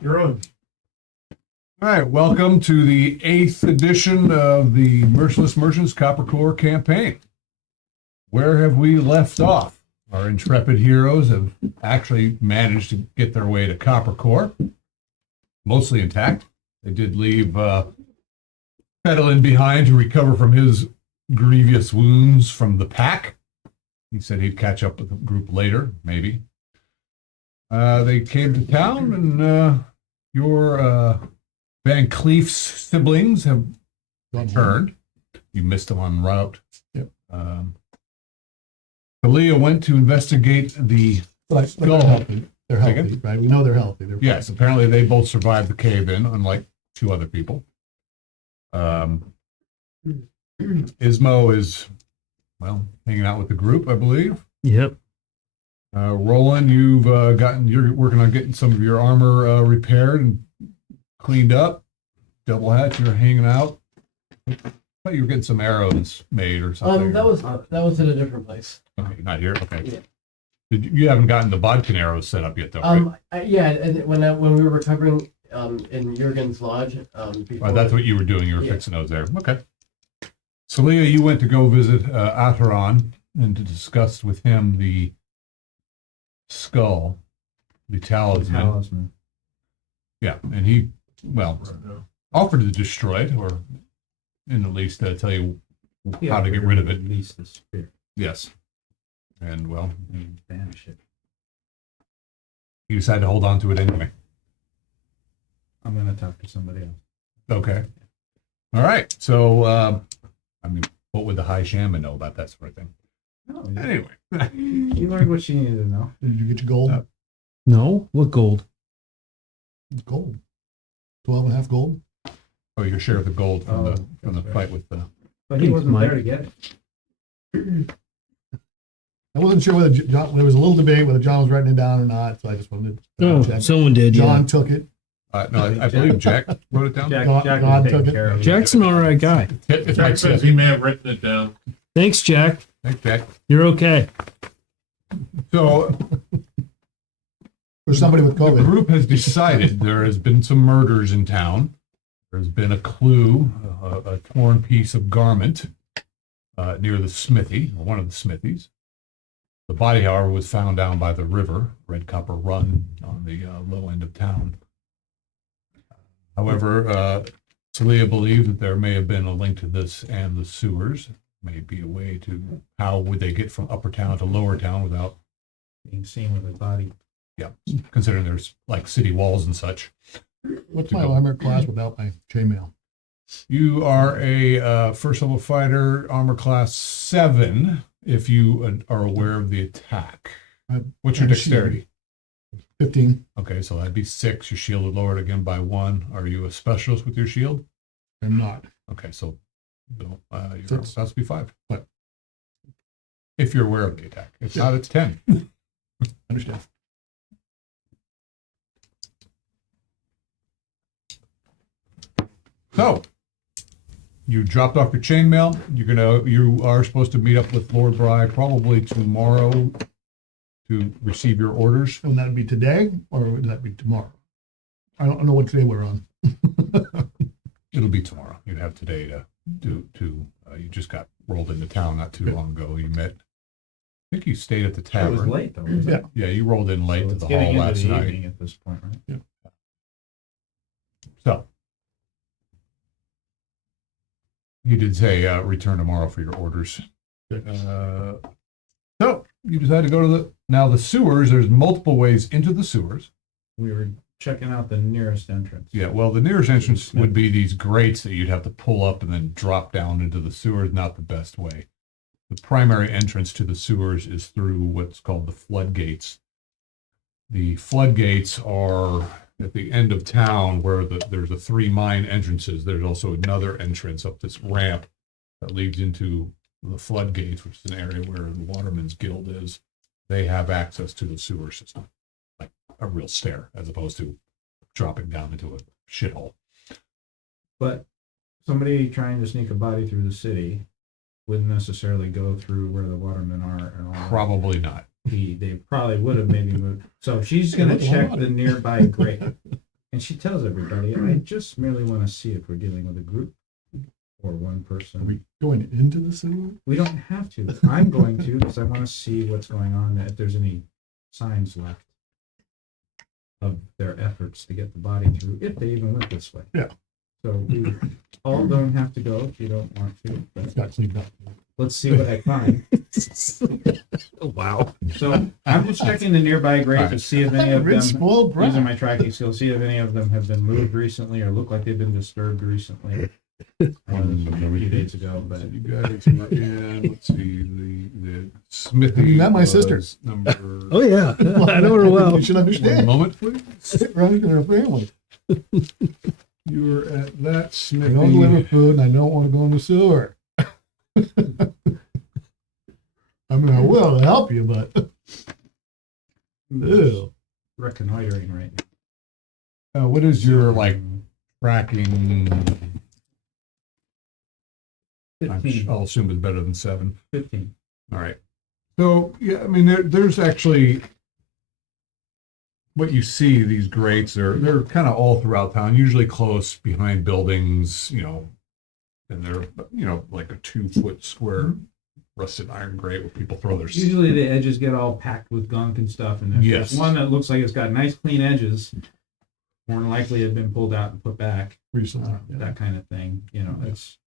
You're on. All right, welcome to the 8th edition of the Merciless Merchants Coppercore campaign. Where have we left off? Our intrepid heroes have actually managed to get their way to Coppercore, mostly intact. They did leave Fedalin behind to recover from his grievous wounds from the pack. He said he'd catch up with the group later, maybe. They came to town, and your Van Cleef's siblings have returned. You missed them en route. Yep. Talia went to investigate the But they're healthy. They're healthy, right? We know they're healthy. They're yes, fine. apparently they both survived the cave-in, unlike 2 other people. Ismo is, well, hanging out with the group, I believe. Yep. Roland, you're working on getting some of your armor repaired and cleaned up. Double Hat, you're hanging out. I thought you were getting some arrows made or something. That was in a different place. Okay, not here. Okay. Yeah. You haven't gotten the bodkin arrows set up yet, though, right? Yeah, and when we were recovering in Jurgen's lodge, before, That's what you were doing. You were Yeah. fixing those there. Okay. Celia, you went to go visit Ateron and to discuss with him the skull, the talisman. Yeah, and he, well, offered to destroy it, or in at least tell you how to get rid of it. Release the spirit. Yes. And, well, And banish it. you decided to hold on to it anyway. I'm going to talk to somebody else. Okay. All right. So, I mean, what would the High Shaman know about that sort of thing? No, Anyway. you learned what she needed to know. Did you get your gold? No? What gold? Gold. 12 and a half gold? Oh, your share of the gold from Oh, the that's right. fight with the... But he Thanks, wasn't Mike. there to get it. I wasn't sure whether John, there was a little debate whether John was writing it down or not, so I just wanted to No, check. someone did, John yeah. took it. no, I believe Jack wrote it down. Jack God was taking took it. care of it. Jack's an all right guy. If Jack Mike says says, he may have written it down. Thanks, Jack. thanks, Jack. You're okay. So, For somebody with the COVID. group has decided there has been some murders in town. There's been a clue, a torn piece of garment near the smithy, one of the smithies. The body, however, was found down by the river, Red Copper Run, on the low end of town. However, Celia believed that there may have been a link to this and the sewers. May be a way to, how would they get from upper town to lower town without, Being seen with his body. yeah, considering there's like city walls and such. What's my armor class without my chainmail? You are a first level fighter, armor class 7, if you are aware of the attack. What's your I'm dexterity? 15. Okay, so that'd be 6. Your shield would lower it again by 1. Are you a specialist with your shield? I'm not. Okay, so your Six. class would be 5. What? If you're aware of the attack. If not, it's 10. Understand. So, you dropped off your chainmail. You are supposed to meet up with Lord Bry probably tomorrow to receive your orders. Would that be today or would that be tomorrow? I don't know what day we're on. It'll be tomorrow. You have today to do. You just got rolled into town not too long ago. You met. I think you stayed at the It was tavern. late, though. wasn't Yeah. it? Yeah, you rolled in late So to it's the getting hall into last the night. evening at this point, right? So he did say return tomorrow for your orders. So you decided to go to the sewers. There's multiple ways into the sewers. We were checking out the nearest entrance. Yeah, well, the nearest entrance would be these grates that you'd have to pull up and then drop down into the sewers. Not the best way. The primary entrance to the sewers is through what's called the floodgates. The floodgates are at the end of town where there's the 3 mine entrances. There's also another entrance up this ramp that leads into the floodgates, which is an area where the Watermen's Guild is. They have access to the sewer system, like a real stair, as opposed to dropping down into a shithole. But somebody trying to sneak a body through the city wouldn't necessarily go through where the watermen are and all that. Probably not. They probably would have maybe moved. So she's going to check the nearby grate. And she tells everybody, I just merely want to see if we're dealing with a group or one Are person. we going into the sewer? We don't have to. I'm going to because I want to see what's going on, if there's any signs left of their efforts to get the body through, if they even went this way. Yeah. So we all don't have to go if you don't want to, It's but got cleaned up. let's see what I find. Wow. So I'm just checking the nearby grave to see if any of them, Rich spoiled brat. using my tracking skills, see if any of them have been moved recently or look like they've been disturbed recently. This was a few days ago, but So you guys were in, let's see, the Smithy. You met my was sister. Number. Oh yeah, I know her well. You should One understand. moment, please. Running in her family. You were at that I don't deliver Smithy. food and I don't want to go in the sewer. I mean, I will help you, but ew. reconnoitering right What is now. your like tracking? 15. I'll assume it's better than 7. 15. All right. So yeah, I mean, there's actually what you see. These grates they're kind of all throughout town, usually close behind buildings, and they're like a 2-foot square rusted iron grate where people throw their. Usually the edges get all packed with gunk and stuff, and if there's Yes. one that looks like it's got nice clean edges, more than likely had been pulled out and put back, Recently. that kind of thing. It's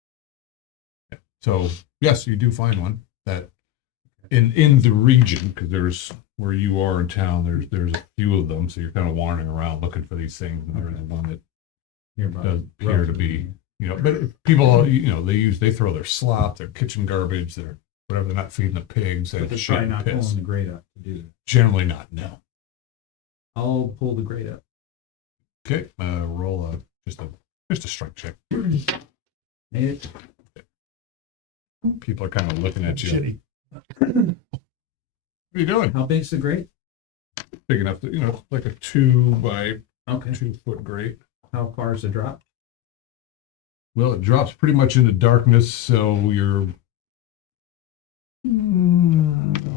So yes, you do find one that in the region, because there's where you are in town. There's a few of them, so you're kind of wandering around looking for these things, and there's one that nearby. does appear to be. But people, they throw their slop, their kitchen garbage, their whatever. They're not feeding the pigs. But They they're shit probably and not piss. pulling the grate up to do that. Generally not. No. I'll pull the grate up. Okay. Roll just a strike check. Made it. People are kind of looking at you. Shitty. What are you doing? How big's the grate? Big enough to like a 2 by Okay. 2-foot grate. How far is the drop? Well, it drops pretty much into darkness, so you're.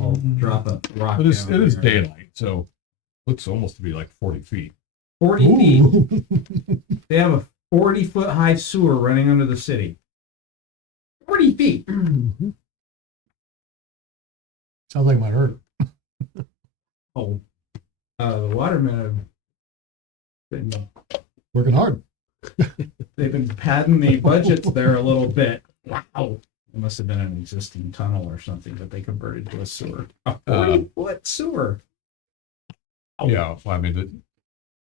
I'll drop a rock. It is down here. daylight, so looks almost to be like 40 feet. 40 feet. Ooh. They have a 40-foot high sewer running under the city. 40 feet. Sounds like it might hurt. Oh, the watermen have been, Working hard. they've been padding the budgets there a little bit. Wow. It must have been an existing tunnel or something that they converted to a sewer. A 40-foot sewer. Oh. Yeah, well, I mean,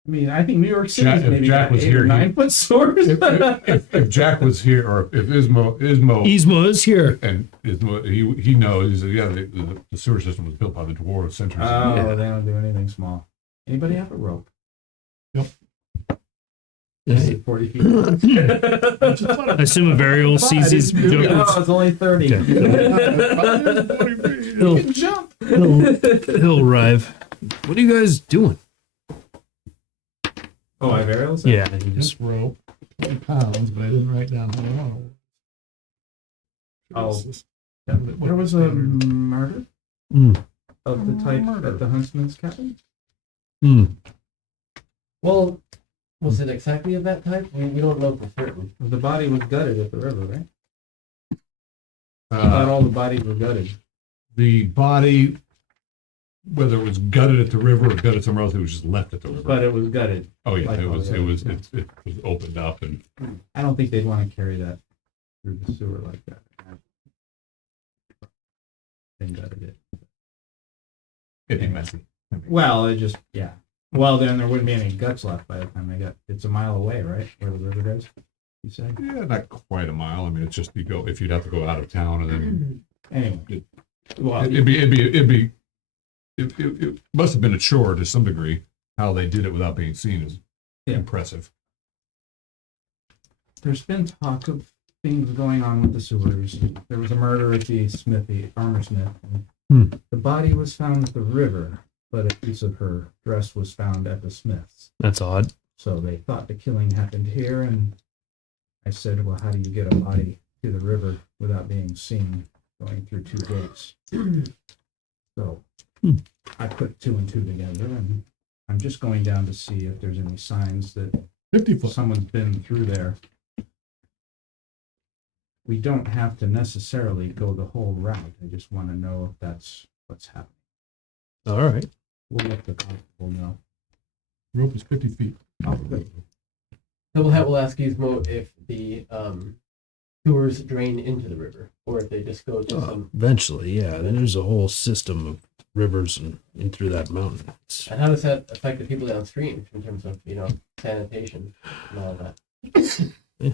I mean, I think New York City's Jack- if maybe Jack got was 8 here, or 9-foot sewers. if Jack was here, or if Ismo, Ismo is here. and Ismo, he knows. Yeah, the sewer system was built by the dwarves centuries ago. Oh, they don't do anything small. Anybody have a rope? Yep. Is it 40 feet? I assume a variable sees his No, jump. it's only 30. Yeah. You He'll, can jump. he'll arrive. What are you guys doing? Oh, I have aerials? Yeah, he just Just rope. 20 pounds, but I didn't write down how long. Oh, there was a murder Mm. of the type at the Huntsman's cabin? Mm. Well, was it exactly of that type? We don't know for certain. The body was gutted at the river, right? I thought all the bodies were gutted. The body, whether it was gutted at the river or gutted somewhere else, it was just left at the river. But it was gutted. Oh yeah, like it all was the it was opened up, and I don't think they'd want to carry that through the sewer like that. They gutted it. it'd be messy. Well, it just, yeah. Well, then there wouldn't be any guts left by the time they got, it's a mile away, right? Where the river goes, you say? Yeah, not quite a mile. I mean, it's just if you'd have to go out of town, and then Anyway. Well, it must have been a chore to some degree. How they did it without being seen is Yeah. impressive. there's been talk of things going on with the sewers. There was a murder at the smithy, Armor Smith. Hmm. The body was found at the river, but a piece of her dress was found at the Smiths. That's odd. So they thought the killing happened here, and I said, well, how do you get a body to the river without being seen going through 2 gates? So Hmm. I put 2 and 2 together, and I'm just going down to see if there's any signs that 50 foot. someone's been through there. We don't have to necessarily go the whole route. I just want to know if that's what's happening. All right. We'll let the constable know. Rope is 50 feet. Oh, good. So we'll ask Gizmo if the sewers drain into the river, or if they just go to some. Eventually, yeah. Then there's a whole system of rivers and in through that mountain. And how does that affect the people downstream in terms of sanitation and all that? Yeah.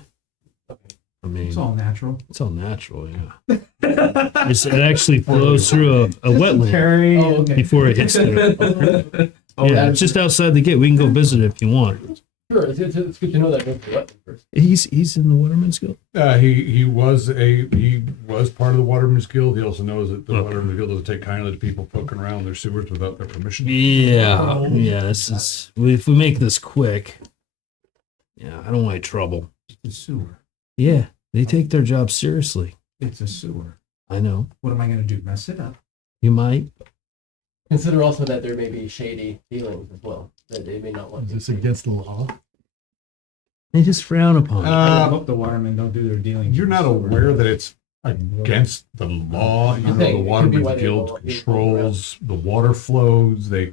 Okay. I mean, It's all natural. yeah. It actually flows through a wetland Terry. Oh, okay. before it hits there. Yeah, it's just outside the gate. We can go visit it if you want. Sure, it's good to know that goes to the wetland first. He's in the Waterman's Guild. He was part of the Waterman's Guild. He also knows that the Waterman's Guild doesn't take kindly to people poking around their sewers without their permission. Yeah, yeah. This is if we make this quick. Yeah, I don't want any trouble. It's a sewer. Yeah, they take their job seriously. It's a sewer. I know. What am I going to do? Mess it up? You might. Consider also that there may be shady dealings as well, that they may not want Is to this see. against the law? They just frown upon it. I hope the watermen don't do their dealings. You're not aware that it's against the law. You know, Okay, the it could be Waterman's why they Guild don't- controls the water flows. They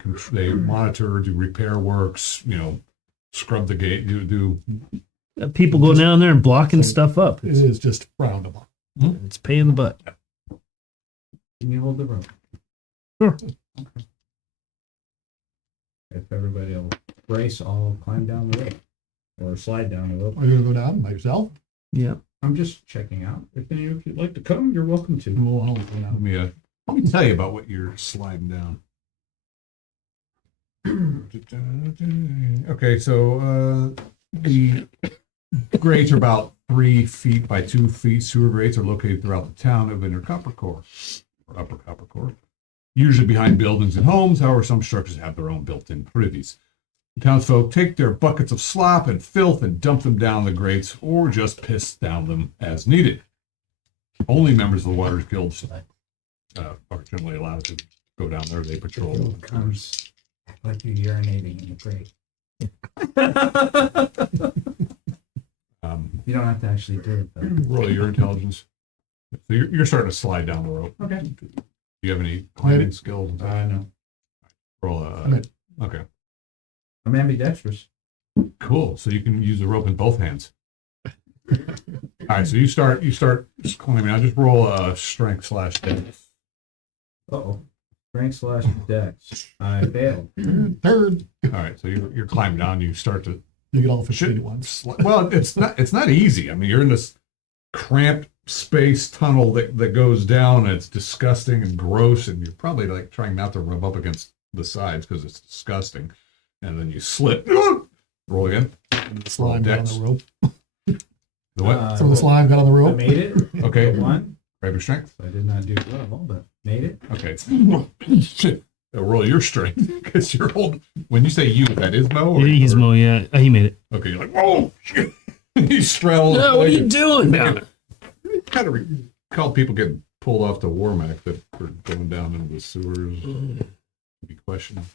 monitor, do repair works. Scrub the gate. Do People go down there and blocking stuff up. It is just frowned upon. It's paying in the butt. Can you hold the rope? Sure. Okay. If everybody will brace, I'll climb down the rope. Or slide down the rope. Are you going to go down by yourself? Yeah. I'm just checking out. If any of you'd like to come, you're welcome to. Well, I'll go down. let me tell you about what you're sliding down. Okay, so the grates are about 3 feet by 2 feet. Sewer grates are located throughout the town of Inner Coppercore, or Upper Coppercore, usually behind buildings and homes. However, some structures have their own built-in privies. Townsfolk take their buckets of slop and filth and dump them down the grates, or just piss down them as needed. Only members of the Waters Guild are generally allowed to go down there. They patrol. Comes like you're urinating in the grate. You don't have to actually do it though. Roll your intelligence. So you're starting to slide down the rope. Okay. Do you have any climbing skills? No. Roll I'm in. okay. I'm ambidextrous. Cool. So you can use the rope in both hands. All right. So you start climbing. I'll just roll a strength / dex. Uh-oh. Strength / dex. I failed. Third. All right. So you're climbing down. You start to. You get all 50 feet at once. Well, it's not easy. I mean, you're in this cramped space tunnel that goes down, and it's disgusting and gross, and you're probably like trying not to rub up against the sides because it's disgusting. And then you slip. Roll again. Slime got on the rope. The what? Some of the slime got on the I rope. made it. Okay. One. Grab your strength. I did not do well, but made it. Okay. Shit. Roll your strength because you're old. When you say you, that is Mo? He's Mo, yeah. He made it. Okay, you're like, oh, shit. You straddle. No, what are you doing now? Kind of recall people getting pulled off the Warmac that were going down into the sewers. Be questioned.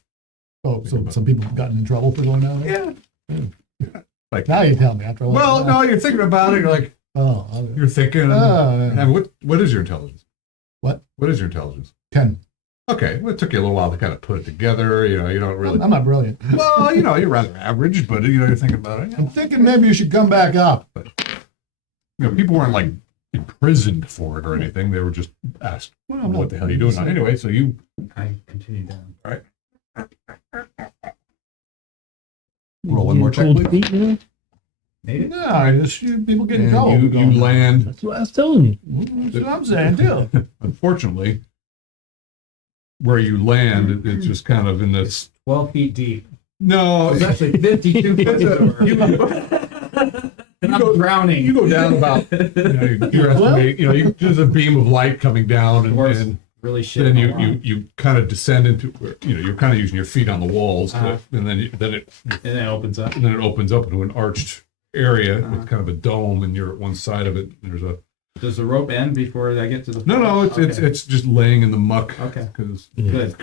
Oh, so some people have gotten in trouble for going down there? Yeah. Like, Now you tell me after all well, that. no, you're thinking about it. You're like, Oh, okay. you're thinking. Yeah. And what is your intelligence? What? What is your intelligence? 10. Okay, well, it took you a little while to kind of put it together. You don't really. I'm not brilliant. Well, you're rather average, but you're thinking about it. I'm thinking maybe you should come back up. People weren't like imprisoned for it or anything. They were just asked, Well, I'm "What not- the hell are you doing?" Anyway, so you. I continue down. All right. Roll one more check, Cold please. feet, you know? Made it. Yeah, people get in And trouble. you going down. land. That's what I was telling you. That's what I'm saying too. Unfortunately, where you land, it's just kind of in this. 12 feet deep. No, It's actually 52 feet and I'm drowning. you go down about. You estimate. There's a beam of light coming down, and really shit. then you kind of descend into. You're kind of using your feet on the walls, Uh-huh. and then it and then it opens up. and then it opens up into an arched area with kind of a dome, and you're at one side of it. There's a Does the rope end before I get to the? no. Okay. It's just laying in the muck. Okay. Because Good.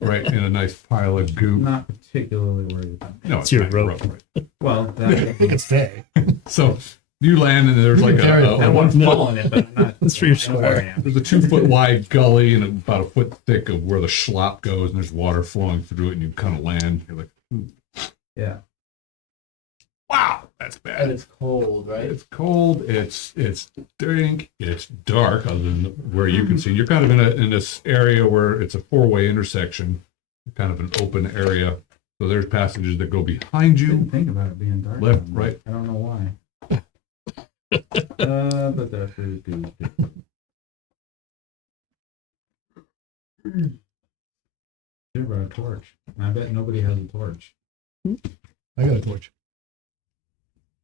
right in a nice pile of I'm goop. not particularly worried about it. No, It's your not rope. right? Well, It can stay. So you land and there's You like can carry it. I a want 1 to foot. fall in it, but I'm not. That's for your I know where I am. There's a 2 foot wide gully and about a foot thick of where the schlop goes, and there's water flowing through it, and you kind of land. You're like, Yeah. wow, that's And bad. it's cold, right? It's cold. It's dank. It's dark. Other than where you can see, you're kind of in this area where it's a 4-way intersection, kind of an open area. So there's passages that go behind I didn't you, think about it being dark. left, down there. right. I don't know why. But that's really good. Should have brought a torch. I bet nobody has a torch. I got a torch.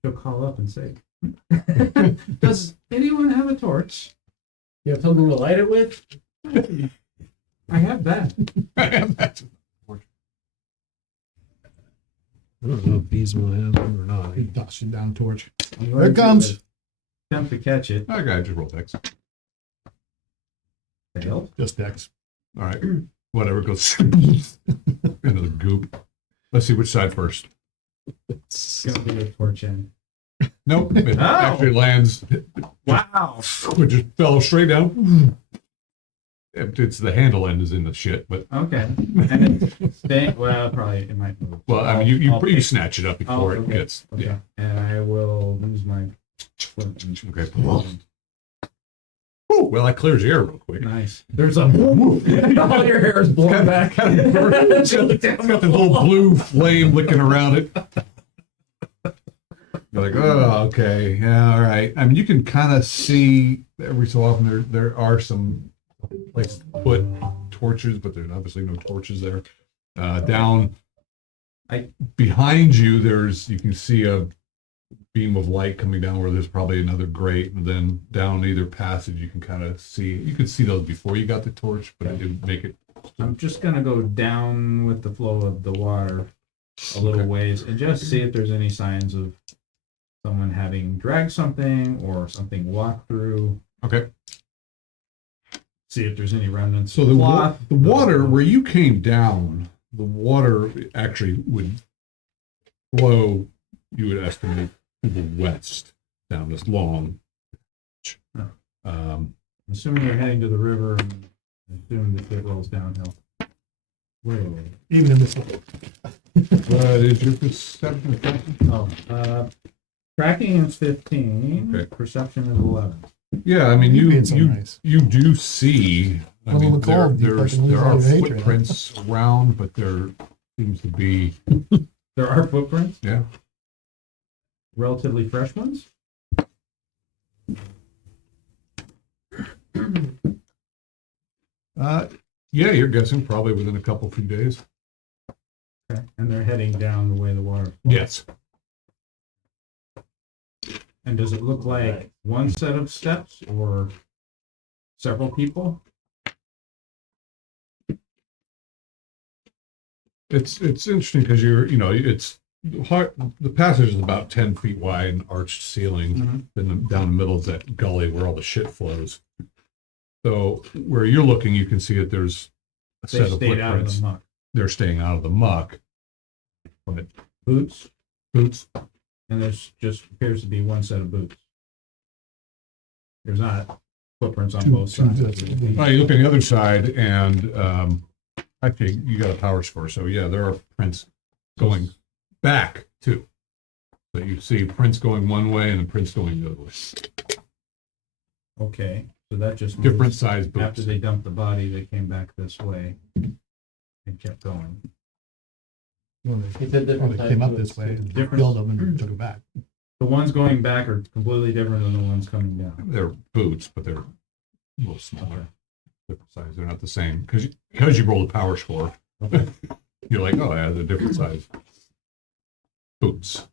She'll call up and say, "Does anyone have a torch? You have something to light it with? I have that." I don't know if these will have them or not. He dusted down a torch. I'm Here going it comes. to attempt to catch it. Okay, just roll X. Failed. Just X. All right, whatever goes into the goop. Let's see which side first. It's gonna be a torch end. Nope, it Oh. actually lands. Wow. It just fell straight down. It's the handle end is in the shit, but Okay. And it's staying. Well, probably it might move. well, I mean, I'll you pick- snatch it up before it okay. gets. Okay. Yeah. And I will lose my flint. Okay. Whew, well, that clears the air real quick. Nice. There's a all your hair is blowing back. It's got the little blue flame licking around it. You're like, oh, okay, yeah, all right. I mean, you can kind of see every so often there are some places to put torches, but there's obviously no torches there. Down behind you, you can see a beam of light coming down where there's probably another grate, and then down either passage you can kind of see. You could see those before you got the torch, but it didn't make it. I'm just gonna go down with the flow of the water a little Okay. ways and just see if there's any signs of someone having dragged something or something walked through. Okay. See if there's any remnants. So of the cloth. the water where you came down, the water actually would flow. You would estimate to the west down this long. Oh. Um, Assuming you're heading to the river, and assuming the shit rolls downhill. Whoa. Even in this one. What is your perception? Oh, tracking is 15. Okay. Perception is 11. Yeah, I mean You're being so nice. you do see. I Well, mean, the cold, you there fucking lose are all your hatred. footprints around, but there seems to be There are footprints, yeah. relatively fresh ones. Yeah, you're guessing probably within a couple few days. Okay. And they're heading down the way the water flows. Yes. And does it look like Right. one set of steps or several people? It's interesting because it's hard. The passage is about 10 feet wide and arched ceiling. Mhm. Then down the middle is that gully where all the shit flows. So where you're looking, you can see that there's a They set of stayed out of footprints. the muck. They're staying out of the muck. But Boots, boots, and there's just appears to be one set of boots. There's not footprints on Two- both two sides. sets. oh, you look on the other side, and actually you got a power score. So yeah, there are prints going back too. So you see prints going one way and then prints going the other way. Okay, so that just Different moves. size boots. After they dumped the body, they came back this way and kept going. Well, He said they different came up types this of- way and Different- killed them and took it back. The ones going back are completely different than the ones coming down. They're boots, but they're a little smaller, different size. They're not the same because you rolled a power score. Okay. You're like, oh yeah, they're different size boots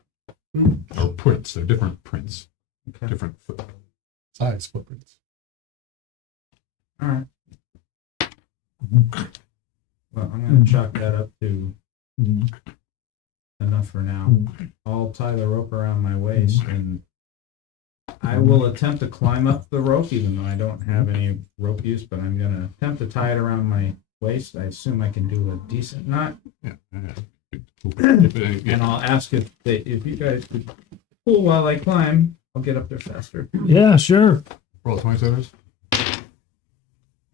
or prints. They're different prints, Okay. different foot. Size footprints. All right. Well, I'm gonna chalk that up to enough for now. I'll tie the rope around my waist and I will attempt to climb up the rope, even though I don't have any rope use, but I'm gonna attempt to tie it around my waist, I assume I can do a decent knot. Yeah. And I'll ask if you guys could pull while I climb. I'll get up there faster. Yeah, sure. Roll 20 centimeters.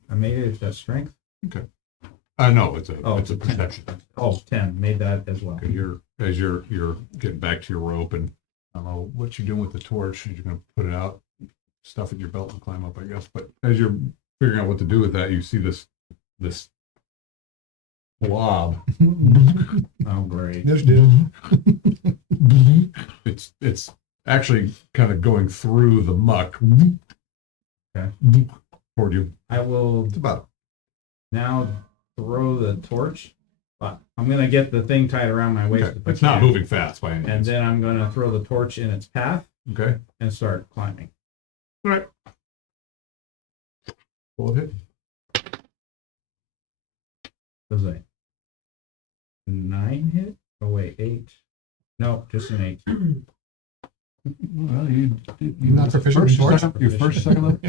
I made it if that's strength. No, it's a Oh, it's a it's a 10. protection. Oh, 10. Made that as well. Okay, you're getting back to your rope, and I don't know what you're doing with the torch. You're gonna put it out, stuff it in your belt, and climb up, I guess. But as you're figuring out what to do with that, you see this blob. Oh, great. This dude. It's actually kind of going through the muck. Okay. Toward you. I will It's about now throw the torch. But I'm going to get the thing tied around my waist. okay. If I It's not can. moving fast by any And means. then I'm going to throw the torch in its path Okay. and start climbing. All right. Roll a hit. Was a 9 hit? Oh wait, 8. No, just an 8. Well, you're not proficient in torch? Your first, second level,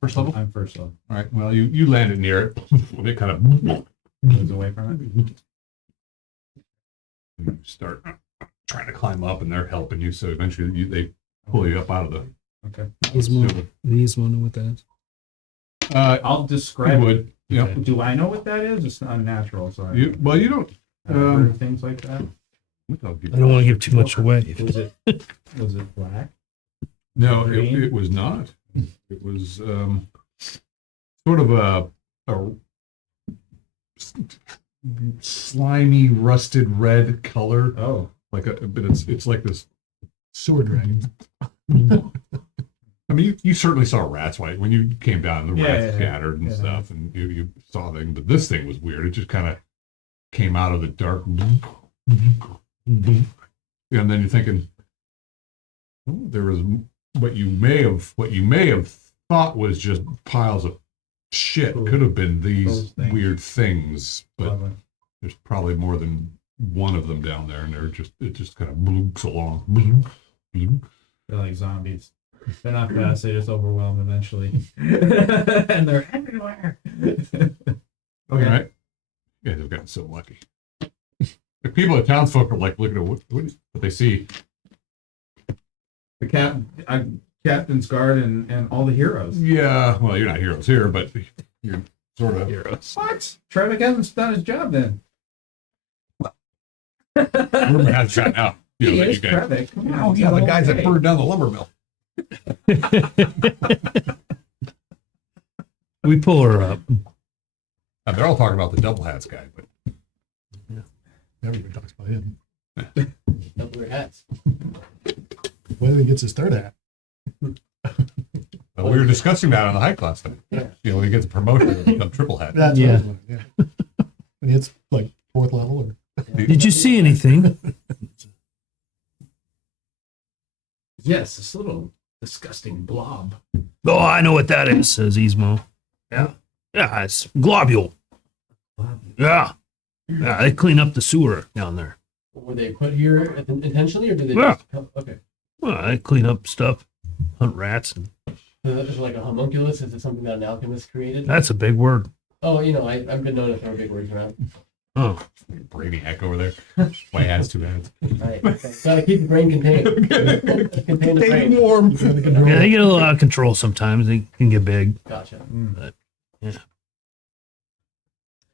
first level. I'm first level. All right. Well, you landed near it. It kind of Moves away from you start trying to climb up, and they're helping you. So eventually, they pull you up out of the. it. Okay. These know what that is. I'll You describe it. would. Yeah. Do I know what that is? It's unnatural, so You don't. I've heard of things like that. I don't want to give too much away. Was it black? No, Green? it was not. It was sort of a slimy, rusted red color. Oh, But it's like this. Sewer dragon. I mean, you certainly saw rats when you came down. The Yeah, rats yeah, yeah. scattered and Yeah. stuff, and you saw things. But this thing was weird. It just kind of came out of the dark. And then you're thinking, oh, there was what you may have thought was just piles of shit. Cool. Could have been these Those things. weird things, but lovely. there's probably more than one of them down there, and it just kind of bloops along. Bloop, bloop. They're like zombies. They're not fast. They just overwhelm eventually, and they're everywhere. All right. Yeah, they've gotten so lucky. The people at townsfolk are like looking at what they see. The captain's guard and all the heroes. Yeah, well, you're not heroes here, but you're sort of heroes. What? Trevor hasn't done his job then. Rumor has gotten out. You know, He that is you guys. Trevor. Come on, Oh yeah, the guys that okay. burned down the lumber mill. We pull her up. They're all talking about the double hats guy, but Everybody talks about him. Double your hats. Whether he gets his third hat. we were discussing that on the high class thing. Yeah. You know, when he gets a promotion, a triple hat. That's Yeah. what I was wondering, yeah. When it's like 4th level or Did you see anything? Yes, this little disgusting blob. Oh, I know what that is, says Ismo. Yeah. Yeah, it's globule. Yeah. Yeah, they clean up the sewer down there. Were they put here intentionally, or did they Yeah. just come? Okay. Well, they clean up stuff, hunt rats. And Is it like a homunculus? Is it something that an alchemist created? that's a big word. Oh, I've been known to throw big words around. Oh, Brainiac over there. Why he has two heads? Right. Okay. Gotta keep the brain contained. Contain the brain. warm. yeah, they get a little out of control sometimes. They can get big. Gotcha.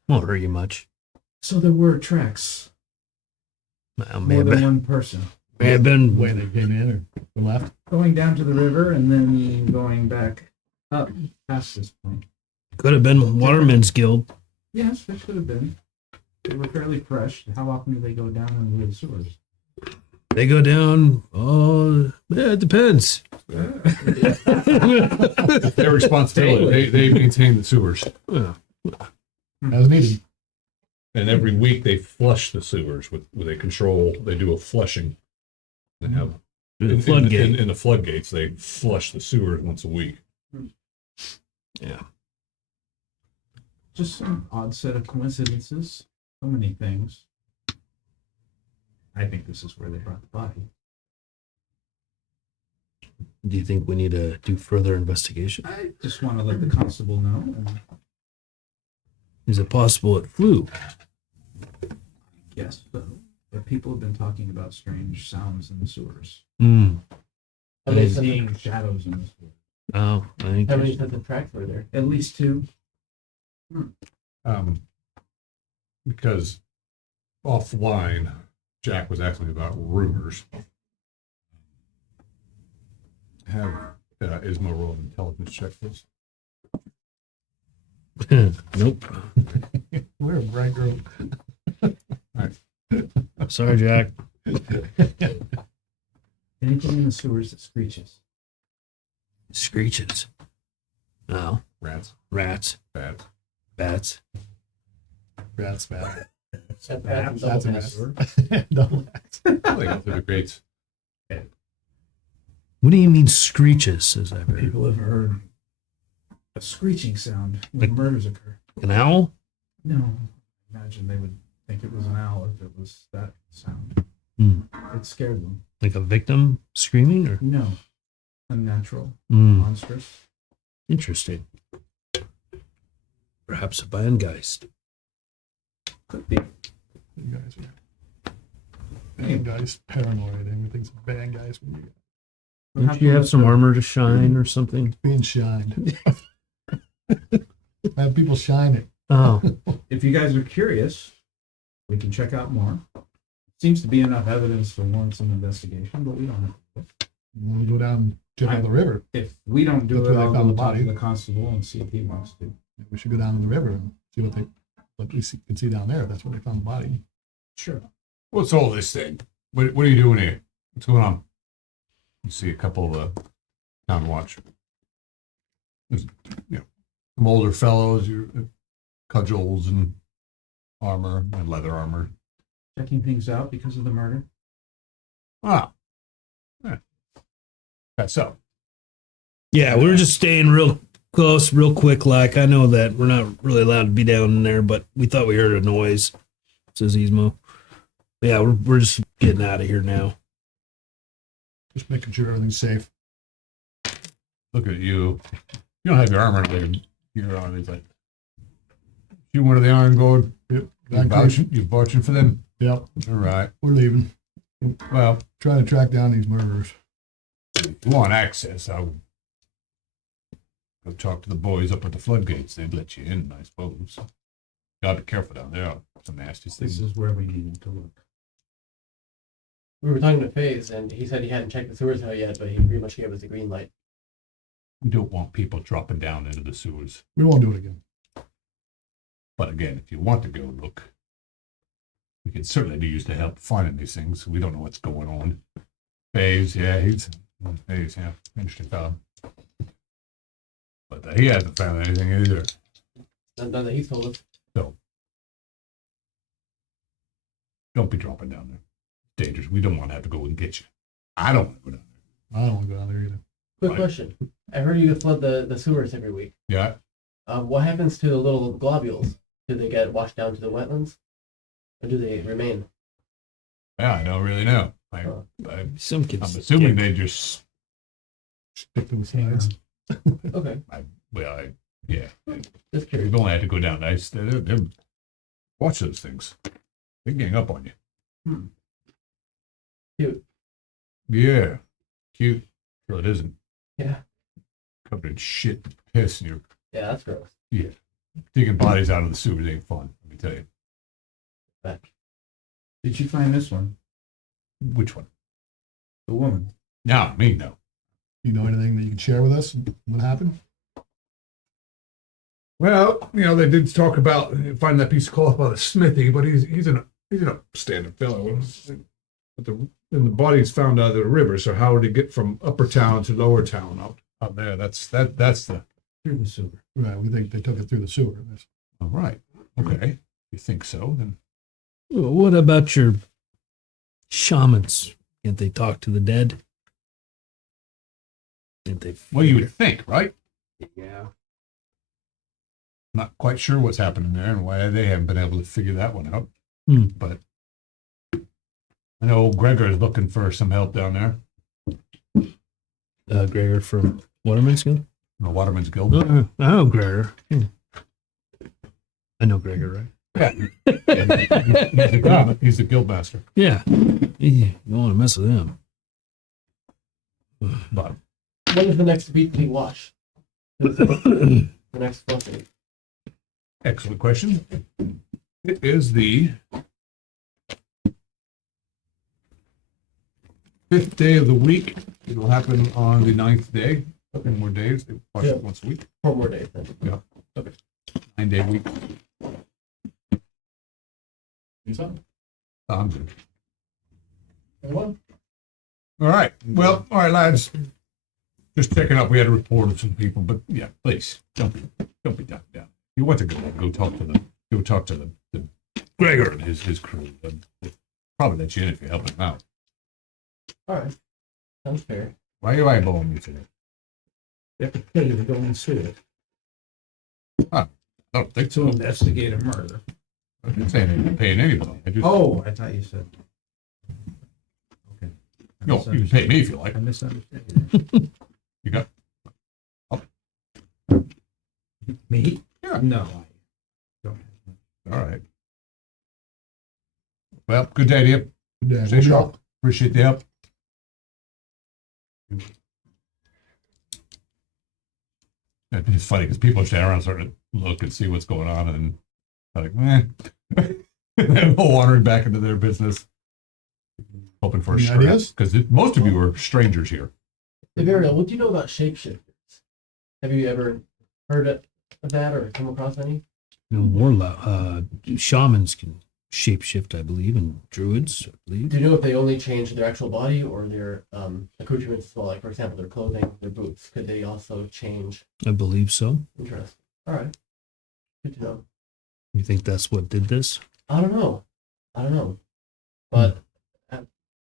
Won't hurt you much. So there were tracks. Well, More than one person. may have been way they came in or left. Going down to the river and then going back up past this point. could have been Watermen's Guild. Yes, they could have been. They were fairly fresh. How often do they go down into the sewers? They go down. Oh, yeah, it depends. It's their responsibility. They maintain the sewers. Yeah. As needed. And every week they flush the sewers with a control. They do a flushing. They have The floodgate. in the floodgates. They flush the sewers once a week. Yeah. Just some odd set of coincidences. So many things. I think this is where they brought the body. Do you think we need to do further investigation? I just want to let the constable know. And Is it possible it flew? Yes, but people have been talking about strange sounds in the sewers. Hmm. How many Is sets Seeing of, shadows in the sewers. Oh, I think. how many sets of tracks were there? At least 2. Because offline, Jack was asking about rumors. Have Ismo roll an intelligence check, please. Nope. We're a bright group. Sorry, Jack. Anything in the sewers that screeches. Screeches. Oh, Rats, rats, bats. bats. That's bad. Set Bats, tracks and That's a double mess. tracks. Double X. They go through the grades. What do you mean screeches? Says I've heard. People have heard a screeching sound when Like- murders occur. An owl? No, imagine they would think it was an owl if it was that sound. Hmm. It scared them. Like a victim screaming, or No, unnatural, Hmm. monstrous. Interesting. Perhaps a Bandgeist. Could be. You guys are bad guys, paranoid. Everything's bad guys when you Don't you have some armor to shine or something? being shined. Have people shine it. Oh, If you guys are curious, we can check out more. Seems to be enough evidence to warrant some investigation, but we don't have to. When we go down and check out the river, If we don't do That's it, where they I'll found go the talk to body. the constable and see if he wants to. we should go down to the river and see what we can see down there. That's where they found the body. Sure. What's all this thing? What are you doing here? What's going on? You see a couple of town watch. There's, some older fellows, your cudgels and armor and leather armor. Checking things out because of the murder. Ah, yeah. That's so. yeah. We were just staying real close, real quick. Like I know that we're not really allowed to be down in there, but we thought we heard a noise. Says Ismo. Yeah, we're just getting out of here now. Just making sure everything's safe. Look at you. You don't have your armor there. Your armor is like. You one of the Iron Guard. Yep. You vouching for them. Yep. All right. We're leaving. Well, Trying to track down these murderers. if you want access, I would go talk to the boys up at the floodgates. They'd let you in, I suppose. Gotta be careful down there. Some nasty This things. is where we needed to look. We were talking to FaZe, and he said he hadn't checked the sewers out yet, but he pretty much gave us the green light. We don't want people dropping down into the sewers. We won't do it again. But again, if you want to go look, we can certainly be used to help finding these things. We don't know what's going on. Faze, yeah, interesting fellow. But he hasn't found anything either. None that he's told us. So don't be dropping down there. It's dangerous. We don't want to have to go and get you. I don't want to go down there. I don't want to go down there either. Quick Right. question. I heard you flood the sewers every week. Yeah, What happens to the little globules? Do they get washed down to the wetlands? Or do they remain? yeah, I don't really know. Some I'm kids. assuming they just, Stick to the sides. Okay, yeah. just curious. We've only had to go down. They're watch those things. They gang up on you. Cute. Yeah, cute. Well, it isn't. Yeah. Covered in shit and piss, and you're Yeah, that's gross. digging bodies out of the sewers ain't fun. Let me tell you. Did you find this one? Which one? The woman. No, me no. You know anything that you can share with us? What happened? Well, they did talk about finding that piece of cloth by the smithy, but he's an upstanding fellow. But the body's found out of the river. So how would he get from upper town to lower town out there? That's the Through the sewer. Right, we think they took it through the sewer. all right. Okay, you think so? Then What about your shamans? Can't they talk to the dead? Can't they? well, you would think, right? Yeah. Not quite sure what's happening there and why they haven't been able to figure that one out. Hmm. But I know Gregor is looking for some help down there. Gregor from Waterman's Guild. The Waterman's Guild. I know Gregor. I know Gregor, right? He's the guild master. Yeah. You don't want to mess with him. But When is the next weekly wash? The next flushing. excellent question. It is the 5th day of the week. It'll happen on the 9th day. 10 more days. They wash it once a week. 4 more days then. 9-day week. You saw? I'm good. Everyone? All right. Well, all right, lads. Just checking up. We had a report of some people, but yeah, please don't be down. You want to go talk to them. Go talk to the Gregor and his crew. They'll probably let you in if you help him out. All right. Sounds fair. Why are you eyeballing me today? They have to pay to go and sue it I don't think to so. investigate a murder. I didn't say anything. Paying anybody. I just, Oh, I thought you said. Okay. no, you can pay me if you like. I misunderstood. You got. Me? Yeah. No. I don't. All right. Well, good day to you. Yeah, Stay sharp. Appreciate the help. It's funny because people are standing around starting to look and see what's going on, and like, and then wandering back into their business, hoping for a Any scrap. ideas? Because most of you are strangers here. Devariel, what do you know about shapeshifters? Have you ever heard of that or come across any? You know, warlock, shamans can shapeshift, I believe, and druids, I believe. Do you know if they only change their actual body or their accoutrements as well? Like, for example, their clothing, their boots. Could they also change? I believe so. Interesting. All right. Good to know. You think that's what did this? I don't know. But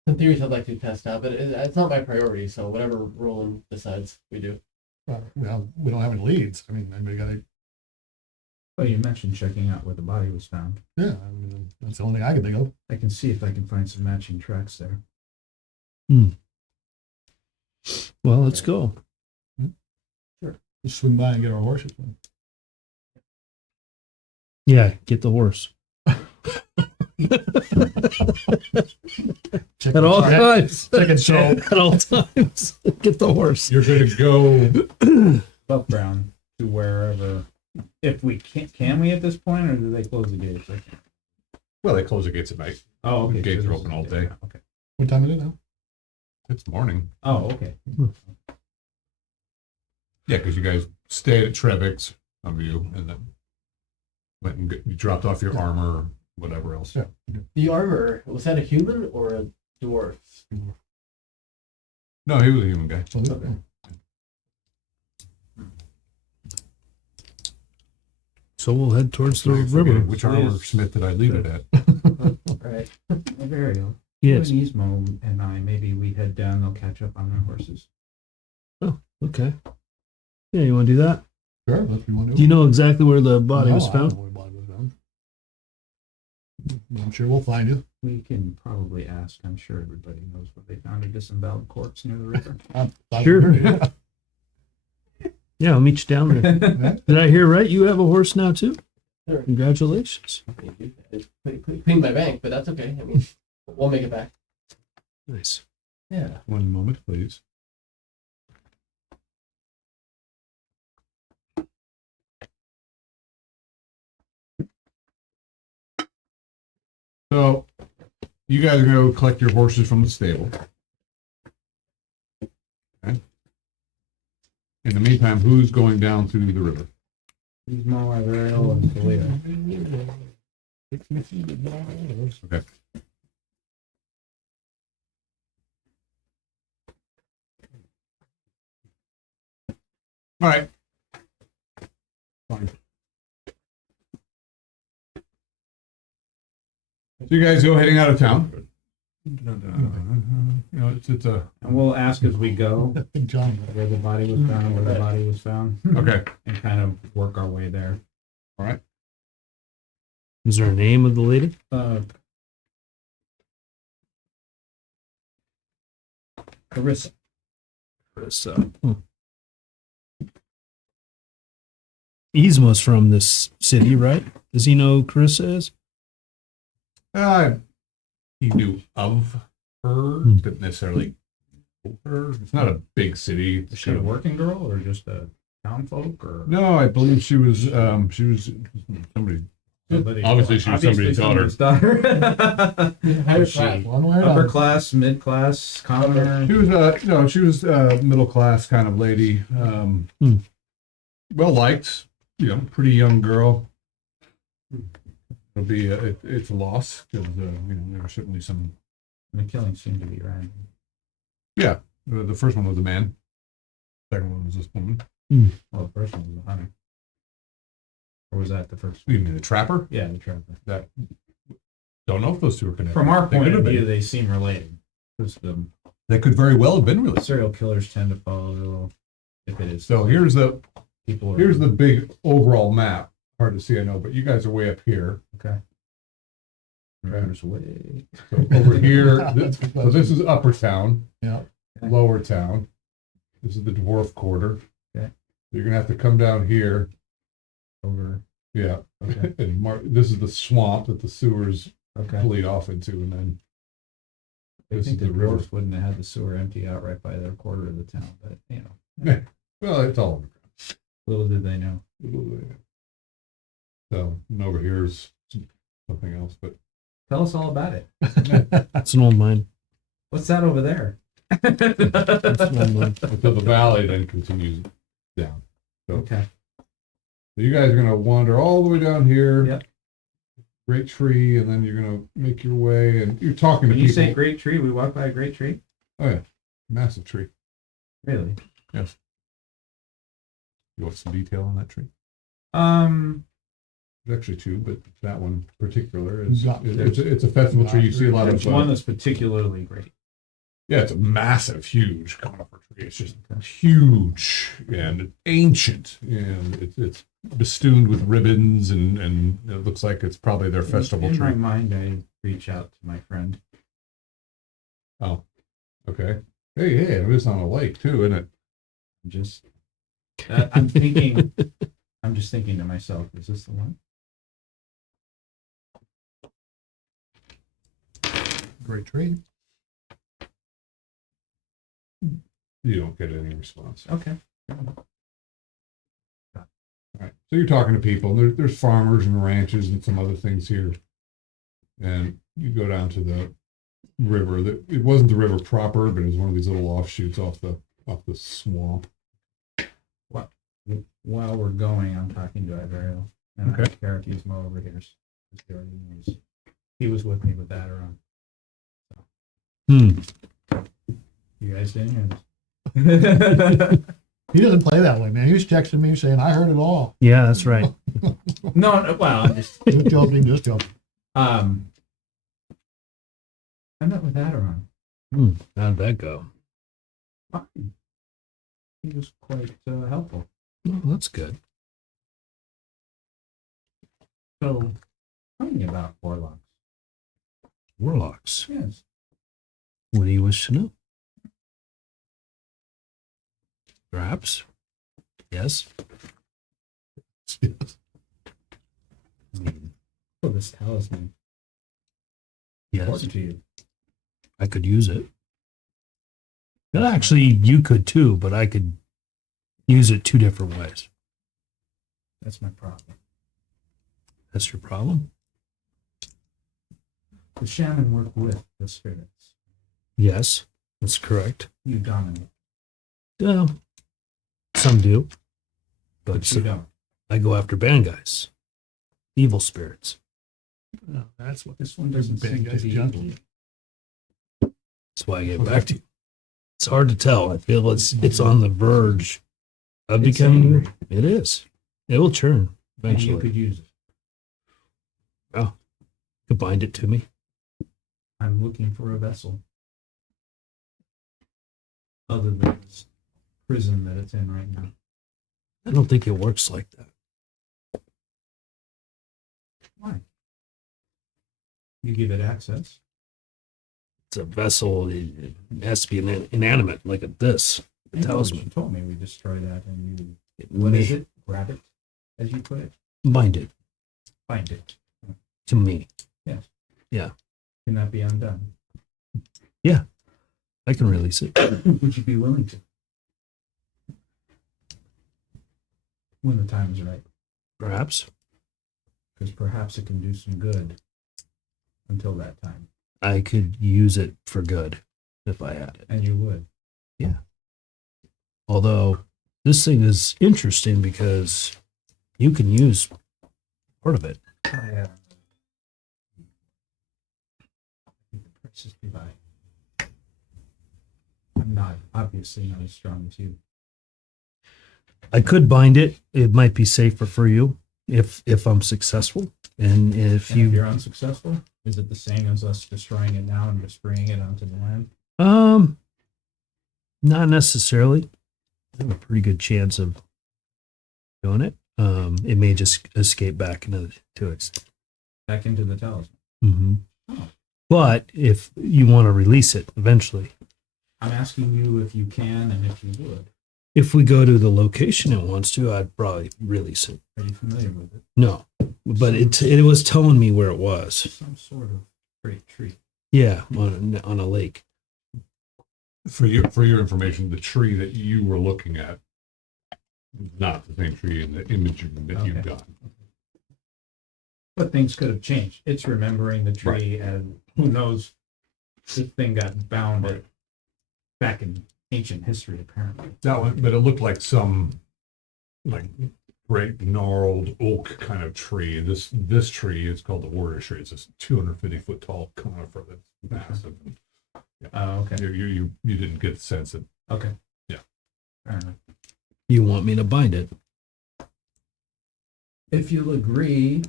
some theories I'd like to test out, but it's not my priority. So whatever Roland decides, we do. Well, we don't have any leads. I mean, anybody got a, Well, you mentioned checking out where the body was found. yeah, I mean, that's the only thing I can think of. I can see if I can find some matching tracks there. Well, let's go. Just swing by and get our horses. Yeah, get the horse. Check At all check- times. check it, At all times. Get the horse. You're going to go. Above ground to wherever. If we can we at this point, or do they close the gates? Well, they close the gates at night. Oh, okay. The gates so are this open is- all day. Okay. What time is it now? It's morning. Oh, okay. Yeah, because you guys stayed at Trevick's, some of you, and then went and you dropped off your armor or whatever else. Yeah. The armor, was that a human or a dwarf? No, he was a human guy. So, Okay. So we'll head towards the I forget river. which armor smith did I leave it at? Right. Very Yes. Ismo and I, maybe we head down. They'll catch up on their horses. Okay. Yeah, you want to do that? sure, if you want to. Do you know exactly where the body was No, I don't found? know where the body was found. I'm sure we'll find you. We can probably ask. I'm sure everybody knows where they found a disemboweled corpse near the river. Sure. Yeah. Yeah, I'll meet you down there. Did I hear right? You have a horse now too? Sure. Congratulations. It's clean my bank, but that's okay. I mean, we'll make it back. Nice. Yeah. One moment, please. So, you guys are going to go collect your horses from the stable. Okay. In the meantime, who's going down to the river? Ismo, Iveriel, and Toledo. Okay. All right. Fine. So you guys go heading out of town. You know, it's a And we'll ask as we go I think John. where the body was found, where the body was found, okay. and kind of work our way there. All right. Is there a name of the lady? Carissa. Yzma's from this city, right? Does he know who Carissa is? He knew of her, Hmm. didn't necessarily know her. It's not a big city. Is she a working girl or just a town folk or No, I believe she was somebody. somebody? Obviously, she was somebody's daughter. daughter. Higher Was class. she One way or upper another. class, mid class, commoner? She was, she was a middle class kind of lady. Well liked, pretty young girl. It'll be it's a loss because there are certainly some. The killing seemed to be random. Yeah, the first one was a man. Second one was this woman. Well, the first one was a hunter. Or was that the first You one? mean the trapper? Yeah, the trapper. That don't know if those two are connected. From our They point could of have view, been. they seem related. Because the They could very well have been related. serial killers tend to follow, if it is. So here's the people. big overall map. Hard to see, I know, but you guys are way up here. Okay. Traverse way. So over here, so this is Upper Town, Yeah. Lower Town. This is the Dwarf Quarter. Okay. You're gonna have to come down here. Over. Yeah. Okay. And this is the swamp that the sewers Okay. bleed off into, and then I this think is the the river. dwarfs wouldn't have had the sewer empty out right by their quarter of the town, but Well, it's all little did they know. so. And over here is something else, but Tell us all about it. That's an old mine. What's that over there? That's an old mine. until the valley then continues down. Okay. So you guys are gonna wander all the way down here. Yep. Great tree, and then you're gonna make your way, and you're talking to When you people. say great tree, we walk by a great tree? Oh yeah, massive tree. Really? Yes. You want some detail on that tree? There's actually two, but that one in particular is Yeah. it's a festival tree. You see a lot there's of one that's particularly great. yeah, it's a massive, huge conifer tree. It's just huge and ancient, and it's festooned with ribbons, and it looks like it's probably their festival In tree. my mind, I reach out to my friend. Oh, okay. Hey, it is on a lake too, isn't it? Just, I'm thinking, I'm just thinking to myself, is this the one? Great tree. You don't get any response. Okay. All right. So you're talking to people. There's farmers and ranches and some other things here, and you go down to the river. It wasn't the river proper, but it was one of these little offshoots off the swamp. While we're going, I'm talking to Ivariel. And Okay. I have Karakizmo over here. He was with me with that around. Hmm. You guys didn't hear this? He doesn't play that way, man. He was texting me saying, I heard it all. Yeah, that's right. No, well, I'm just, Just joking, just joking. I met with Aderon. How'd that go? Fine. He was quite helpful. Oh, that's good. So, tell me about warlocks. Warlocks. Yes. What do you wish to know? Perhaps. Yes. I mean, oh, this talisman. Yes. Important to you. I could use it. Well, actually, you could too, but I could use it two different ways. That's my problem. That's your problem? The shaman work with the spirits. Yes, that's correct. You dominate. Some do. But But you don't. I go after bad guys. Evil spirits. No, that's what This one doesn't bad seem to guy's be gentle. That's why I get back to you. It's hard to tell. I feel it's on the verge of It's becoming. angry. It is. It will churn And eventually. you could use it. Could bind it to me. I'm looking for a vessel. Other than this prison that it's in right now. I don't think it works like that. Why? You give it access. It's a vessel. It has to be inanimate, like this. I know what Talisman. you told me we destroy that and you. It What may is it? Grab it, as you put it. bind it. Find it. to me. Can that be undone? I can release it. Would you be willing to? When the time is right. Perhaps. Because perhaps it can do some good until that time. I could use it for good if I had it. And you would. Although this thing is interesting because you can use part of it. I think the price is too high. I'm not, obviously not as strong as you. I could bind it. It might be safer for you if I'm successful. And if And if you you're unsuccessful, is it the same as us destroying it now and just bringing it onto the land? not necessarily. I have a pretty good chance of doing it. It may just escape back to its. Back into the talisman. Mm-hmm. Oh. But if you want to release it eventually, I'm asking you if you can and if you would. if we go to the location it wants to, I'd probably release it. Are you familiar with it? No, but it was telling me where it was. Some sort of great tree. Yeah, on a lake. For your information, the tree that you were looking at, not the same tree in the imaging that you've Okay. done. But things could have changed. It's remembering the tree, and who knows, this thing got bound at, back in ancient history, apparently. That one, but it looked like some like great gnarled oak kind of tree. This tree is called the warrior tree. It's a 250-foot tall conifer that's massive. Oh, okay. You didn't get the sense that Okay. Yeah. Fair enough. You want me to bind it? If you'll agree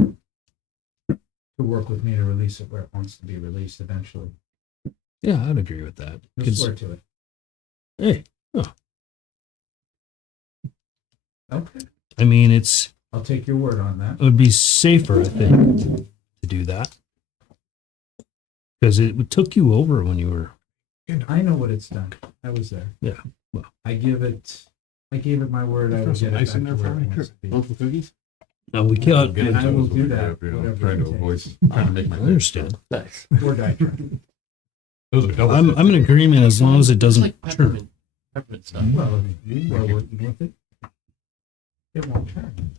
to work with me to release it where it wants to be released eventually, Yeah, I'd agree with that. you'll 'Cause- swear to it. hey, Okay. I mean, it I'll take your word on that. would be safer, I think, to do that. Because it took you over when you were. I know what it's done. I was there. Yeah, well. I gave it my word. I Throw would some get it ice back in there to for where me? it wants to be. Want some cookies? No, we can't. And I will do that, You know, whatever trying it to avoid, takes. trying to make I my understand. Nice. Or die trying. Those are double. I'm in agreement as long as it It's doesn't like turn. peppermint stuff. Well, if you are working with it, it won't turn.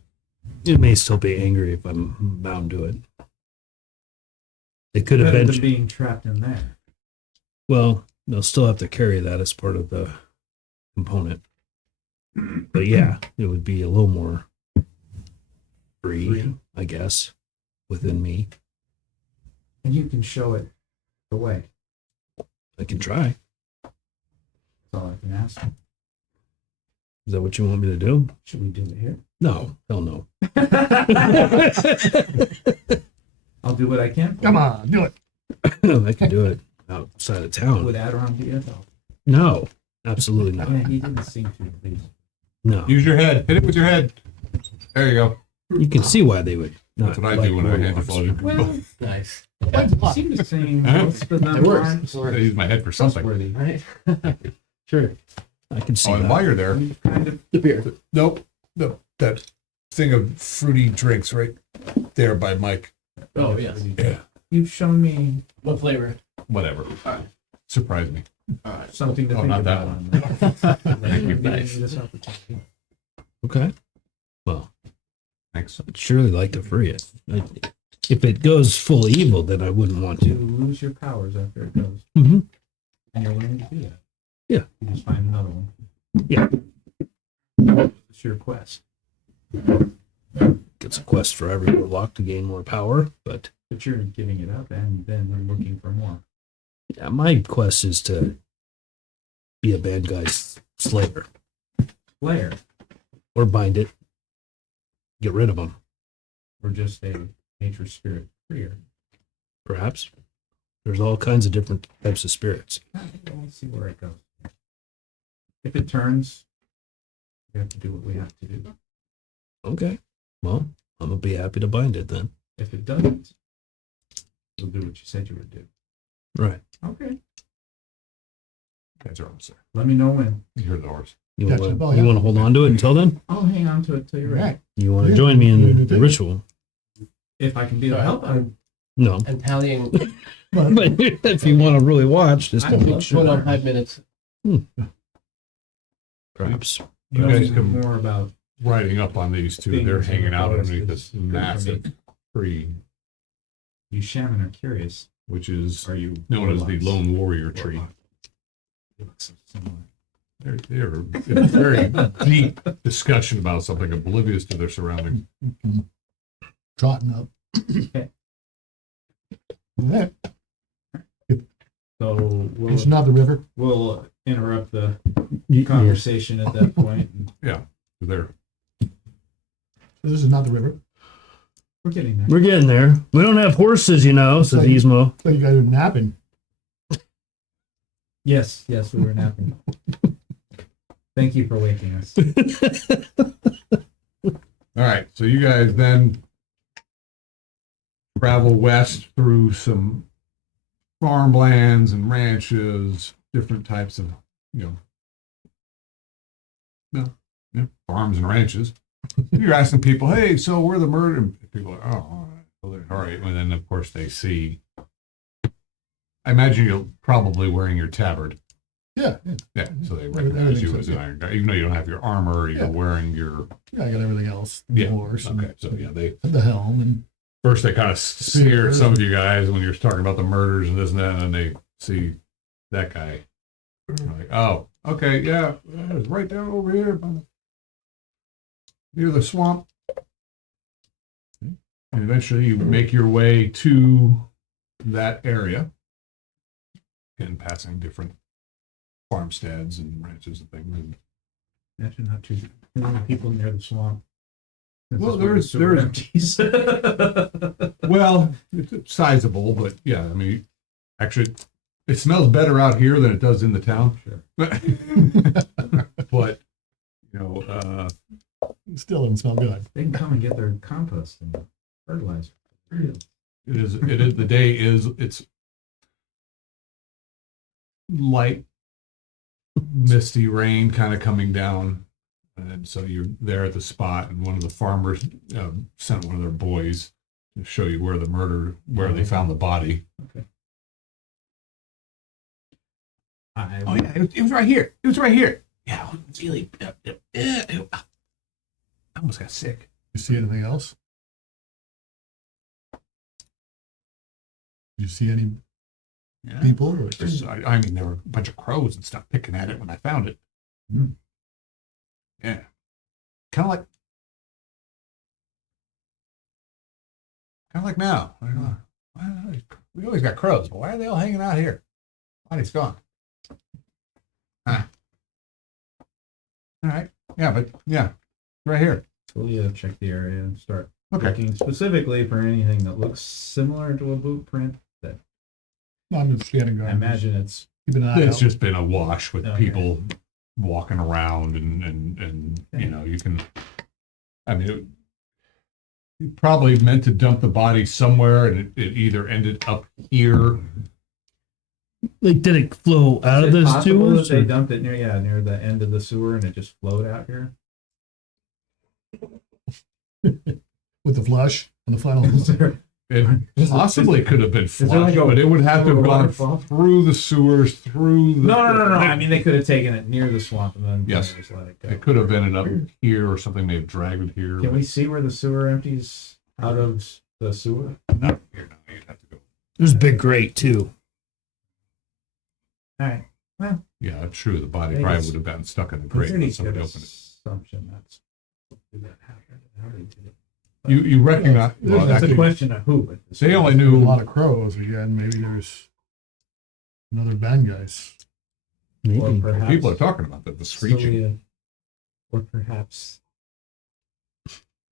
It may still be angry if I'm bound to it. It could have Better been. than being trapped in there. Well, they'll still have to carry that as part of the component. But yeah, it would be a little more free, I guess, within me. And you can show it the way. I can try. That's all I can ask. Is that what you want me to do? Should we do it here? No, hell no. I'll do what I can. Come on, do it. I can do it outside of town. Would Adiron be it though? No, absolutely Yeah, not. he didn't seem to at least. No. Use your head. Hit it with your head. There you go. You can see why they would. That's what I do when I hand the phone. Well, Nice. it seemed the same. Huh? Most of them It works. aren't It I works. use my head for something. trustworthy. Right? Sure. I can see Oh, and that. while you're there, You've kind of The beer. nope, no, that thing of fruity drinks right there by Mike. Oh, yes. Yeah, you've shown me What flavor? whatever. Surprise me. All right. something to Oh, think not that about. one. Thank you. Nice. This opportunity. Okay. Well, Thanks. I'd surely like to free it. If it goes full evil, then I wouldn't want You to. lose your powers after it goes, Mm-hmm. and you're willing to do that. Yeah. You just find another one. Yeah. It's your quest, It's a quest for every warlock to gain more power, but but you're giving it up and then looking for more. yeah, my quest is to be a bad guy's slayer Player, or bind it, get rid of them, or just a nature spirit freer. perhaps. There's all kinds of different types of spirits. We'll see where it goes. If it turns, we have to do what we have to do. Okay. Well, I'm gonna be happy to bind it then. If it doesn't, you'll do what you said you would do. Right. Okay. Guys are almost there. Let me know when. You hear the horse. You Gotcha. want Well, to yeah. hold on to it until then? I'll hang on to it till you're ready. Right. You want to Yeah. join me in the Yeah. ritual? if I can be of help, No. and tallying. But But if you want to really watch, just I make will. sure. Going on 5 minutes. Perhaps. You guys know come more about. riding up on these two. Things They're in the hanging out forest underneath is this good for massive me. tree, You shaman are curious. which is Are you known as the warlocks? Lone Warrior tree. Warlock. You look so similar. They're in a very deep discussion about something, oblivious to their surroundings. trotting up. Yeah, So it's not the river. we'll interrupt the Yeah. conversation at that point. And They're This is not the river. we're getting there. We're getting there. We don't have horses, you know, says Like- Ismo. But you guys are napping. Yes, we were napping. Thank you for waking us. all right. So you guys then travel west through some farmlands and ranches, different types of, farms and ranches. You're asking people, hey, so where the murder? And people are, oh, all right. And then, of course, they see. I imagine you're probably wearing your tabard. Yeah, Yeah, so they recognize you as an iron guy, even though you don't have your armor. You're Yeah. wearing your yeah. I got everything else. The yeah. horse. and Okay, so yeah, they the helm and first they kind of sneer at some of you guys when you're talking about the murders and this and that, and then they see that guy. They're like, oh, okay, yeah, it's right down over here near the swamp. And eventually you make your way to that area, and passing different farmsteads and ranches and things. And Imagine not too many people near the swamp. This Well, is where the sewer empties. well, it's sizable, but yeah, I mean, actually, it smells better out here than it does in the town. Sure. But still doesn't smell good. They can come and get their compost and fertilizer. it is the day is it's light, misty rain kind of coming down, and so you're there at the spot, and one of the farmers sent one of their boys to show you where they found the body. Okay. Oh yeah, it was right here. It was right here. Yeah, it was really. I almost got sick. You see anything else? You see any Yeah. people? Or I mean, there were a bunch of crows and stuff picking at it when I found it. Mm. Yeah, kind of like now. I don't know. Well, we always got crows, but why are they all hanging out here? Body's gone. Huh. All right. Yeah, but yeah, right here. We'll check the area and start Okay. looking specifically for anything that looks similar to a boot print. No, I'm just standing guard. I imagine it's Keep an eye It's out. just been a wash with Okay. people walking around and you can. I mean, it probably meant to dump the body somewhere, and it either ended up here. Like, did it flow out of Is it this possible to that us? they or- dumped it near the end of the sewer and it just flowed out here. with the flush on the final. It possibly could have been there flushed, like a but it would have to have gone waterfall? through the sewers, through the. No. I mean, they could have taken it near the swamp and then Yes. just let it go. It could have ended up here, or something may have dragged it here. Can we see where the sewer empties out of the sewer? Not here. No, you'd have to go. There's a big grate, too. All right. Well, Yeah, that's true. The body Maybe probably it's- would have been stuck in the it's grate when pretty somebody good opened it. assumption that's that happened. How they did it. You recognize? Well, That's a actually, question of who. But they only A knew. lot of crows again. Maybe there's another band guys. or Maybe. perhaps People are talking about that. The screeching. Celia, or perhaps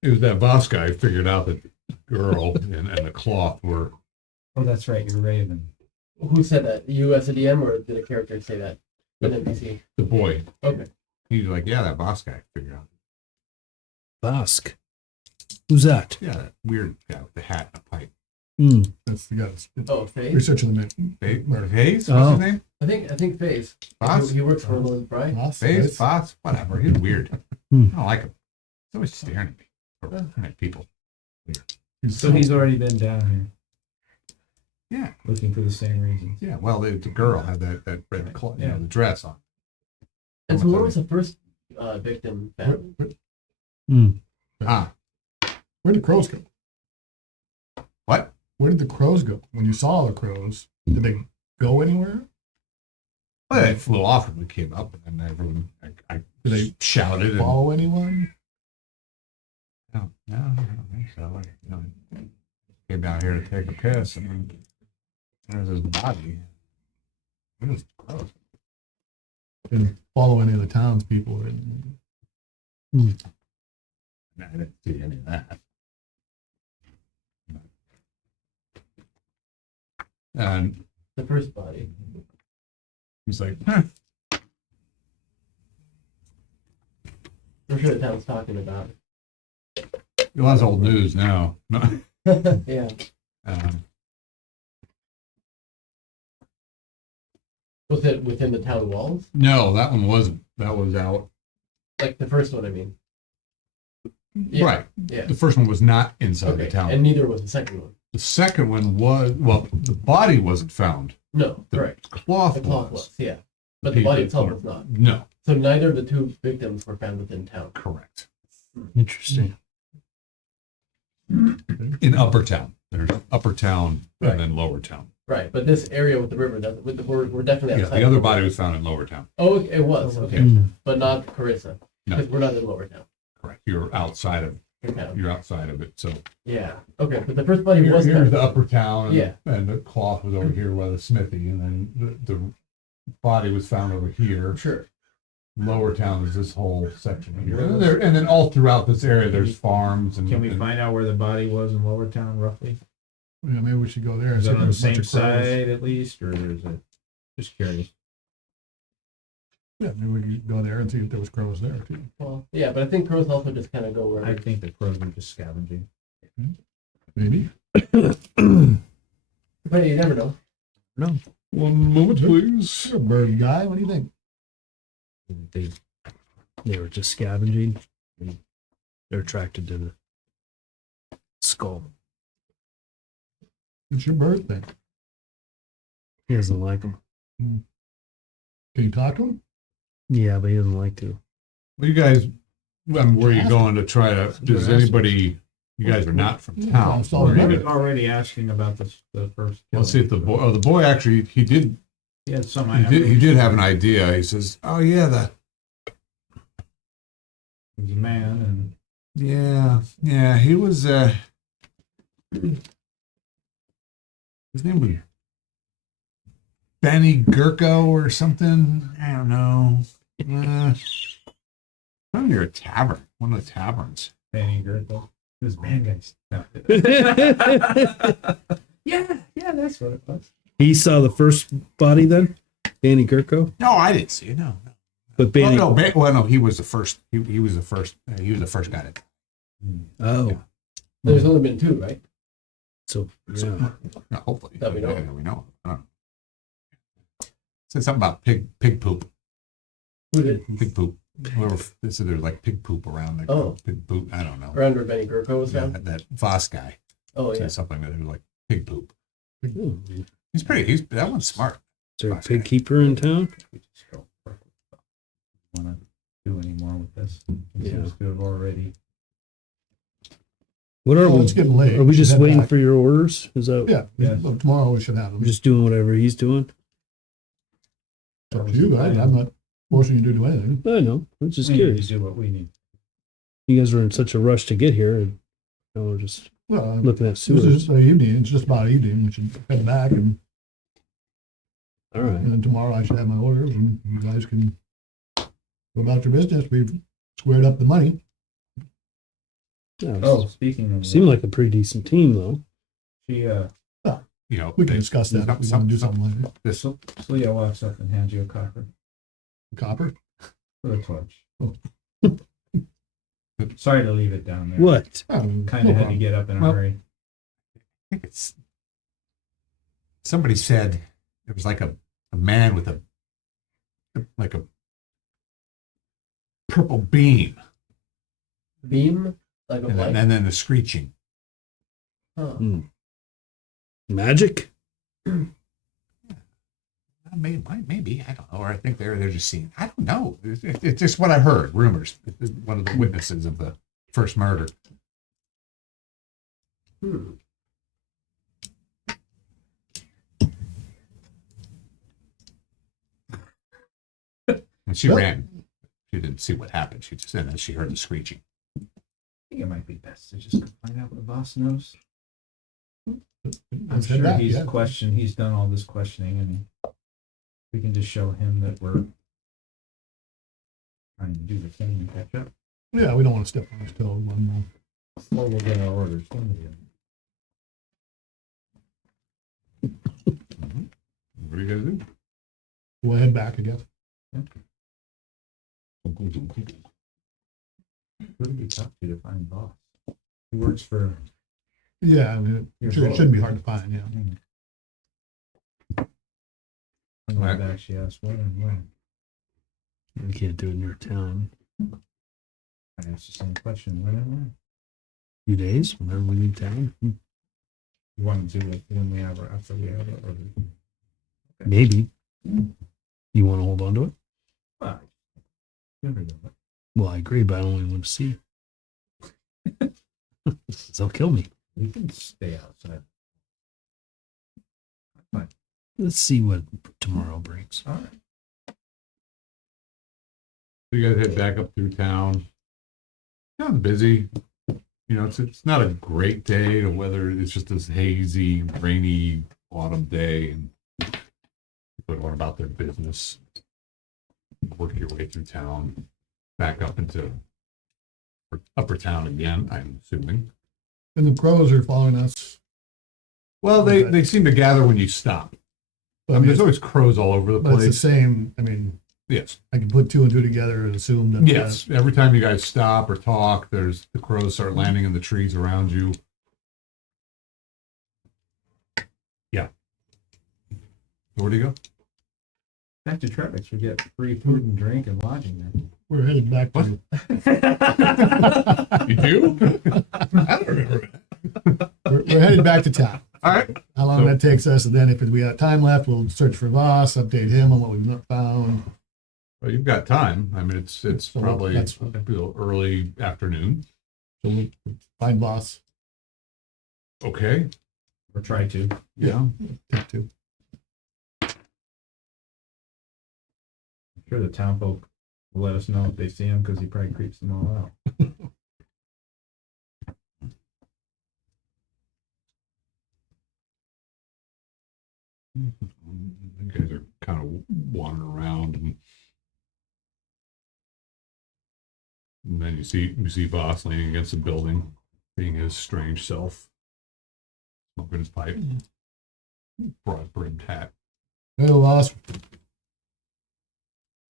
It was that Voss guy who figured out that the girl and the cloth were. oh, that's right, you're Raven. Who said that? You as a DM, or did a character say that? An NPC. The boy. Okay. He's like, yeah, that Voss guy figured out. Bosk. Who's that? Yeah, that weird guy with the hat and a pipe. Hmm. That's the guys. Oh, Faye. Researching the Hayes? What's Oh. his name? I think Faye's. Voss? He works for Lone Fry. Hayes? Voss? Whatever. He's weird. Hmm. I don't like him. He's always staring at me. Or at people. Weird. So he's already been down here Yeah, looking for the same reasons. yeah. Well, the girl had that red, Yeah. the dress on. And so what was the first victim found? Ah, Where did crows go? what? Where did the crows go? When you saw the crows, did they go anywhere? Well, they flew off when we came up, and then everyone, I Did they shouted. And, follow anyone? no, I don't think so. You know, came down here to take a piss, and then there's his body. It was gross. Didn't follow any of the townspeople or anything? I didn't see any of that. And The first body. he's like, huh. I'm sure the town's talking about Well, that's old news now. No. it. Yeah. Um, Was it within the town walls? no, that one wasn't. That was out. Like the first one, I mean. Yeah. Right. Yeah. The first one was not inside Okay. the town. And neither was the second one. The second one was, well, the body wasn't found. No, The correct. cloth The cloth was. was, yeah. But the body itself was not. No, So neither of the two victims were found within town. correct. Interesting. In Upper Town. There's Upper Town Right. and then Lower Town. Right, but this area with the river, we're definitely Yeah, outside. the other body was found in Lower Town. Oh, it was, okay. Mm. But not Carissa. No. Because we're not in Lower Town. Correct. You're outside of Okay. it. So Yeah. Okay, but the first body here's was found. the Upper Town, and, Yeah. and the cloth was over here by the smithy, and then the body was found over here. Sure. Lower Town is this whole section here, and then all throughout this area there's farms and. Can we and- find out where the body was in Lower Town roughly? Yeah, maybe we should go there and Is see it if on the there's a bunch same of crows. side at least, or is it? Just curious. Yeah, maybe we could go there and see if there was crows there too. Well, yeah, but I think crows also just kind of go I wherever. think the crows are just scavenging. Maybe. But you never know. One moment, please. You're a bird guy. What do you think? They were just scavenging. They're attracted to the skull. It's your bird thing. He doesn't like them. Can you talk to him? Yeah, but he doesn't like to. Well, you guys, where are you going to try to? Does anybody? You guys are not from town. I'm so still where are you I remember. was gonna- already asking about the first. Let's see if the boy. Oh, the boy actually he did. He had some. He did have an idea. He says, "Oh yeah, He's a man, yeah. He was. His name was Benny Gurko or something. I don't know. Probably near a tavern, one of the taverns. and Danny Gertho. This band guys. No. Yeah, that's what it was. He saw the first body then, Danny Gurko. No, I didn't see it. No. But Danny. No, he was the first. He was the first. He was the first guy to. Oh, There's only been two, right? so yeah. No, hopefully. That we know. Yeah, we know. I don't know. Said something about pig poop. Who did? Pig poop. Whoever they said there's like pig poop around. Like Oh. pig poop. I don't know. Around where Benny Gurko was Yeah, found? that Voss guy Oh, yeah. said something that was like pig poop. Ooh. That one's smart. Is there a pig keeper in town? We just don't want to do any more with this. It Yeah. seems to have already. What are Well, we? it's getting late. Are we just Head waiting back. for your orders? Is that Yeah. Yeah. Well, tomorrow we should have them. we're just doing whatever he's doing? Up to you guys. I'm not forcing you to do anything. I know. I'm just We need to curious. do what we need. You guys were in such a rush to get here, and we're just Well, looking at this is sewers. just the evening. It's just about evening. We should head back, and All right. then tomorrow I should have my orders, and you guys can go about your business. We've squared up the money. Yeah, Oh, speaking of, seemed like a pretty decent team, though. she You know, We can discuss that if we want to do something later. This Leah walks up and hands you a copper Copper. for a torch. Oh. Sorry to leave it down there. What? Oh, Kind no of had to problem. get up in a Well, hurry. I think it's somebody said it was like a man with a purple beam Beam? Like a and light? then the screeching. Huh. Magic? Maybe, I don't know. Or I think they're just seeing. I don't know. It's just what I heard. Rumors. It's one of the witnesses of the first murder. Hmm. And she ran. She didn't see what happened. She just, and then she heard the screeching. I think it might be best to just find out what the boss knows. I'm Let's head sure back, he's yeah. questioned. He's done all this questioning, and we can just show him that we're trying to do the thing and catch up. Yeah, we don't want to step on his toe. One more. Well, we'll get our orders. What What are you gonna do? We'll head back, I guess. Who did we talk to find boss? He works for. Yeah, I mean, Your it shouldn't be hard to find. Yeah. I'm going to actually ask when and when. You can't do it in your town. I asked the same question. When and when? Few days, whenever we leave town. You want to do it when we have it, after we have it, or Maybe. You want to hold on to it? well, never do it. Well, I agree, but I don't even want to see it. They'll kill me. We can stay outside. Fine. Let's see what tomorrow brings. All right. So you guys head back up through town. Town's busy. You know, it's not a great day. The weather is just this hazy, rainy autumn day, and people are going about their business. Work your way through town, back up into upper town again, I'm assuming. And the crows are following us. Well, they seem to gather when you stop. But I mean, there's always crows all over the but it's the place. same. I mean, Yes. I can put two and two together and assume that. Yes. Every time you guys stop or talk, there's the crows start landing in the trees around you. Yeah. Where do you go? Back to Trevick's, we get free food and drink and lodging there. We're headed back to. You do? I don't remember. We're headed back to town. All right. How long So- that takes us, and then if we got time left, we'll search for Voss, update him on what we've not found. Well, you've got time. I mean, it's So probably that's- early afternoon. So we'll find Voss. Okay. Or try to. Yeah. Take two. I'm sure the town folk will let us know if they see him because he probably creeps them all out. You guys are kind of wandering around, and then you see Voss leaning against the building, being his strange self, smoking his pipe, broad brimmed hat. Hello, Voss.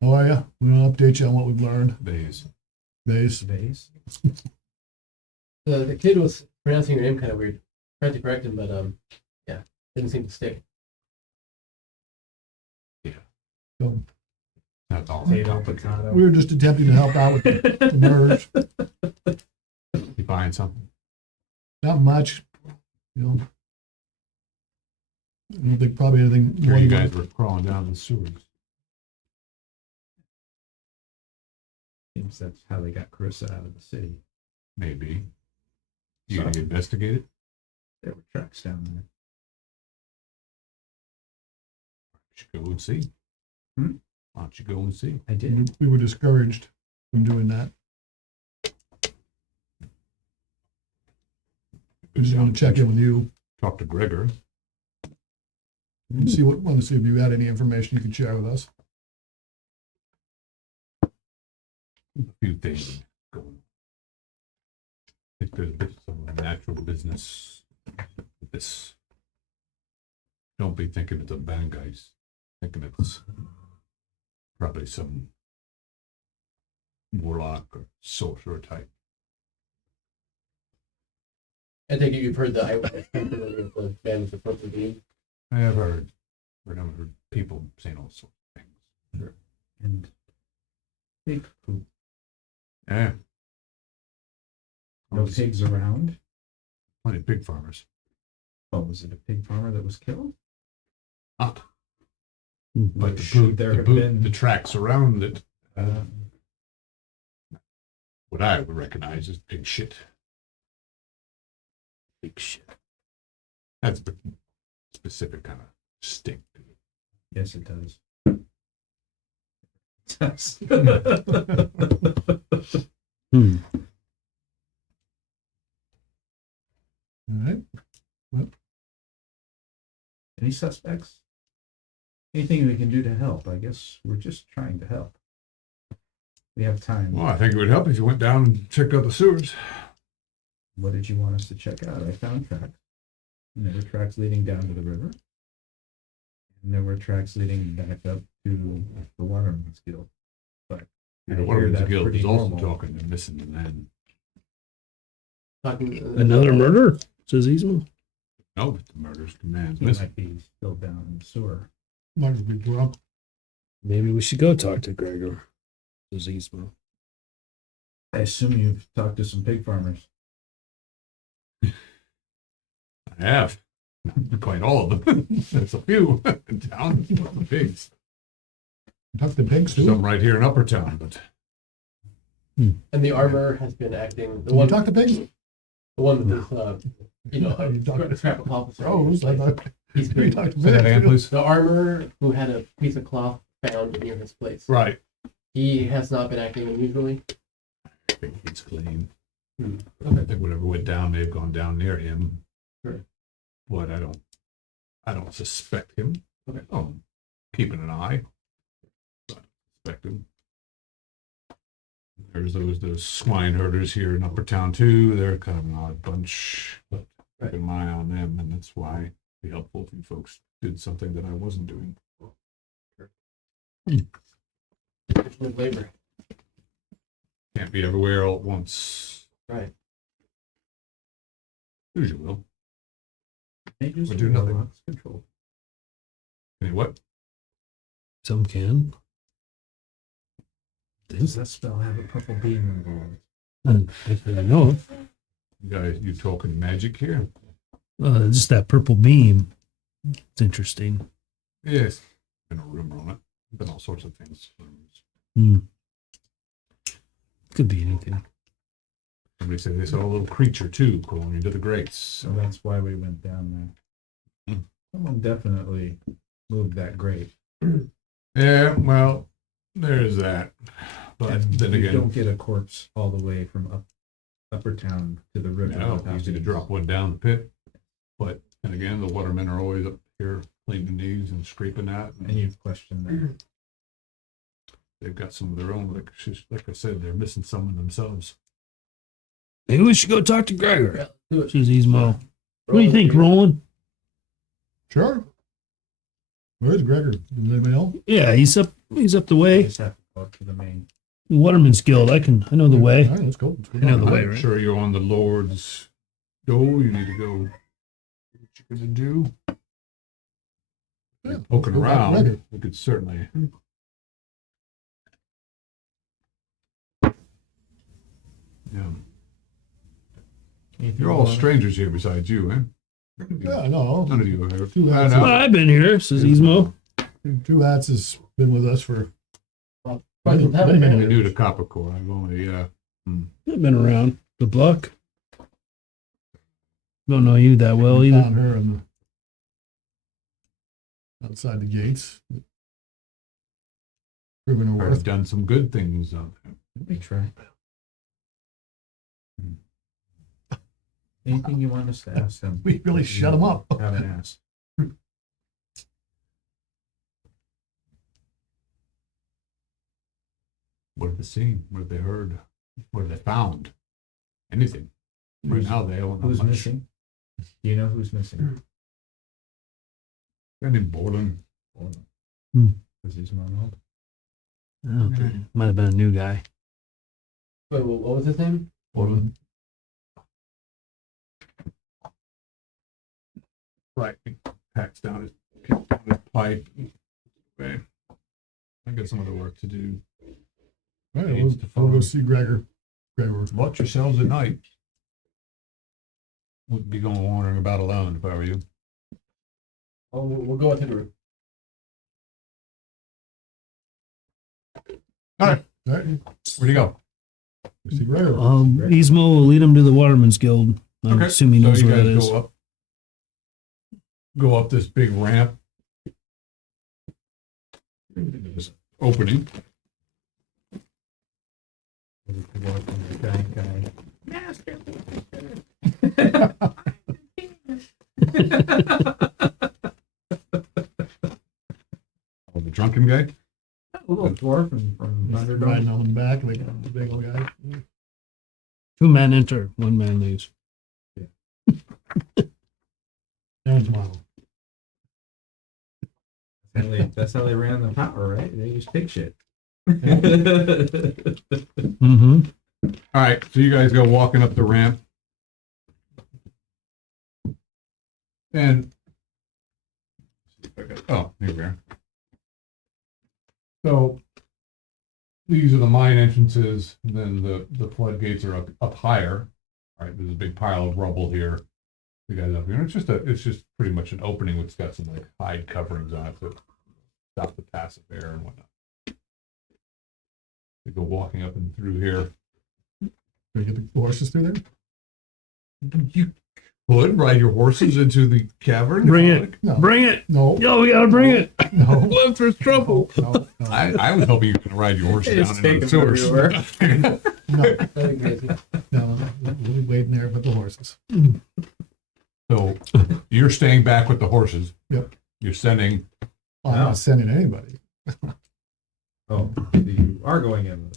How are you? We're gonna update you on what we've learned. Days. Days. Vase? The kid was pronouncing your name kind of weird. Tried to correct him, but yeah, didn't seem to stick. So That's all. Potato, potato. we were just attempting to help out with the merge. You buying something? Not much, you know. I don't think probably anything. Sure, more you than- guys were crawling down the sewers. Seems that's how they got Carissa out of the city. Maybe. You gonna investigate it? There were trucks down there. Should go and see. Hmm? Why don't you go and see? I did. We were discouraged from doing that. We just want to check in with you Talk to Gregor. and want to see if you had any information you could share with us. A few things going on. I think there's a bit of a natural business with this. Don't be thinking it's a bad guys. Thinking it's probably some warlock or sorcerer type. I think you've heard the eyewitness testimony of the man with the purple beam. I have heard people saying all sorts of things. And pig poop. Yeah. No pigs around. Plenty of pig farmers. Oh, was it a pig farmer that was killed? Not. Hmm. But the Should boot, there the have boot, been- the tracks around it, Uh, what I would recognize as big shit. Big shit. That's a specific kind of stink. yes, it does. Hmm. All right. Any suspects? Anything we can do to help? I guess we're just trying to help. We have time. Well, I think it would help if you went down and checked out the sewers. What did you want us to check out? I found tracks. And there were tracks leading down to the river. And there were tracks leading back up to the Waterman's Guild. But I The hear Waterman's that's Guild pretty is also normal. talking and missing the man. Talking Another murder, says Ismo. No, but the murder's the man's He missing. might be still down in the sewer. Might as well be drunk. Maybe we should go talk to Gregor, says Ismo. I assume you've talked to some pig farmers. I have. Not quite all of them. There's a few in town. The pigs. Talk to pigs too. Some right here in Upper Town, but And the armor has been acting. The You one, talk to pigs? the one with you know, You talk to scrap of officer. Rose. I thought He's you been, talk to say that again, pigs. please. the armor who had a piece of cloth found near his place. Right. He has not been acting unusually. I think he's clean. Hmm. I think whatever went down, they've gone down near him. Sure. But I don't suspect him. Okay. Oh, keeping an eye. But I suspect him. There's those swine herders here in Upper Town too. They're kind of an odd bunch, but keeping my eye on them, and that's why it'd be helpful if you folks did something that I wasn't doing. With labor. Can't be everywhere all at once. Right. As you will. They use Or do nothing. warlocks control. Anyway, what? Some can. Does that spell have a purple beam involved? I know. You guys, you talking magic here? Just that purple beam. It's interesting. Yes. Been a rumor on it. Been all sorts of things. Hmm. Could be anything. Somebody said they saw a little creature too crawling into the grates. So So that's why we went down there. Hmm. Someone definitely moved that grate. yeah, well, there's that. But And then you again, don't get a corpse all the way from Upper Town to the river. no, without easy to these. drop one down the pit. But then again, the watermen are always up here cleaning these and scraping that. And you've questioned that. They've got some of their own. Like I said, they're missing some of themselves. Maybe we should go talk to Gregor, Do it. says Ismo. What do you think, Roland? Sure. Where's Gregor? Does anybody know? Yeah, he's up the You way. just have to go up to the main. Waterman's Guild. I know the All way. right, let's go. Let's go. I know the down. way, I'm right? sure you're on the Lord's dole. You need to go. What you're gonna do? Yeah, Poking go back to around, Gregor. we could certainly. Yeah, Anything you're you all want? strangers here besides you, eh? Yeah, no. None of you are here. Two hats. Well, I've been here, says Ismo. Two hats has been with us for Well, many, fucking many, many I'm years. new to Coppercore. I've only, I've been around the block. Don't know you that well We either. found her in the, outside the gates. Proving her I've worth. done some good things. Let me try. Anything you want us to ask them? We really shut him up. Haven't asked. What have they seen? What have they heard? What have they found? Anything. Right now, they don't know Who's much. missing? Do you know who's missing? And in Borland. Was his mom old? Okay. Might have been a new guy. Wait, what was his name? Borland. Right. He packs down his pipe. Okay. I got some other work to do. All right, Needs we'll to follow. go see Gregor. Gregor. Watch yourselves at night. would be going wandering about alone if I were you. Oh, we'll go into the room. All right. Where'd you go? See Gregor. Ismo will lead him to the Waterman's Guild. I'm assuming he knows so you where guys that is. go up this big ramp. There's an opening. Oh, the drunken guy? A little dwarf from Just Thunderdome. riding on the back, like the big old guy. 2 men enter, 1 man leaves. And smile. That's how they ran the power, right? They used pig shit. Mm-hmm. All right, so you guys go walking up the ramp. And oh, here we are. So these are the mine entrances, and then the floodgates are up higher. All right, there's a big pile of rubble here. You guys up here. And it's just pretty much an opening which got some like hide coverings on it to stop the passive air and whatnot. You go walking up and through here. Can we get the horses through there? You could ride your horses into the cavern. Bring if you it. like. No. Bring it. No. Yo, we gotta bring it. No. Left there's trouble. No. No. I was hoping you could ride your horses It's down into the taken sewers. everywhere. No. That'd be crazy. No. We'll be waiting there with the horses. So you're staying back with the horses. Yep. You're sending. I'm No. not sending anybody. Oh, you are going in.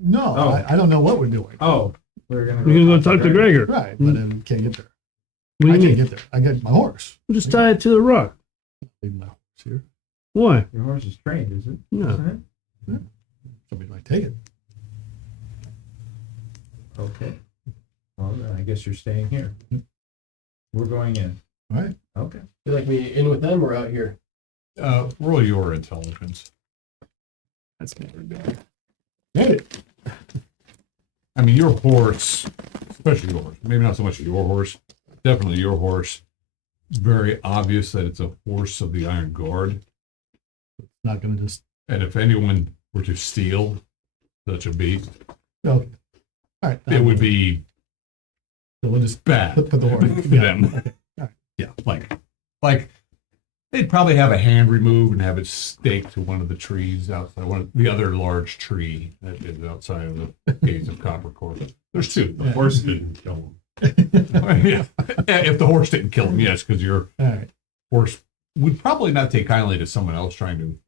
No. Oh. I don't know what we're doing. Oh, we're gonna We're gonna go talk to Gregor. Right. But then can't get there. What do I you can't mean? get there. I get my horse. We'll just tie it to the rock. Leave my horse here. Why? Your horse is trained, is it? No. Isn't it? Somebody might take it. Okay. Well, then I guess you're staying here. We're going in. All right. Okay. You like me in with them or out here? Roll your intelligence. That's never good. Get it. I mean, your horse, especially yours, maybe not so much your horse, definitely your horse. Very obvious that it's a horse of the Iron Guard. Not going to just. And if anyone were to steal such a beast, Okay. All right. it would be So we'll just bad put the horse. for them. Yeah, like they'd probably have a hand removed and have it staked to one of the trees outside, one of the other large tree that is outside of the gates of Coppercore. There's 2. The horse didn't kill him. Yeah, if the horse didn't kill him, yes, because your All right. horse would probably not take kindly to someone else trying to.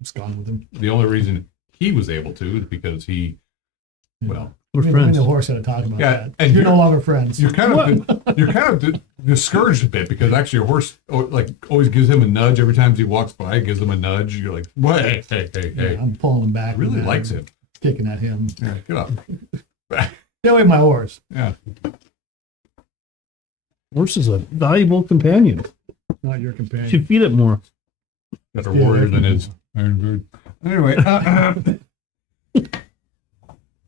It's gone with him. The only reason he was able to is because he, well, We're Me and friends. the horse had to talk about Yeah, that. and You're you're- no longer friends. you're kind of discouraged a bit because actually your horse always gives him a nudge every time he walks by. Gives him a nudge. You're like, what? Hey. Yeah, I'm pulling him back. Really and likes him. Kicking at him. Yeah, get up. Get away from my horse. Yeah. Horse is a valuable companion. Not your You companion. should feed it more. Better warrior than his Iron Bird. Anyway,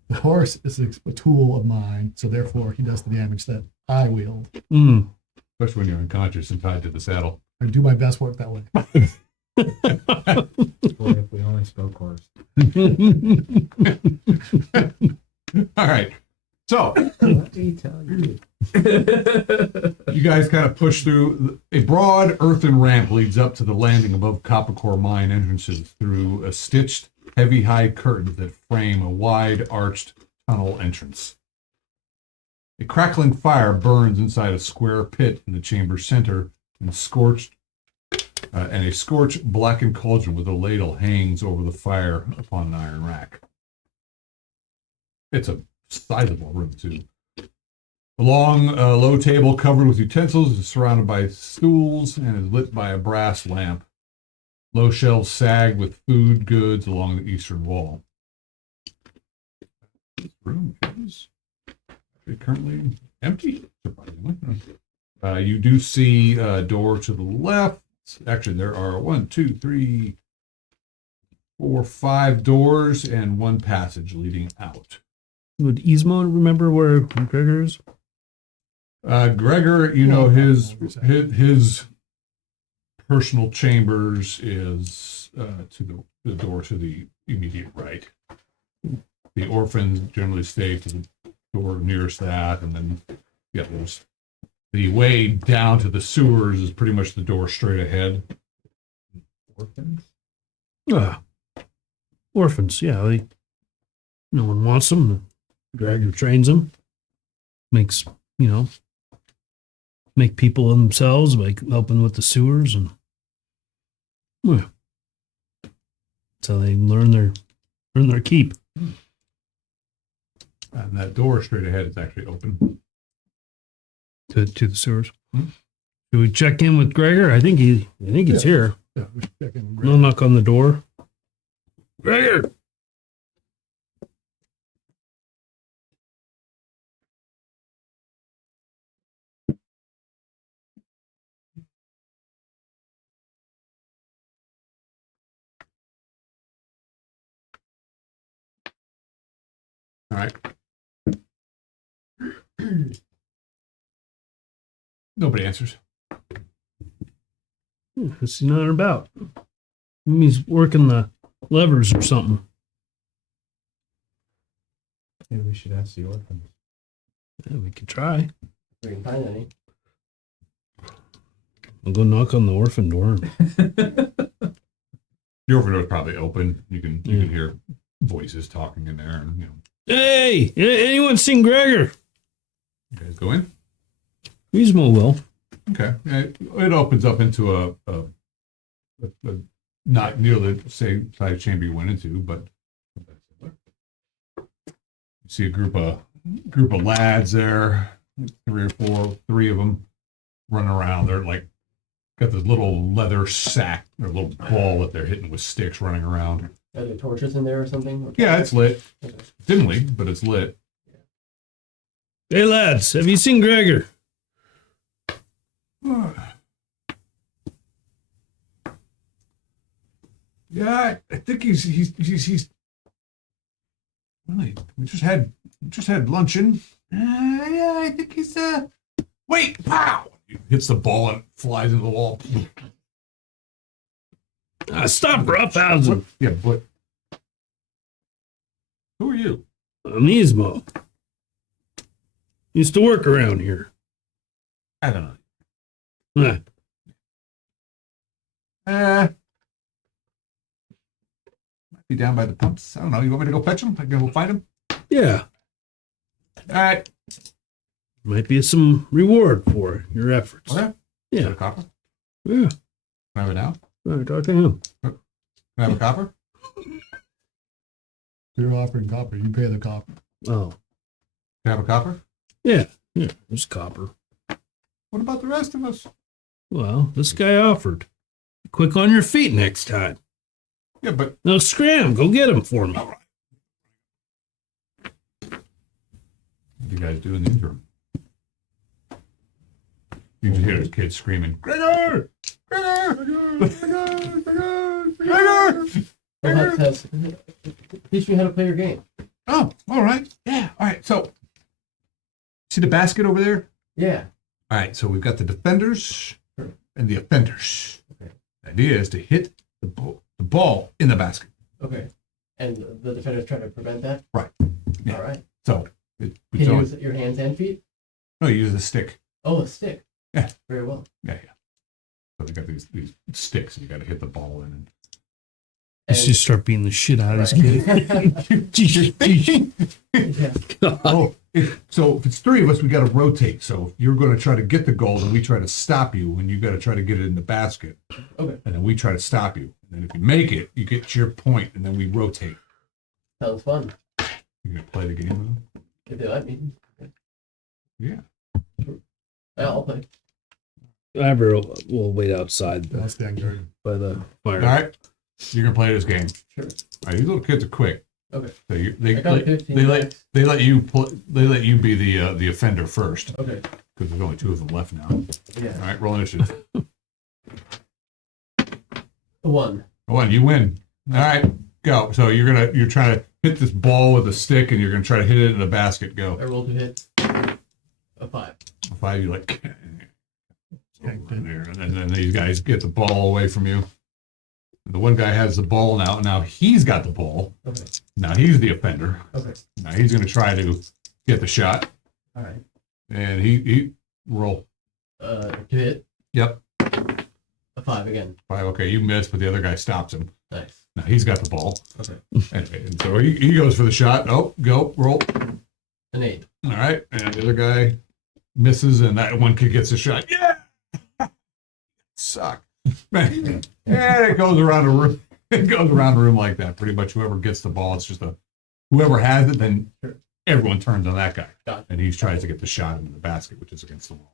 The horse is a tool of mine, so therefore he does the damage that I wield. Mm. especially when you're unconscious and tied to the saddle. I do my best work that way. Boy, if we only spoke horse. All right. So Let me tell you. you guys kind of push through. A broad earthen ramp leads up to the landing above Coppercore mine entrances through a stitched, heavy hide curtains that frame a wide arched tunnel entrance. A crackling fire burns inside a square pit in the chamber's center, and a scorched blackened cauldron with a ladle hangs over the fire upon an iron rack. It's a sizable room too. A long, low table covered with utensils is surrounded by stools and is lit by a brass lamp. Low shelves sag with food goods along the eastern wall. This room is currently empty, surprisingly. You do see a door to the left. Actually, there are 1, 2, 3, 4, 5 doors and one passage leading out. Would Ismo remember where Gregor is? Gregor, you know his personal chambers is to the door to the immediate right. The orphans generally stay to the door nearest that, and then there's the way down to the sewers is pretty much the door straight ahead. Orphans? Orphans, yeah. No one wants them. Gregor trains them. Makes, make people themselves by helping with the sewers, and so they learn their keep. And that door straight ahead is actually open. To the sewers. Do we check in with Gregor? I think he's here. Yeah, we should check in. No knock on the door. Gregor. All right. Nobody answers. What's he not about? He's working the levers or something. Maybe we should ask the orphans. Yeah, we could try. We can find any. I'll go knock on the orphan door. The orphan door is probably open. You can hear voices talking in there, and Hey, anyone seen Gregor? you guys go in. Weasmo will. Okay, it opens up into a not near the same size chamber you went into, but you see a group of lads there, three of them running around. They're like got this little leather sack or little ball that they're hitting with sticks, running around. Are there torches in there or something? Yeah, it's lit. Okay. Dimly, but it's lit. Hey lads, have you seen Gregor? Yeah, I think he's well, we just had luncheon. Yeah, I think he's wait, pow! He hits the ball and flies into the wall. Stop roughhousing. Yeah, but who are you? I'm Weasmo. Used to work around here. I don't know. Huh. Might be down by the pumps. I don't know. You want me to go fetch him? I can go find him. Yeah, All right. might be some reward for your efforts. Okay. Yeah. Is that a copper? Yeah. Can I have it now? All right, talk to him. Can I have a copper? You're offering copper. You pay the copper. Oh, Can I have a copper? yeah, there's copper. What about the rest of us? Well, this guy offered. Quick on your feet next time. Yeah, but Now scram, go get him for me. what do you guys do in the interim? You just hear this kid screaming, Gregor! Gregor! Gregor! Gregor! Gregor! Well, that says, teach me how to play your game. Oh, all right. Yeah, all right. So, see the basket over there? Yeah. All right, so we've got the defenders and the offenders. Okay. The idea is to hit the ball in the basket. Okay. And the defenders try to prevent that? Right. Yeah. All right. So, Can you use your hands and feet? no, you use a stick. Oh, a stick. Yeah. Very well. Yeah. So they got these sticks, and you got to hit the ball in. Let's just start beating the shit out of this kid. Yeah. Oh, so if it's three of us, we got to rotate. So if you're going to try to get the goal, then we try to stop you, and you got to try to get it in the basket. Okay. And then we try to stop you. And then if you make it, you get your point, and then we rotate. Sounds fun. You gonna play the game with them? If they let me. Yeah. Yeah, I'll play. We'll wait outside That's the guard. by the fire. All right. You're gonna play this game. Sure. All right. These little kids are quick. Okay. So I got 15 they minutes. let you be the offender first Okay. because there's only two of them left now. Yeah. All right. Roll initiative. 1. One, you win. All right. Go. So you're trying to hit this ball with a stick, and you're gonna try to hit it in the basket. Go. I rolled to hit a 5. by you like over in there, and then these guys get the ball away from you. The one guy has the ball now. Now he's got the ball. Okay. Now he's the offender. Okay. Now he's going to try to get the shot, All right. and he roll. Hit. Yep. A 5 again. 5. Okay, you missed, but the other guy stops him. Nice. Now he's got the ball. Okay. And so he goes for the shot. Oh, go, roll. An 8. All right. And the other guy misses, and that one kid gets a shot. Yeah! Suck. Man. And it goes around the room. It goes around the room like that. Pretty much whoever gets the ball, it's just whoever has it, then everyone turns on that guy. Got it. And he tries to get the shot into the basket, which is against the wall.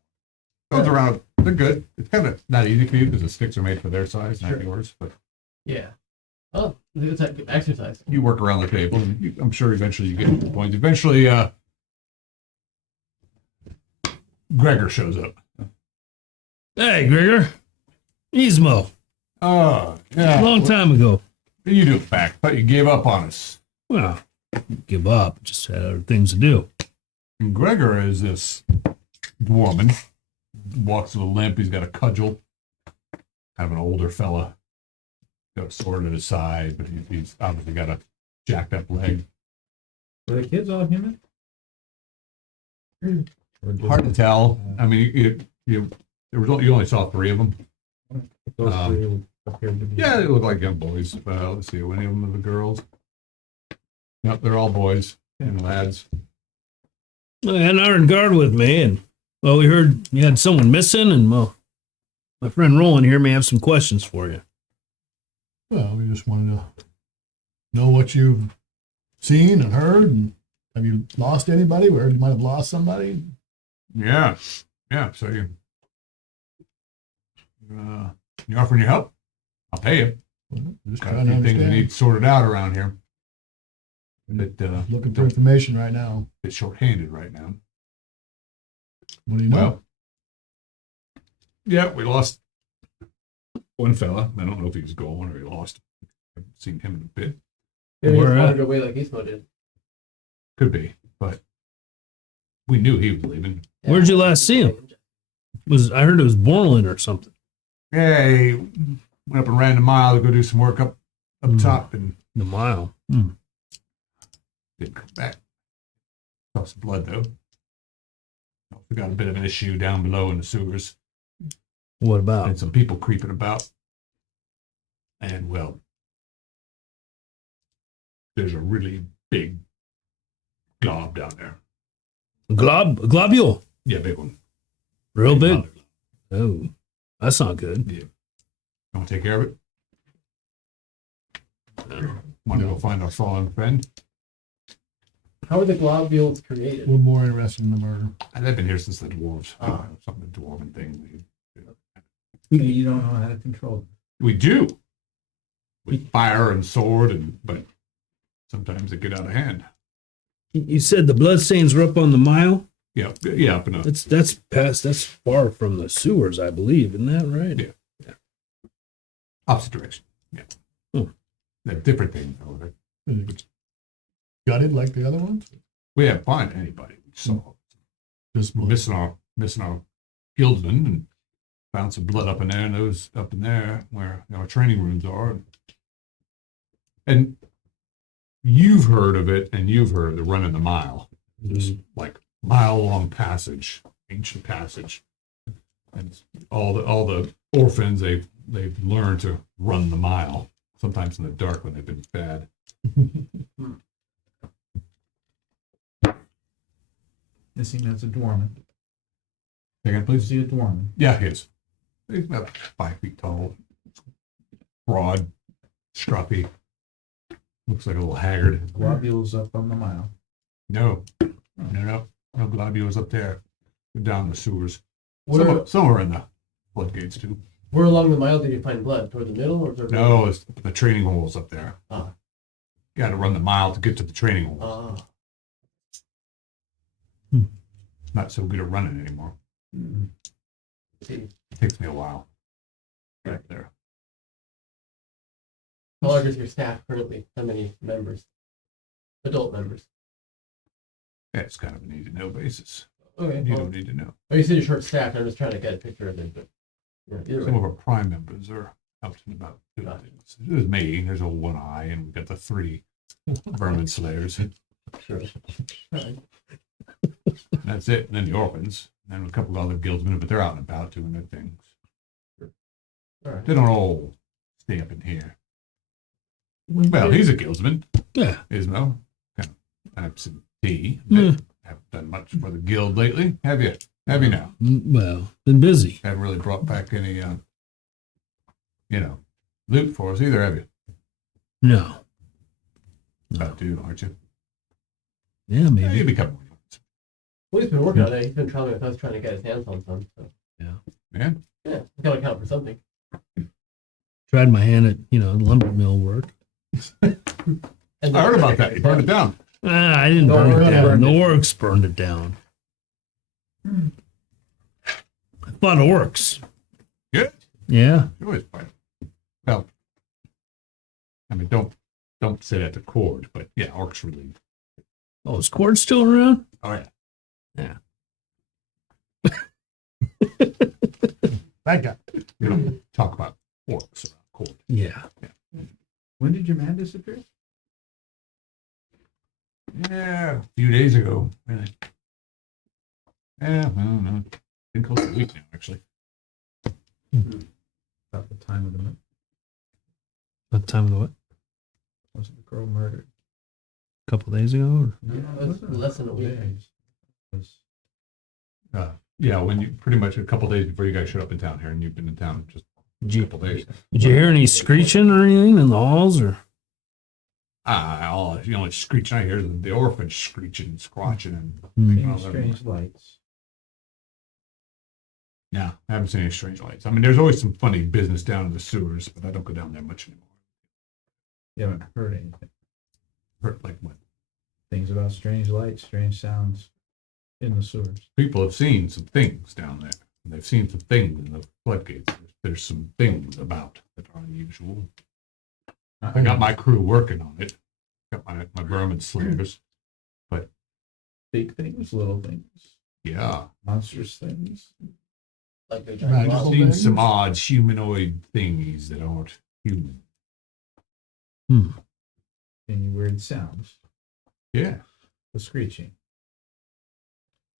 Goes around. They're good. It's kind of not easy for you because the sticks are made for their size, not Sure. yours. But Yeah. Oh, it's like exercise. you work around the table, and I'm sure eventually you get the points. Eventually, Gregor shows up. Hey, Gregor. Ismo. Oh, yeah. Long time ago. What are you doing back? I thought you gave up on us. Well, give up. Just had other things to do. And Gregor is this woman. Walks with a limp. He's got a cudgel. Kind of an older fella. Got a sword at his side, but he's obviously got a jacked up leg. Were the kids all human? Or just Hard to tell. I mean, you only saw 3 of them. those three appeared to be? Yeah, they look like young boys. Let's see, any of them are the girls? Nope, they're all boys and lads. I had an iron guard with me, and well, we heard you had someone missing, and well, my friend Roland here may have some questions for you. Well, we just wanted to know what you've seen and heard, and have you lost anybody? We heard you might have lost somebody. Yeah, so you offering your help? I'll pay you. Just Got a trying to few things we understand. need sorted out around here. But Looking for information right now. it's short-handed right now. What do you know? Well, yeah, we lost one fella. I don't know if he's gone or he lost. I haven't seen him in a bit. Maybe he Where at? wandered away like Ismo did. Could be, but we knew he was leaving. Where'd you last see him? I heard it was Borland or something. Yeah, he went up and ran a mile to go do some work up top and The mile. didn't come back. Saw some blood though. We got a bit of an issue down below in the sewers. What about? And some people creeping about. And well, there's a really big glob down there. Globule. Yeah, big one. Real big. Oh, that's not good. Yeah. Want to take care of it? Want to go find our fallen friend? How are the globules created? We're more interested in the murder. And they've been here since the dwarves. Ah. Something dwarven thing. You don't know how to control them. We do. With fire and sword, but sometimes they get out of hand. You said the bloodstains were up on the mile. Yeah, up and up. That's far from the sewers, I believe. Isn't that right? Yeah. Opposite direction. Yeah. Oh. They're different things, though. Is it gutted like the other ones? We haven't found anybody. So Just we're missing our guildsmen and found some blood up in there, and those up in there where our training rooms are. And you've heard of it, and you've heard of the running the mile. This like mile-long passage, ancient passage. And all the orphans, they've learned to run the mile, sometimes in the dark when they've been bad. Missing as a dwarven. Again, You please. see a dwarven. Yeah, he is. He's about 5 feet tall, broad, scruffy. Looks like a little haggard. Globules up on the mile. No globules up there. They're down the sewers. Where, Some are in the floodgates too. where along the mile did you find blood? Toward the middle or toward No, it's the training holes up there. Ah. You got to run the mile to get to the training holes. Not so good at running anymore. See. Takes me a while. Right there. How large is your staff currently? How many members? Adult members. Yeah, it's kind of an easy no basis. Okay. You Well, don't need to know. you said you're short staffed. I'm just trying to get a picture of it, but either Some way. of our prime members are out and about doing things. There's me, there's a one eye, and we've got the 3 vermin slayers. Sure. Alright. That's it. And then the orphans, and then a couple of other guildsmen, but they're out and about doing their things. Alright. They don't all stay up in here. Well, he's a guildsman, Yeah. Ismo. Kind of absentee. Yeah. Haven't done much for the guild lately, have you? Have you now? Well, been busy. Haven't really brought back any, loot for us either, have you? No. About to, aren't you? Yeah, Yeah, maybe. you'll be coming. Well, he's been working on it. He's been traveling with us trying to get his hands on some. So. Yeah. Yeah, he's got to count for something. Tried my hand at, lumber mill work. I heard about that. You burned it down. I didn't The burn it orcs down. burned The it. orcs burned it down. I fought orcs. Good. Yeah. You always fight. Well, I mean, don't say that to Cord, but yeah, orcs really. Oh, is Cord still around? Oh yeah. That guy. You don't talk about orcs around Cord. Yeah. When did your man disappear? Yeah, a few days ago. Really. Yeah, I don't know. Been close to a week now, actually. About the time of the What time of the what? was the girl murdered? A couple days ago? Or? That's less than a week. Was Yeah, when you pretty much a couple days before you guys showed up in town here, and you've been in town just Did a you, couple days. did you hear any screeching or anything in the halls? Or All you know, screeching I hear is the orphans screeching and squatching and seeing Well, strange lights. yeah, I haven't seen any strange lights. I mean, there's always some funny business down in the sewers, but I don't go down there much anymore. You haven't heard anything. Hurt like what? Things about strange lights, strange sounds in the sewers. People have seen some things down there. And they've seen some things in the floodgates. There's some things about that are unusual. I got my crew working on it. Got my vermin slayers. Big things, little things, Yeah, monstrous things. Like the Magical giant I've blob. seen things? some odd humanoid thingies that aren't human. Any weird sounds. Yeah, The screeching.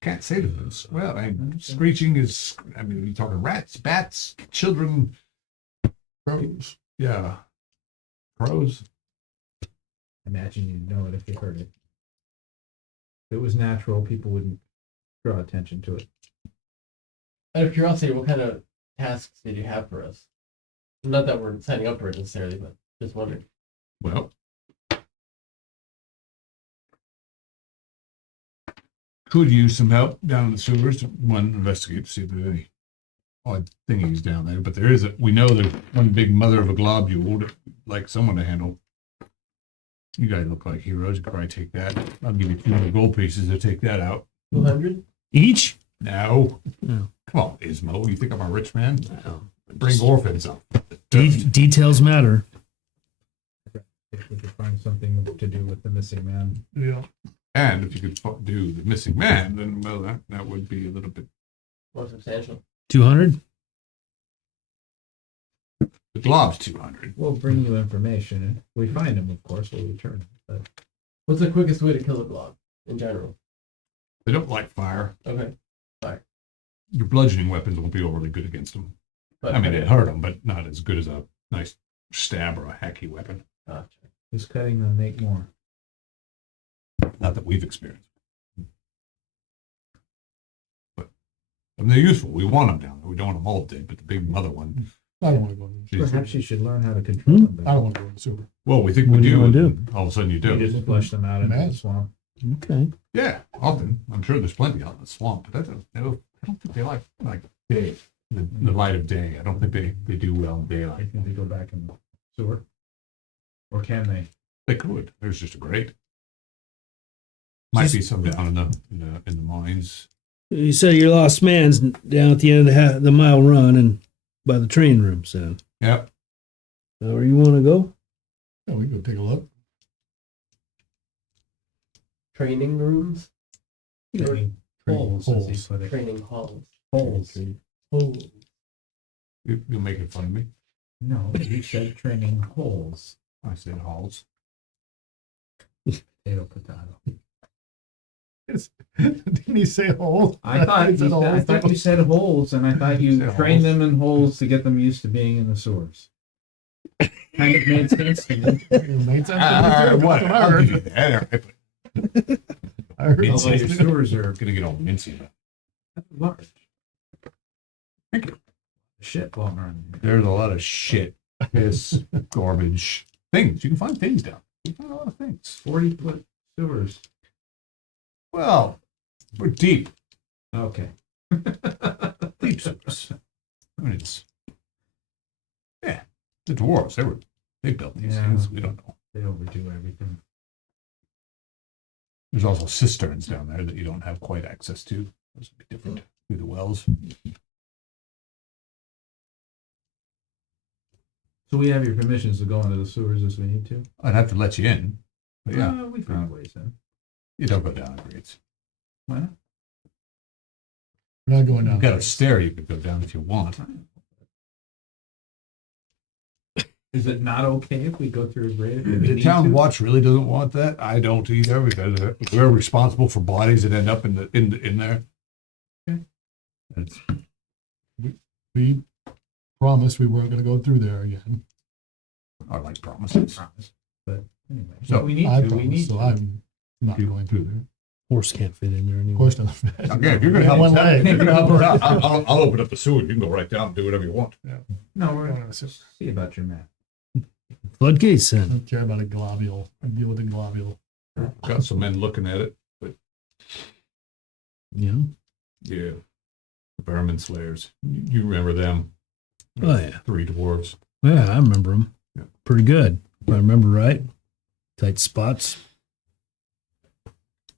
can't say this. Well, screeching is. I mean, you're talking rats, bats, children. Crows. Yeah, crows. Imagine you'd know it if you heard it. If it was natural, people wouldn't draw attention to it. Out of curiosity, what kind of tasks did you have for us? Not that we're signing up for it necessarily, but just wondering. Well, could use some help down in the sewers. One, investigate to see if there's any odd thingies down there. But there is we know there's one big mother of a globule that like someone to handle. You guys look like heroes. You could probably take that. I'll give you 200 gold pieces to take that out. 200? each? No. No. Come on, Ismo. You think I'm a rich man? No. Bring orphans up. Details matter. If we could find something to do with the missing man. Yeah. And if you could do the missing man, then, well, that would be a little bit. More substantial. 200? The glob's 200. We'll bring you information. If we find him, of course, we'll return it. But What's the quickest way to kill a blob in general? They don't like fire. Okay. Your bludgeoning weapons won't be overly good against them. But I mean, it hurt them, but not as good as a nice stab or a hacky weapon. Gotcha. who's cutting them make more? Not that we've experienced. But I mean, they're useful. We want them down there. We don't want them all dead, but the big mother one. I don't want to go in the sewer. Perhaps you should learn how to control them. I don't want to go in the sewer. Well, we think What we do you do. wanna and all of a sudden you You do. just flush them out into the Man. swamp. Okay. Yeah, often. I'm sure there's plenty out in the swamp, but I don't think they like day, the light of day. I don't think they do well in daylight. Can they go back in the sewer? Or can they? They could. There's just a grate. Might be some down in the mines. You said your lost man's down at the end of the mile run and by the train room, so. Yep. Where you want to go? Yeah, we can go take a look. Training rooms? Training Holes, as he Holes. put it. Training halls. Holes. Holes. You're making fun of me. No, you said training holes. I said halls. Potato. Didn't he say hole? I thought you said holes, and I thought you Said trained holes. them in holes to get them used to being in the sewers. Kind of made sense to me. It made sense to me, too. What? That's what I I'll heard. give you that. I heard Mincy. Although your sewers are Gonna get all mincy. large. Thank you. Shit blowing around. There's a lot of shit, piss, garbage, things. You can find things down. You can find a lot of things. 40-foot sewers. Well, we're deep. Okay. Deep sewers. I mean, it's yeah. The dwarves, they built these Yeah. things. We don't know. They overdo everything. There's also cisterns down there that you don't have quite access to. Those would be different through the wells. So we have your permissions to go into the sewers if we need to? I'd have to let you in. But yeah, We found ways in. you don't go down in grades. Why not? We're not going down. You've got a stair you could go down if you want. Is it not okay if we go through a grade? if we The need town to? watch really doesn't want that. I don't either because we're responsible for bodies that end up in there. Okay. That's, We promised we weren't going to go through there again. I like promises. Promise. But anyway, So, if we need I to, we need promised, so to. I'm not going through there. Horse can't fit in there Of anymore. course not. Okay, if you're gonna help One us out, leg. if you're gonna help her out, I'll open up the sewer. You can go right down and do whatever you want. No, we're I going to see about your map. Floodgates then. don't care about a globule. I deal with a globule. Got some men looking at it, but Yeah. yeah, the vermin slayers. You remember them? Oh yeah. 3 dwarves. Yeah, I remember them. Yeah. Pretty good. If I remember right. Tight spots.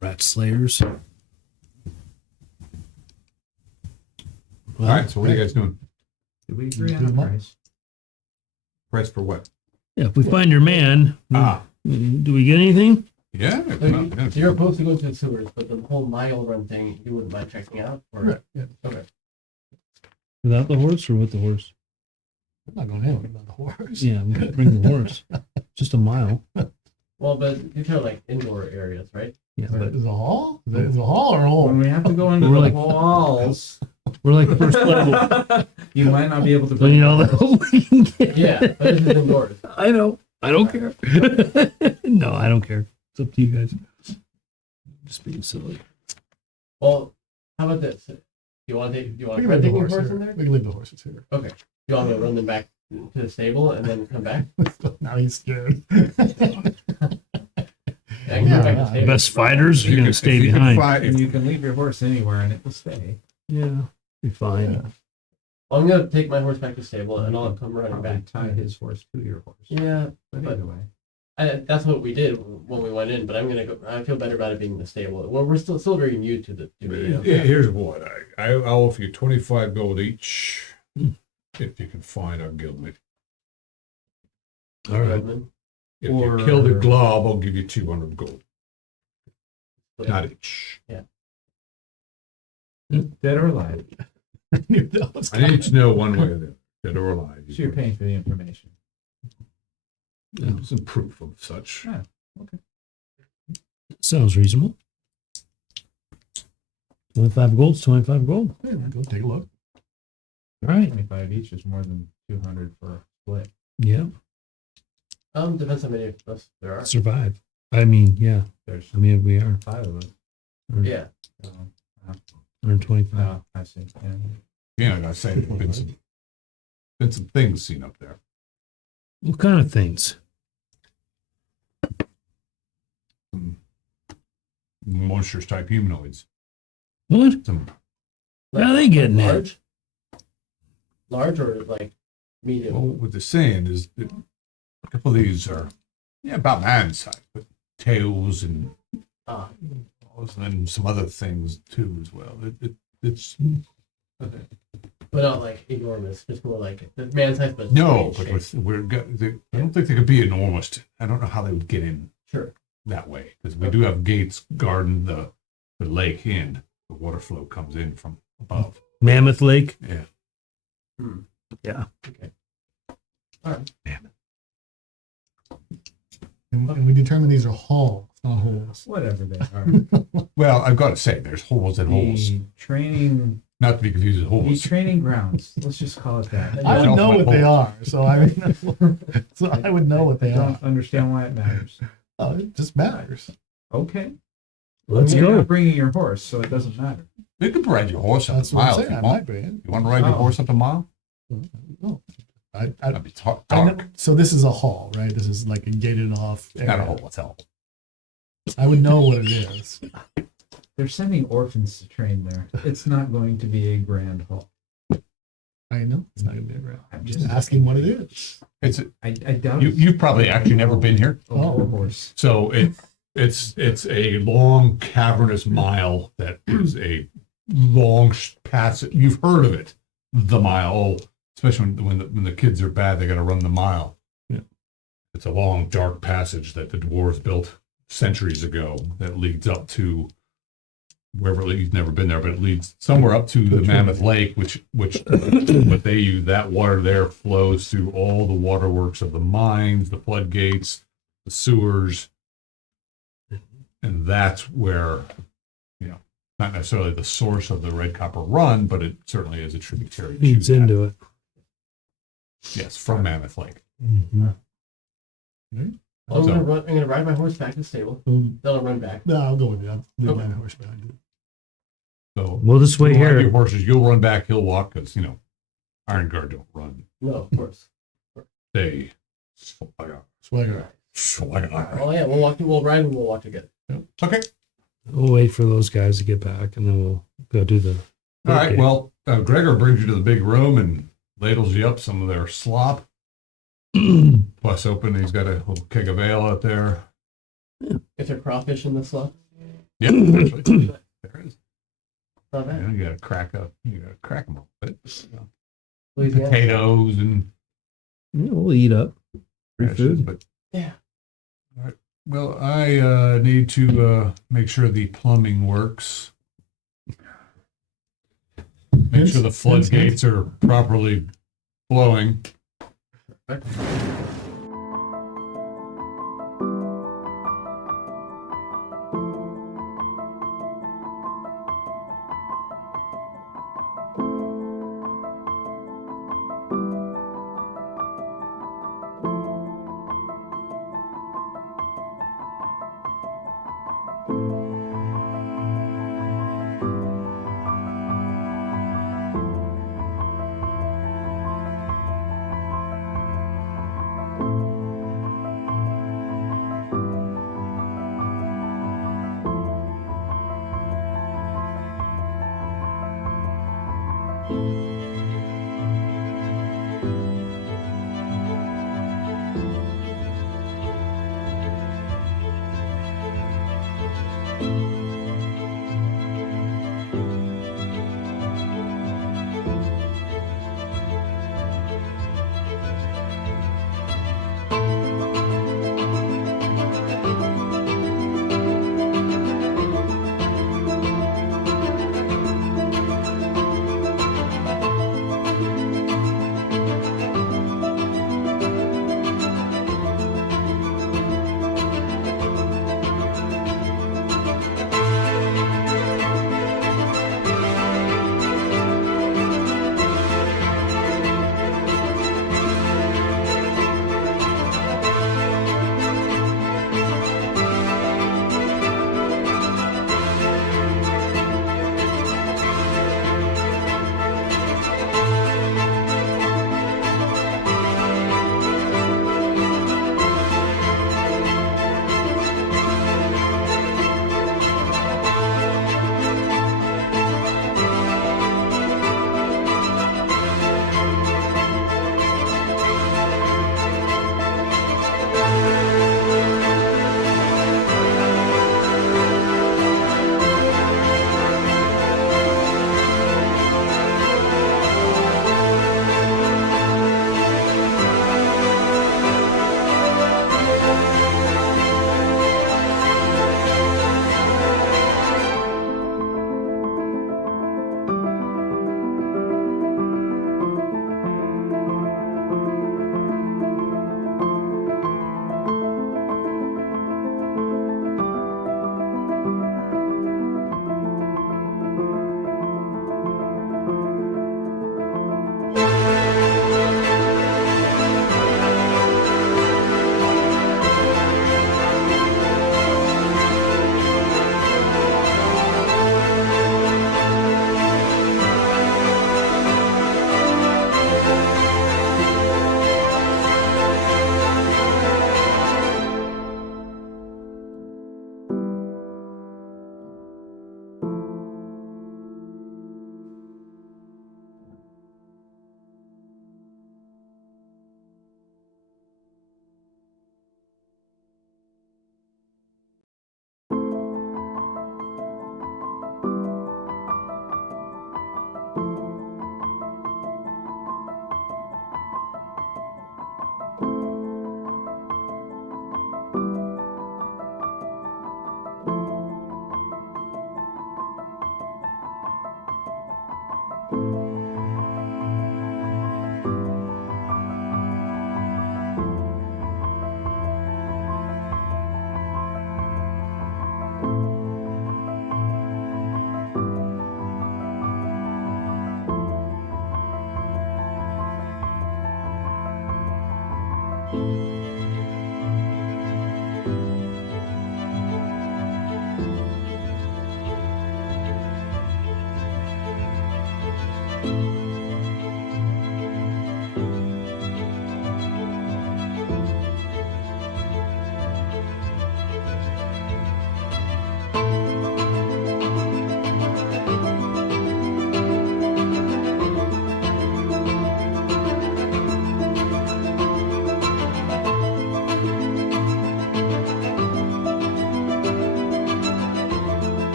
Rat slayers. Well, All right, so what are you guys doing? Did we agree Do on the them up. price? Price for what? yeah, if we find your man, do we get anything? Yeah. So you're opposed to going to the sewers, but the whole mile run thing, you wouldn't mind checking out? Or? Right. Yeah. Okay. Without the horse or with the horse? I'm not going anywhere without the horse. Yeah, we can bring the horse. Just a mile. Well, but these are like indoor areas, right? Yeah, Is but it a hall? Is it a hall or a hole? When we have to go into We're the like- halls, we're like the first level. you might not be able to Don't you know the horse. that we can get? Yeah, but this is indoors. I know. I don't care. No, I don't care. It's up to you guys. Just being silly. Well, how about this? Do you want to We try can leave the taking horse horse here. in there? We can leave the horses here. Do you want me to run them back to the stable and then come back? Now he's scared. Yeah, I can go back to the Yeah. stable. Best fighters are going to stay behind. And you can leave your horse anywhere and it will stay. Yeah, be fine. Yeah. Well, I'm gonna take my horse back to the stable and I'll come running Probably back. tie his horse to your horse. Yeah, But either way. that's what we did when we went in. But I'm gonna go. I feel better about it being in the stable. Well, we're still very new to the. To me, Yeah, here's what I'll offer you 25 gold each if you can find our guildmate. All right. Redmond. If Or- you kill the glob, I'll give you 200 gold. Not each. Dead or alive. I knew that was I need to know one way or the other, dead or alive. So you're paying for the information. Some proof of such. Yeah. Sounds reasonable. 25 gold's 25 gold. coming. Go take a look. All right. 25 each is more than 200 for a split. Yeah. Depends how many of us there are. Survive. I mean, yeah. There's I mean, we are 5 of us. Yeah. So, 125. no, I see. Yeah. Yeah, I gotta say, there's been some things seen up there. What kind of things? Some monstrous type humanoids. What? Some How are they getting in? large? Large or like medium? Well, what they're saying is that a couple of these are, about man size, but tails and Ah, then some other things too as well. It's but not like enormous. Just more like the man size, but no, strange but shape. I don't think they could be enormous. I don't know how they would get in Sure. that way because we do have gates guarding the lake in. the water flow comes in from above. Mammoth Lake. Yeah. Yeah. Okay. All right. And we determined these are halls, not holes. Whatever they are. Well, I've got to say, there's holes and holes. The training, Not to be confused with the holes. training grounds. Let's just call it that. I would know what they are, so I mean, so I would know what I they are. don't understand why it matters. Oh, it just matters. Okay. Let's You're go. not bringing your horse, so it doesn't matter. You can ride your horse up That's a what I'm mile if saying. you I want. might be. You want to ride your Oh. horse up a mile? No. That'd be dark. I know, so this is a hall, right? This is like a gated off area. Not a hole, it's a hole. I would know what it is. They're sending orphans to train there. It's not going to be a grand hall. I know it's not gonna be a grand. I'm I'm just asking what it is. It's I doubt you've probably actually never been here. a whole horse. So it's a long cavernous mile that is a long passage. You've heard of it, the mile, especially when the kids are bad, they got to run the mile. Yeah. It's a long dark passage that the dwarves built centuries ago that leads up to wherever it leads. You've never been there, but it leads somewhere up to the Mammoth Lake, which what they use. That water there flows through all the waterworks of the mines, the floodgates, the sewers. And that's where, not necessarily the source of the Red Copper Run, but it certainly is a tributary. to Feeds that. into it. Yes, from Mammoth Lake. Mm-hmm. Well, So- I'm gonna ride my horse back to the stable. Then I'll run back. No, I'll go with you. I'll leave Okay. my horse behind you. So We'll just wait you'll ride here. your horses, you'll run back, he'll walk, because, Iron Guard don't run. No, of course. They Swagger. Oh yeah, we'll ride and we'll walk together. Okay. We'll wait for those guys to get back, and then we'll go do the. All right. Okay. Well, Gregor brings you to the big room and ladles you up some of their slop. Plus open, he's got a little keg of ale out there. Is there crawfish in this slot? Yeah, actually, there is. Not bad. You gotta crack them up. But, Louisiana. potatoes and Yeah, we'll eat up. Free rashes, food. but Yeah. all right. Well, I need to make sure the plumbing works. Make sure the floodgates are properly flowing.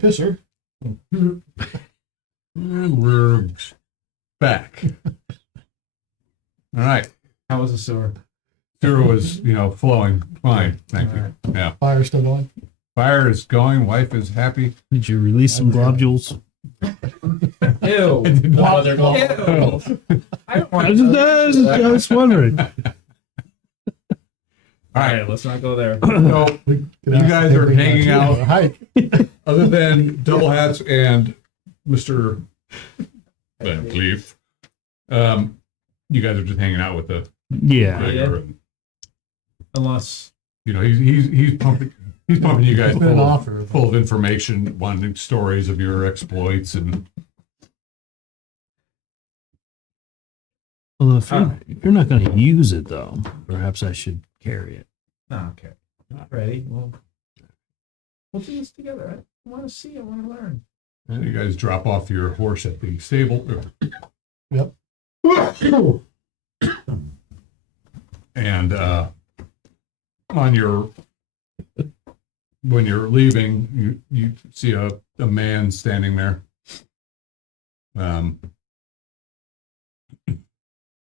pisser. And we're back. All right. How was the sewer? Sewer was, flowing fine. Thank you. Yeah. Fire's still going. Fire is going. Wife is happy. Did you release some globules? Ew. No, they're going. Ew. I don't want I was wondering. All All right. right, let's not go there. So You guys are hanging out. Hike. Other than Double Hats and Mr. Van Cleef, you guys are just hanging out with the Yeah. Gregor, and Unless he's pumping you guys It's been an full offer. of information, wanting stories of your exploits and Well, if you're not going to use it, though, perhaps I should carry it. okay. Not ready. Well, we'll do this together. I want to see. I want to learn. you guys drop off your horse at the stable. Yep. And when you're leaving, you see a man standing there.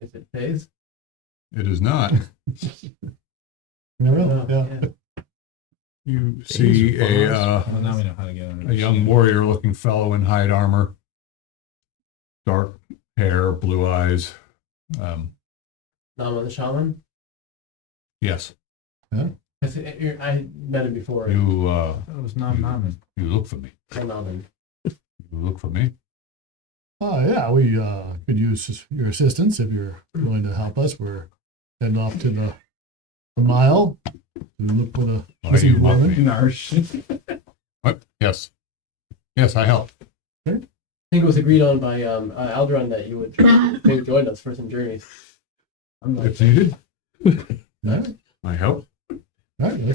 Is it phase? It is not. Never Oh, know. Yeah. You see Well, now we know how to get under a young warrior-looking fellow in hide armor, dark hair, blue eyes. Nama the shaman? Yes, I met him before. you It was nom. you look for me. Naman. You look for me. Oh, yeah. We could use your assistance if you're willing to help us. We're heading off to the mile to look for the Why missing you want woman. me? Narsh. What? Yes, I help. I think it was agreed on by Alderon that you would maybe join us for some journeys. I'm like, If needed, All right. I help. All right. Yeah,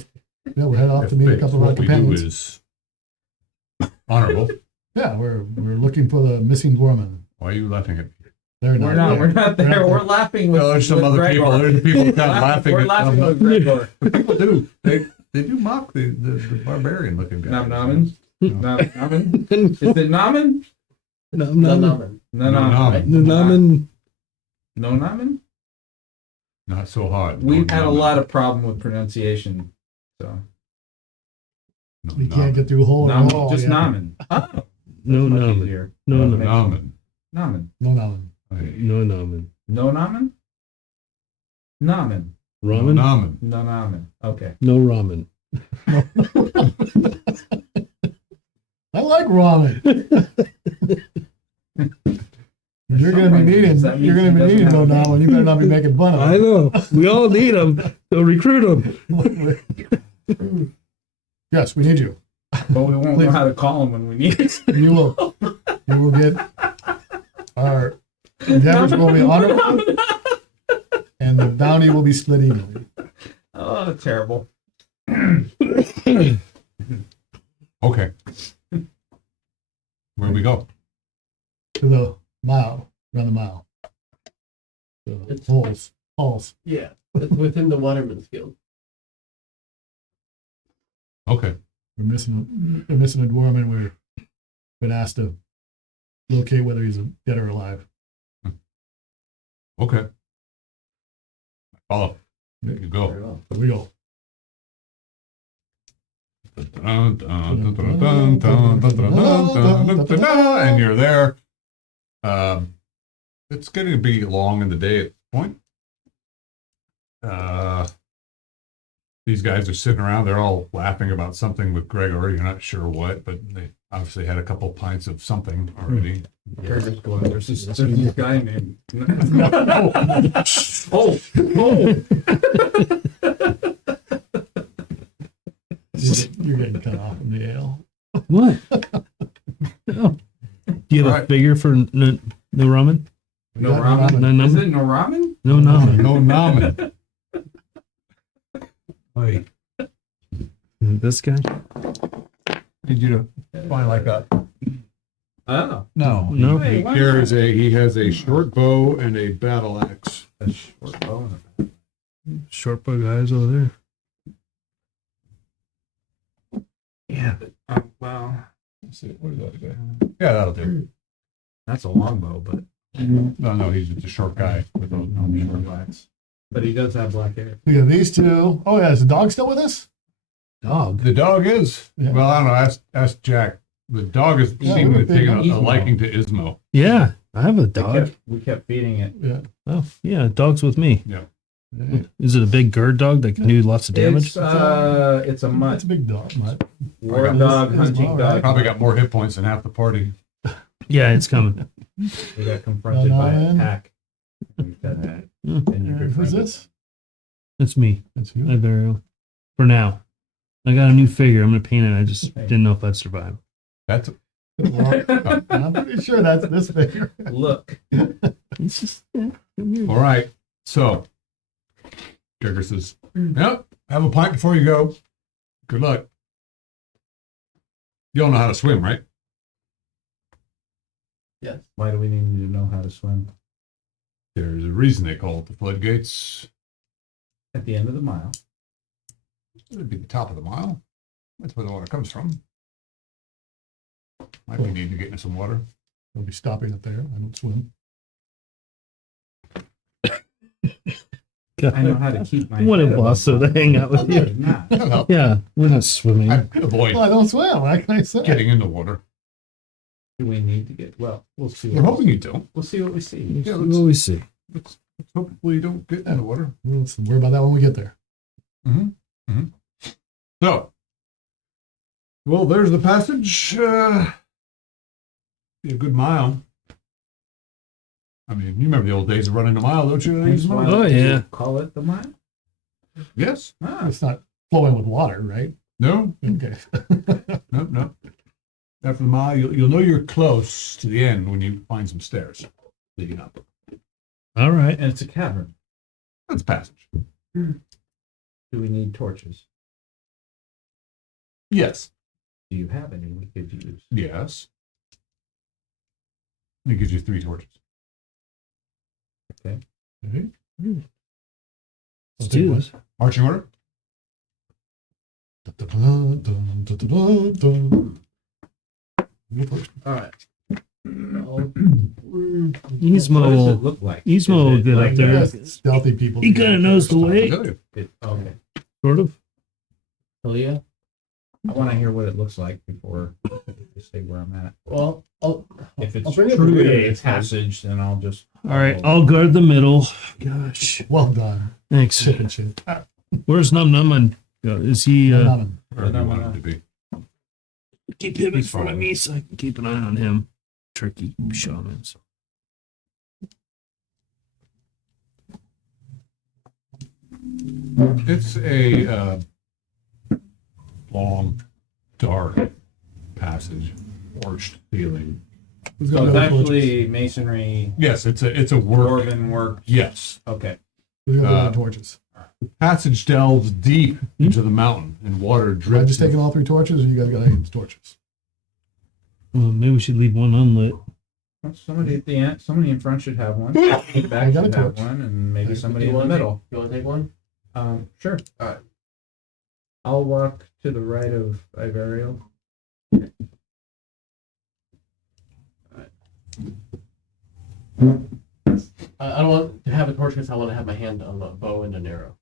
we'll head off to meet a couple of our what we do companions. is honorable. Yeah, we're looking for the missing woman. Why are you laughing at me? They're we're not. not. We're not there. We're We're not laughing with. Well, there's some with other Gregor. people. There's people kind of laughing. We're at laughing them. with Gregor. People do. They do mock the barbarian looking guy. Nom nomin. Nom nomin. Is it nomin? Naman. No nomin. Namen. No nomin. Not so hard. We've had a lot of problem with pronunciation, so We can't get through a hole in the nomin, wall. just yet. nomin. Oh, No much nomen. easier. No nomen. Namen. Nomin. No, no. No nomen. No nomin. Nomin. Ramen? Namen. No nomin. Okay. No ramen. I like ramen. You're gonna be needing. Does that mean You're gonna he be doesn't needing have no a- now, and you better not be making fun I of know. We all need them. So recruit them. it. Yes, we need you. But we won't know how to call him when we need it. You will get our endeavors will be honorable, and the bounty will be split evenly. Oh, terrible. Okay. Where we go? To the mile, around the mile. The It's- halls. Yeah, it's within the Waterman's Guild. Okay. We're missing a dwarf, and we've been asked to locate whether he's dead or alive. Okay. Follow. There you go. Very well. So we go. And you're there. It's getting to be long in the day at this point. These guys are sitting around. They're all laughing about something with Gregor. You're not sure what, but they obviously had a couple pints of something already. Gregor's going, there's this guy named. Oh. You're getting cut off from the ale. What? No. Do you have a Alright. figure for no ramen? No We got ramen? No Is ramen? it no ramen? No ramen. No namen. Wait, This guy? need you to find like a Oh. no. No. Wait, He what? carries he has a short bow and a battle axe. A short bow and Short bow guys over there. Yeah, but, well, Let's see, what is that guy? Yeah, that'll do. That's a longbow, but No, he's just a short guy with those short blacks. But he does have black hair. We got these two. Oh yeah, is the dog still with us? Dog. The dog is. Yeah. Well, I don't know. Ask Jack. The dog is Yeah, seeming we're to take big a on liking to Ismo. Yeah, I have a dog. We kept feeding it. Yeah. Oh, yeah, dog's with me. Yeah. Is it a big gird dog that can do lots of damage? It's a mutt. That's a big dog, mutt. War Okay. dog, It's hunting all dog. right. Probably got more hit points than half the party. Yeah, it's coming. We got confronted by a man. pack. We fed that. Mm, And you Who's befriended. this? That's me. That's I you. burial. For now. I got a new figure. I'm gonna paint it. I just didn't know if I'd survive. That's Well, I'm pretty sure that's this figure. Look. It's just come here. all right. So, Jagger says, "Yep, have a pint before you go. Good luck." You don't know how to swim, right? Yes. Why do we need you to know how to swim? There's a reason they call it the floodgates. At the end of the mile. It'd be the top of the mile. That's where the water comes from. Might be need to get into some water. We'll be stopping it there. I don't swim. I know how to keep my What a head boss above to hang out with water. you. Other than that, That'll help. Yeah, we're not swimming. I avoid Well, I don't swim. What can I say? getting into water. do we need to get well? We'll see. We're hoping you don't. We'll see what we see. Yeah, What do we see? Let's hopefully you don't get into water. We'll worry about that when we get there. So, well, there's the passage. Be a good mile. I mean, you remember the old days of running a mile, don't you? Hence why Oh, they yeah. Call it the mile. Yes. Ah, It's not flowing with water, right? No. Okay. No. After the mile, you'll know you're close to the end when you find some stairs leading up. All right. and it's a cavern. That's passage. Do we need torches? Yes. Do you have any we could use? Yes. It gives you 3 torches. Okay. Okay. Let's do this. Marching order. All right. Oh, What does Ismo. it look like? Ismo Is will it get like up there. Yeah, stealthy people. He kind of knows the way, Okay. sort of. Talia? I want to hear what it looks like before I say where I'm at. Well, If it's I'll bring up truly the a passage, then I'll just. All right, I'll guard the middle. Gosh, Well done. thanks. Chip and shit. Where's Num Num? Is he? None. Wherever you want him to be. Keep him in He's front of following. me so I can keep an eye on him. Tricky shamans. It's a long, dark passage, arched ceiling. Who's So gonna it's go with torches? actually masonry, Yes, it's a work. dwarven work. Yes, Okay. Who's gonna go uh, with torches? passage delves deep into the mountain, and water Am I drips. just taking all 3 torches, or you guys got any torches? Well, maybe we should leave one unlit. Well, somebody at the end, somebody in front should have one. The I back got a should have torch. one, and maybe somebody you in the want middle. You want to take one? Sure. All right. I'll walk to the right of Ivariel. I don't want to have a torch because I want to have my hand on the bow and an arrow.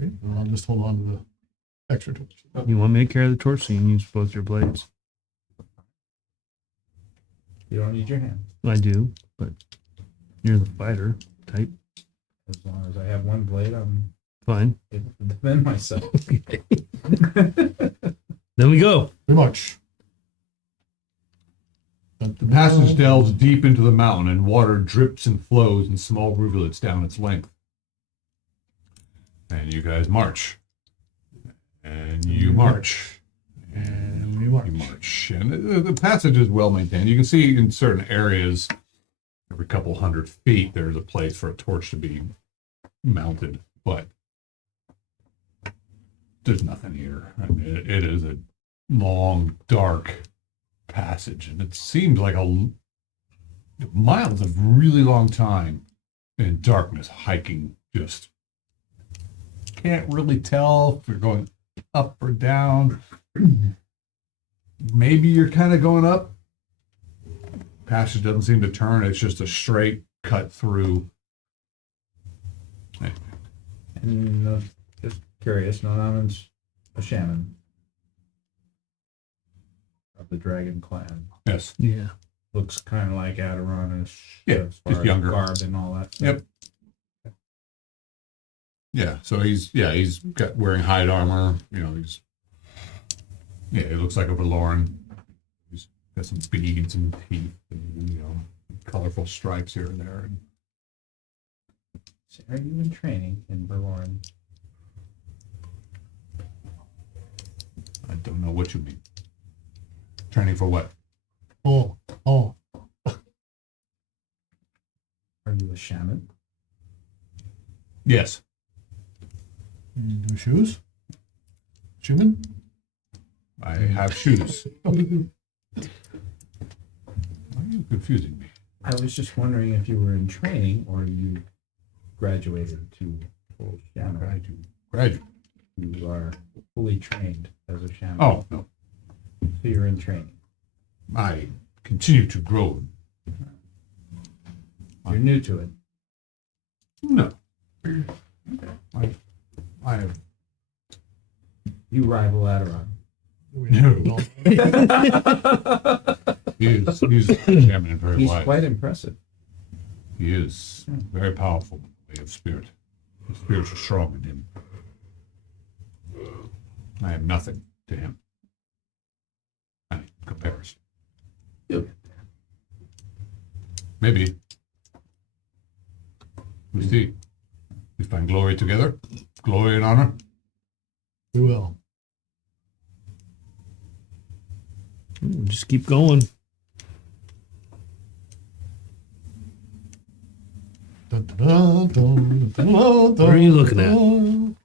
Okay. Well, I'll just hold on to the extra torch. You want me to carry the torch so you can use both your blades? You don't need your hand. I do, but you're the fighter type. As long as I have one blade, I'm Fine. able to defend myself. Then we go. We march. The passage delves deep into the mountain, and water drips and flows in small rivulets down its length. And you guys march. And you march. And we march. You march. And the passage is well maintained. You can see in certain areas, every couple 100 feet, there's a place for a torch to be mounted. But there's nothing here. I mean, it is a long, dark passage, and it seems like miles of really long time in darkness hiking. Just can't really tell if you're going up or down. maybe you're kind of going up. Passage doesn't seem to turn. It's just a straight cut through. And just curious, Nonamen's a shaman of the Dragon Clan. Yes. Yeah. Looks kind of like Adironish. Yeah, as far just as younger. garb and all that. Yep. Yeah. So he's got wearing hide armor. It looks like a Valoran. He's got some beads and teeth and colorful stripes here and there. So are you in training in Berlorin? I don't know what you mean. Training for what? Oh. Are you a shaman? Yes. You do shoes? Human? I have shoes. Why are you confusing me? I was just wondering if you were in training or you graduated to full shaman. Graduate. You are fully trained as a shaman. Oh, no. So you're in training. I continue to grow. You're new to it. No. I have. You rival Adiron. No. He's shaman very He's wise. quite impressive. He is very powerful way of spirit. The spirits are strong in him. I am nothing to him. In comparison. Yep. Maybe. We see. We find glory together. Glory and honor. We will. Just keep going. What What are you looking at? Look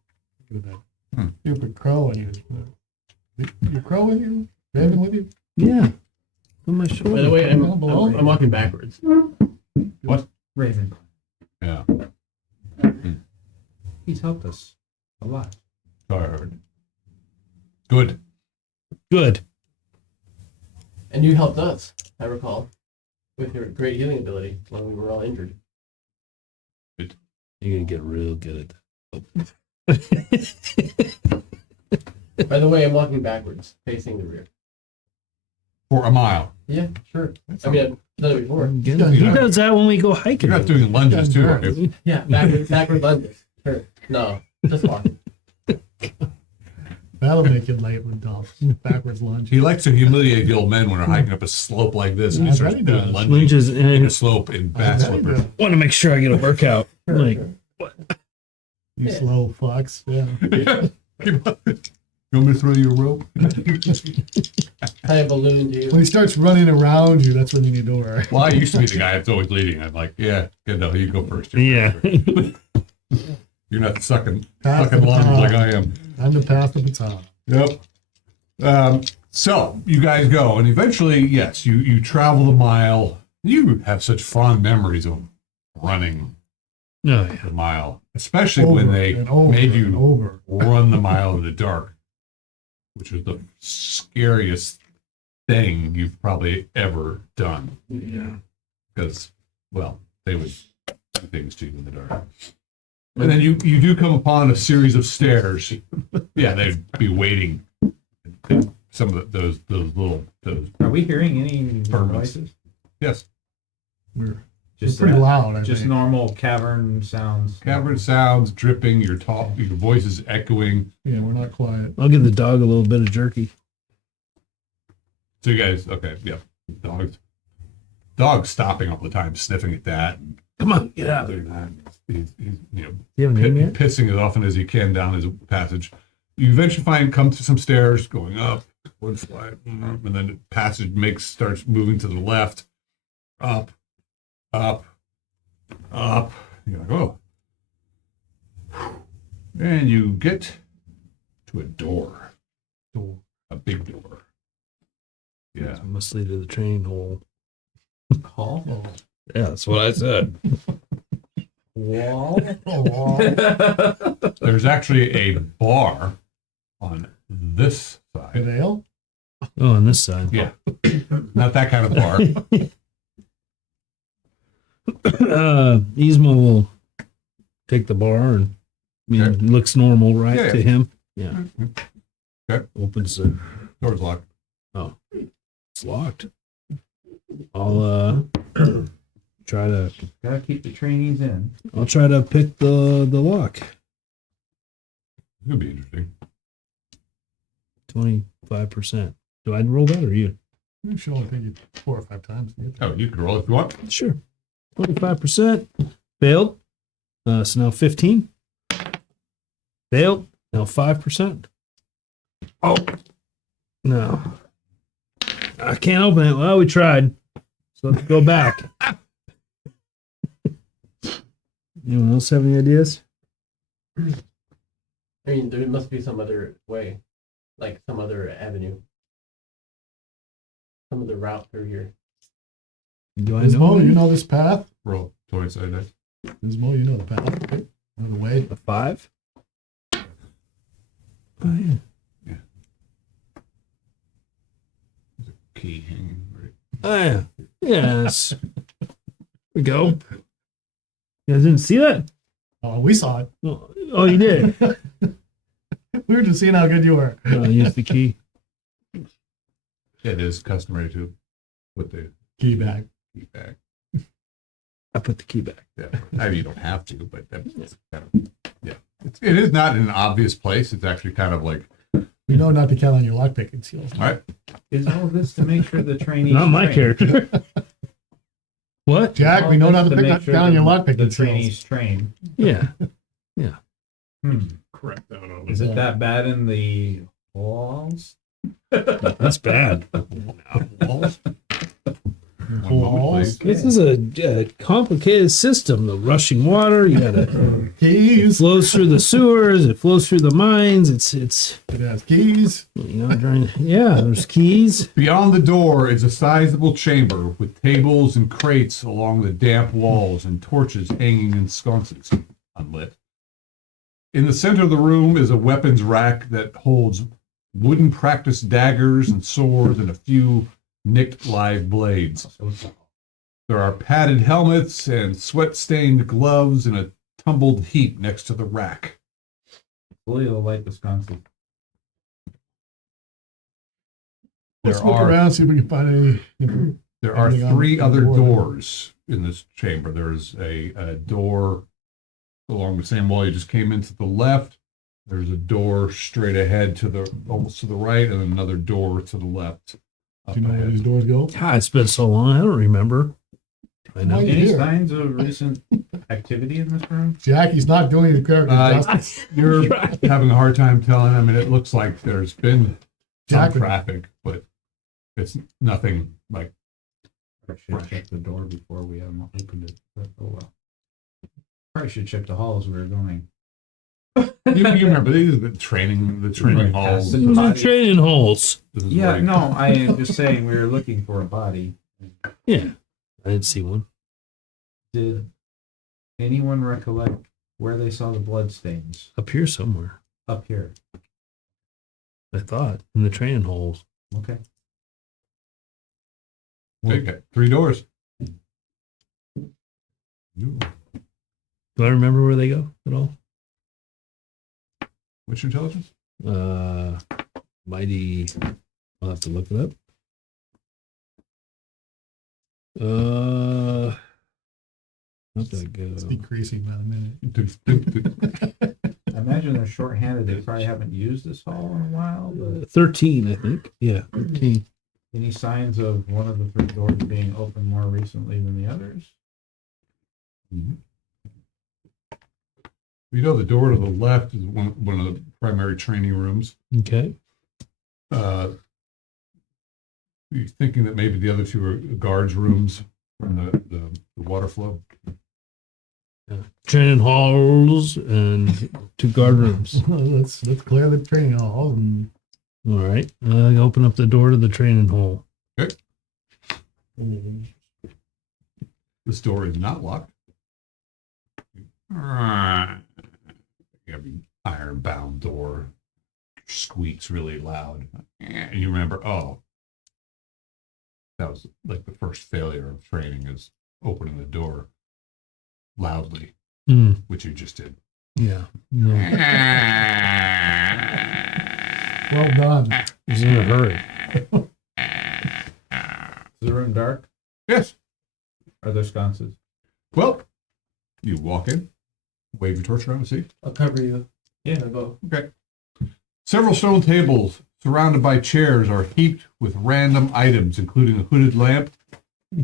at that. Stupid crow in you. Your crow in you? Raven with you? Yeah. On my By shoulder. the way, Below? I'm walking backwards. What? Raven. Yeah. He's helped us a lot. So I heard. Good. Good. And you helped us, I recall, with your great healing ability when we were all injured. You're gonna get real good at that. By the way, I'm walking backwards, facing the rear. For a mile. Yeah, sure. I mean, I've done it before. He does that when we go hiking. You're not doing lunges too, are you? Yeah, backward lunges. Sure. No, just walking. That'll make it late with Dolph. Backwards lunge. He likes to humiliate the old men when they're hiking up a slope like this, and he I starts bet he doing does. lunges Lunges in a and slope in bat slippers. want to make sure I get a workout. Sure, Like, sure. You slow fucks. Yeah. Keep up. You want me to throw you a rope? Tie a balloon to you. When he starts running around you, that's when you need to work. Well, I used to be the guy that's always leading. I'm like, yeah, good, no, you go first. yeah. You're not sucking Pass the lunges baton. like I am. Time to pass the baton. Yep. So you guys go, and eventually, yes, you travel the mile. You have such fond memories of running Oh, yeah. the mile, especially when they and over made and you over. run the mile in the dark, which was the scariest thing you've probably ever done. Yeah. Because, well, they would do things to you in the dark. And then you do come upon a series of stairs. Yeah, they'd be waiting. Some of those Are we hearing any Permits. noises? yes, We're Just pretty loud, I Just think. normal cavern sounds. cavern sounds dripping. Your voice is echoing. Yeah, we're not quiet. I'll give the dog a little bit of jerky. So you guys, okay, yeah, dogs stopping all the time, sniffing at that. And Come on, get out. doing that. He's Do you have a name yet? pissing as often as he can down his passage. You eventually come to some stairs, going up, one flight, and then the passage starts moving to the left, up, up, up. You're like, oh. And you get to a door. A big door. Yeah. It must lead to the train hole. Hall? Yeah, that's what I said. Wall? There's actually a bar on this side. An ale? Oh, on this side. Yeah. Not that kind of bar. Yzma will take the bar and Okay. it looks normal, right, Yeah, to yeah. him. Yeah. Okay. Opens the Door's locked. Oh, it's locked. I'll try to. Gotta keep the trainees in. I'll try to pick the lock. Could be interesting. 25%. Do I roll that or you? You should only take it 4 or 5 times. to get there. Oh, you can roll if you want. Sure. 25%. Failed. So now 15. Failed. Now 5%. Oh. No. I can't open it. Well, we tried. So let's go back. Anyone else have any ideas? I mean, there must be some other way, like some other avenue, some other route through here. Do I know? Ismo, you know this path? Roll 20 side dice. Ismo, you know the path. Okay. You know the way. A 5? Oh, yeah. Key hanging right. Oh, yeah. Yes. We go. You guys didn't see that? Oh, we saw it. Oh, you did? We were just seeing how good you were. Use the key. It is customary to put the Key back. key back. I put the key back. Yeah. I mean, you don't have to, but that's kind of, yeah. It is not in an obvious place. It's actually kind of like, You know not to count on your lockpicking skills. all right. Is all this to make sure the trainees Not my train? character. What? Jack, All we know this not to to pick make up sure count on your the lockpicking skills. trainees train. Yeah. Correct that on Is it that bad in the walls? That's bad. Walls. One moment, please. This is a complicated system. The rushing water, you gotta. It Keys. flows through the sewers. It flows through the mines. It's It has keys. there's keys. Beyond the door is a sizable chamber with tables and crates along the damp walls and torches hanging in sconces, unlit. In the center of the room is a weapons rack that holds wooden practice daggers and swords and a few nicked live blades. There are padded helmets and sweat-stained gloves in a tumbled heap next to the rack. Leo like Wisconsin. Let's There look are around, see if we can find any. There are Anything on 3 the other door? doors in this chamber. There's a door along the same wall you just came in to the left. There's a door straight ahead to the almost to the right, and another door to the left. Do Up you know where ahead. these doors go? God, it's been so long. I don't remember. I know. Why you Any here? signs of recent activity in this room? Jackie's not doing the character justice. You're having a hard time telling. I mean, it looks like there's been some Jack- traffic, but it's nothing like. Probably should check the door before we opened it. But, oh well. Probably should check the halls we were going. You remember these are the training Right, halls. past Those are Body. training holes. This is Yeah, where no, I am just saying we were looking for a body. Yeah. I didn't see one. Did anyone recollect where they saw the blood stains? Up here somewhere. Up here. I thought. In the training holes. Okay. Okay, 3 doors. Do I remember where they go at all? What's your intelligence? Mighty. I'll have to look it up. How'd that It's go? decreasing by the minute. I imagine they're short-handed. They probably haven't used this hall in a while. But 13, I think. Yeah, 13. any signs of one of the 3 doors being opened more recently than the others? Mhm. You know, the door to the left is one of the primary training rooms. Okay. You're thinking that maybe the other 2 are guards' rooms from the water flow. Training halls and 2 guard rooms. let's clear the training hall and All right. Open up the door to the training hall. This door is not locked. You have an iron-bound door. squeaks really loud. And you remember, oh, that was like the first failure of training is opening the door loudly, which you just did. Yeah. No. Well done. He's in a hurry. Is the room dark? Yes. Are there sconces? Well, you walk in, wave your torch around, see? I'll cover you. Yeah. I'll go. Okay. Several stone tables surrounded by chairs are heaped with random items, including a hooded lamp,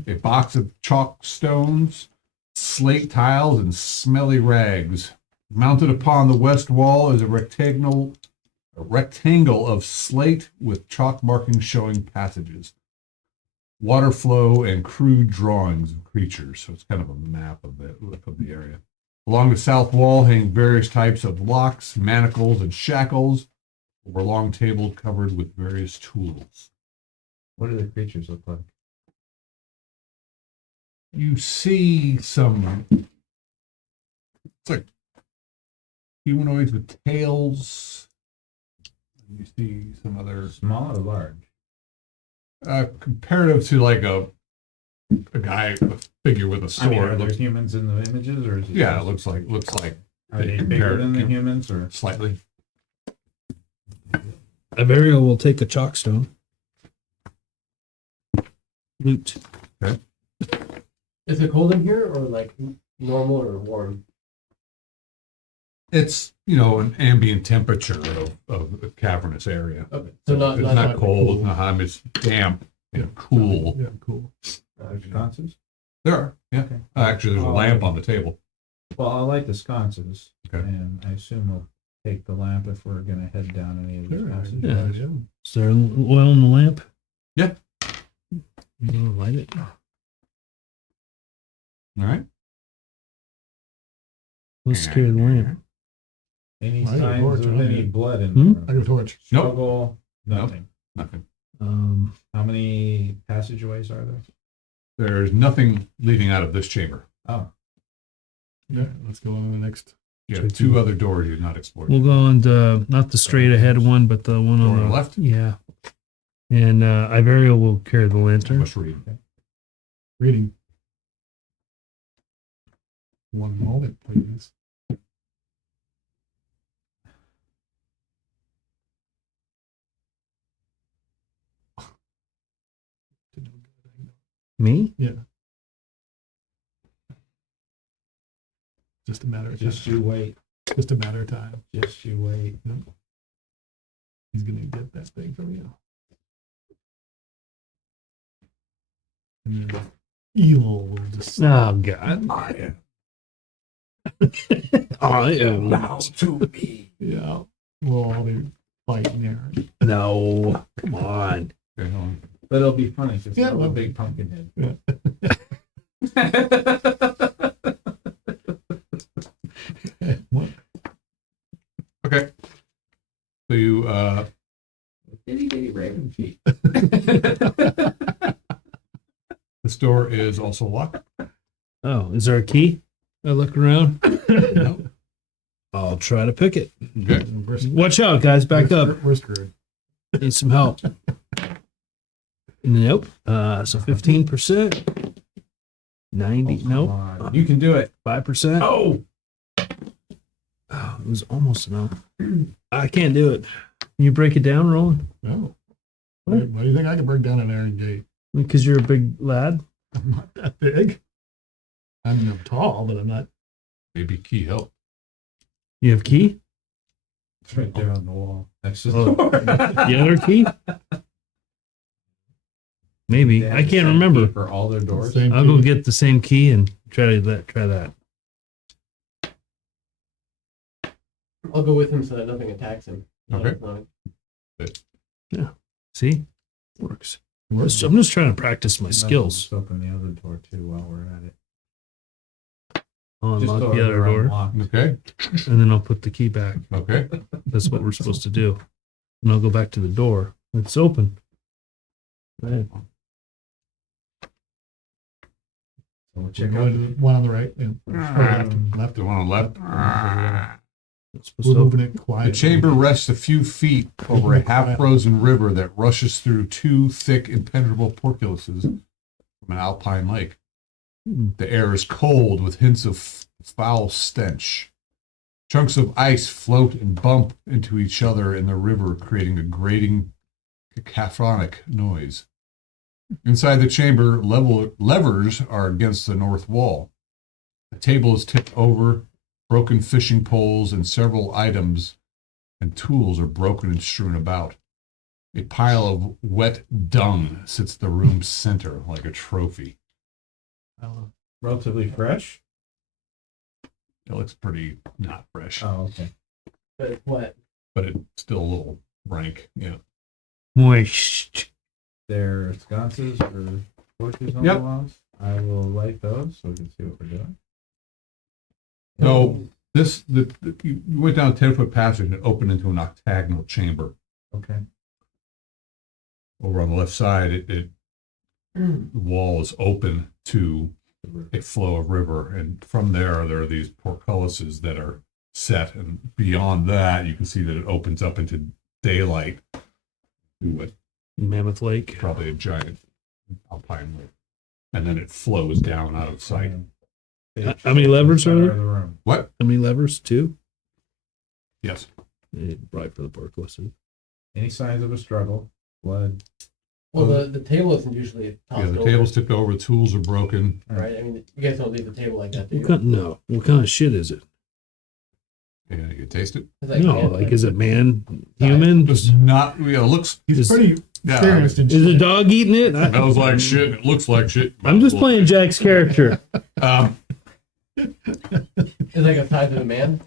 a box of chalk stones, slate tiles, and smelly rags. Mounted upon the west wall is a rectangle of slate with chalk markings showing passages, water flow, and crude drawings of creatures. So it's kind of a map of the area. Along the south wall hang various types of locks, manacles, and shackles over a long table covered with various tools. What do the creatures look like? You see some, it's like humanoids with tails. You see some other Small or large? comparative to like a guy, a figure with a sword. I mean, are there humans in the images, or is it Yeah, it just- looks like Are they compare- bigger than the humans, or slightly. Averio will take a chalk stone. Loot. Is it cold in here or like normal or warm? It's, an ambient temperature of a cavernous area. Okay. So not It's not cold, cool. it's not hot, it's damp, cool. Yeah, cool. sconces? There are, yeah. Okay. Actually, there's a lamp on the table. Well, I like the sconces, Okay. and I assume we'll take the lamp if we're going to head down any of these Sure, passages. Yeah. yeah. Is there oil in the lamp? Yeah. You want to light it? All right. Let's carry the lamp. Any Light a signs torch, of huh? any blood in Hmm? the I room? got a torch. Nope. Struggle? Nothing. Nothing. How many passageways are there? There's nothing leading out of this chamber. Oh, Yeah, let's go on to the next. You So have two other doors you've not explored. We'll go on to not the straight ahead one, but the one Door on on the the left? Yeah. And Iverio will carry the I lantern. must read. Reading. One moment, please. Me? Yeah. Just a matter of just time. you wait. Just a matter of time. Just you wait. He's gonna get that thing from you. And then evil will just Oh God. I I am. bow to me. yeah. We'll all be fighting there. No. Come on. Okay, hold on. But it'll be funny because Yeah, I'm a well- big pumpkin Yeah. head. What? Okay. So you, Itty bitty raven feet. this door is also locked. Oh, is there a key? I look around. Nope. I'll try to pick it. Okay. Watch out, guys. Back up. We're screwed. Need some help. Nope. So 15%. 90. Oh, Nope. come on. You can do it. 5%. Oh, Oh, it was almost enough. I can't do it. Can you break it down, Roland? No. Why do you think I can break down an iron gate? Because you're a big lad. I'm not that big. I'm tall, but I'm not. Maybe key help. You have key? it's right there on the wall next to the Oh. door. The other key? Maybe. They have I the can't same remember. key for all their doors. Same I'll go key. get the same key and try that. I'll go with him so that nothing attacks him. Okay. See? Works. Works. I'm just trying to practice my Might as well skills. just open the other door too while we're at it. I'll Just unlock so the other they're door, unlocked. Okay. and then I'll put the key back. Okay. That's what we're supposed to do. And I'll go back to the door. It's open. Right. So we'll Check check out out. the one on the right. Yeah. Or left. Left. The one on the left. We're moving it quietly. The chamber rests a few feet over a half-frozen river that rushes through two thick, impenetrable portcullises from an alpine lake. The air is cold with hints of foul stench. Chunks of ice float and bump into each other in the river, creating a grating, cacophonic noise. Inside the chamber, levers are against the north wall. A table is tipped over, broken fishing poles and several items and tools are broken and strewn about. A pile of wet dung sits the room's center like a trophy. Relatively fresh. It looks pretty not fresh, Oh, okay. But it's wet. but it's still a little rank. Yeah. Moist. There are sconces or torches on Yep. the walls. I will light those so we can see what we're doing. So you went down a 10-foot passage and opened into an octagonal chamber. Okay. Over on the left side, the wall is open to a flow of river, and from there are these portcullises that are set, and beyond that, you can see that it opens up into daylight to what Mammoth Lake. probably a giant alpine lake, and then it flows down out of sight. How many levers are Center there? of the room. What? How many levers? 2? Yes. Right for the portcullis. Any signs of a struggle? Blood. Well, the table isn't usually tossed Yeah, the over, table's tipped over, the tools are broken. right? I mean, you guys don't leave the table like that, do you? No. What kind of shit is it? Yeah, you can taste it. It's like, No, yeah, like is it man, human? It's not, looks, He's pretty yeah, experienced in Is a shit. dog eating it? smells like shit, it looks like shit. I'm just playing Jack's character. It's like a size of a man.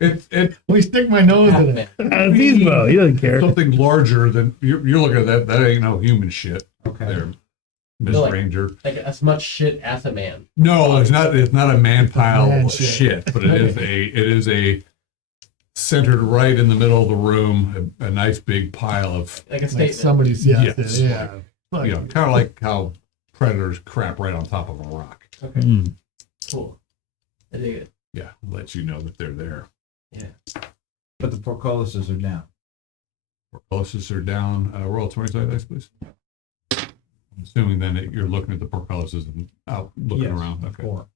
It We stick my nose Half in man. it. Gizmo, he doesn't care. something larger than you're looking at that. That ain't no human shit. Okay. There, Miss No, like- Ranger. Like as much shit as a man. No, it's not. It's not a man pile Man of shit. shit, but it is a centered right in the middle of the room. A nice big pile of Like a Like statement. somebody's, Yes, yeah. you know, kind of like how predators crap right on top of a rock. Okay, Mm. cool. I dig it. Yeah, lets you know that they're there. Yeah. But the portcullises are down. Portcullises are down. Roll 20 dice, please. I'm assuming then that you're looking at the portcullises and out looking Yes, around. Okay. 4.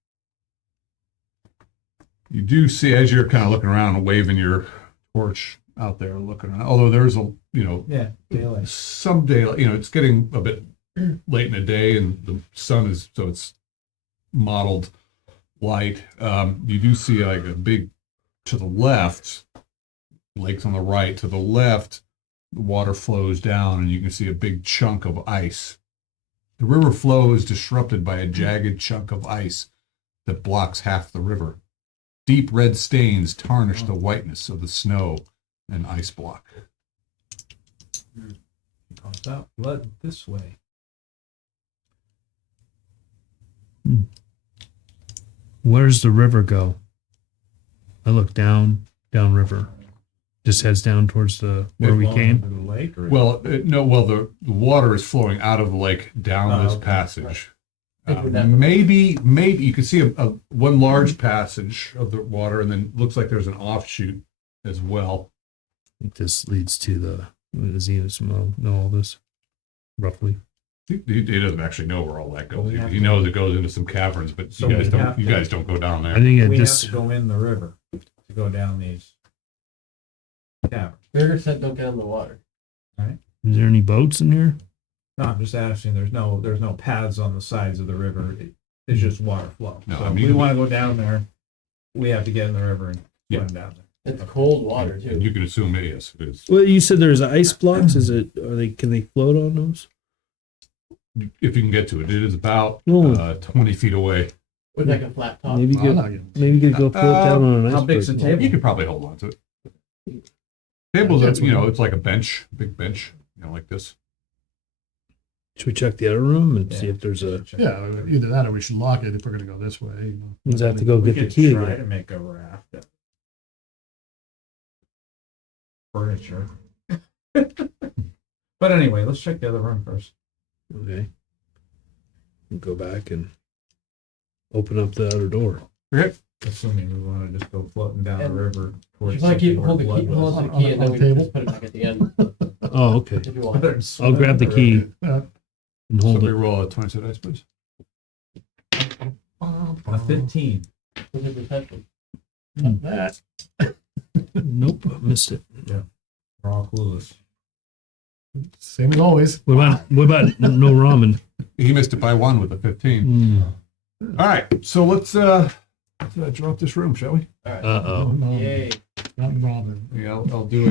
You do see as you're kind of looking around and waving your torch out there, looking around. Although there's Yeah, daylight. some daylight. It's getting a bit late in the day, and the sun is so it's mottled light. You do see like a big to the left, lakes on the right. To the left, the water flows down, and you can see a big chunk of ice. The river flow is disrupted by a jagged chunk of ice that blocks half the river. Deep red stains tarnish the whiteness of the snow and ice block. Comes out blood this way. Where's the river go? I look down river. Just heads down towards the where we Flowing came. into the lake, or The water is flowing out of the lake down this okay. passage. Right. Maybe you can see a one large passage of the water, and then looks like there's an offshoot as well. This leads to the. Does he know all this? Roughly. He doesn't actually know where all that goes. Well, we have He to- knows it goes into some caverns, but So you guys we don't. have You to- guys don't go down I there. think it we just. have to go in the river to go down these caverns. River said don't get in the water. Is there any boats in here? No, I'm just asking. There's no paths on the sides of the river. It's just water flow. No, so I if mean- we want to go down there, we have to get in the river and Yeah. swim down there. It's cold water And too. you can assume it is. It is. Well, you said there's ice blocks. Is it? Are they? Can they float on those? If you can get to it, it is about Oh. 20 feet away. With like a flat top. Maybe I'm get. not getting- Maybe you could go float down on an How iceberg. big's the table? You could probably hold on to it. Tables, that's it's like a bench, big bench, like this. Should we check the other room and see Yeah. if there's a? Yeah, either that or we should lock it if we're gonna go this way. You know. We'll have to go We get the could key. try again. to make a raft. Furniture. But anyway, let's check the other room first. Okay. We'll go back and open up the other door. Okay. assuming we want to just go floating down the And river If towards you want to keep something where hold the key, blood hold was. on to the key, and then on we the can table? just put it back at the end Oh, okay. if you want. I'll grab the key Yeah. and hold Somebody it. roll a 20 dice, please. A 15. With the perception. Not that. Nope, I missed it. We're all clueless. Same as always. What about no ramen? He missed it by 1 with a 15. Mm. All right, so let's draw up this room, shall we? All right. Uh-oh. No, Yay. not ramen. Yeah, I'll do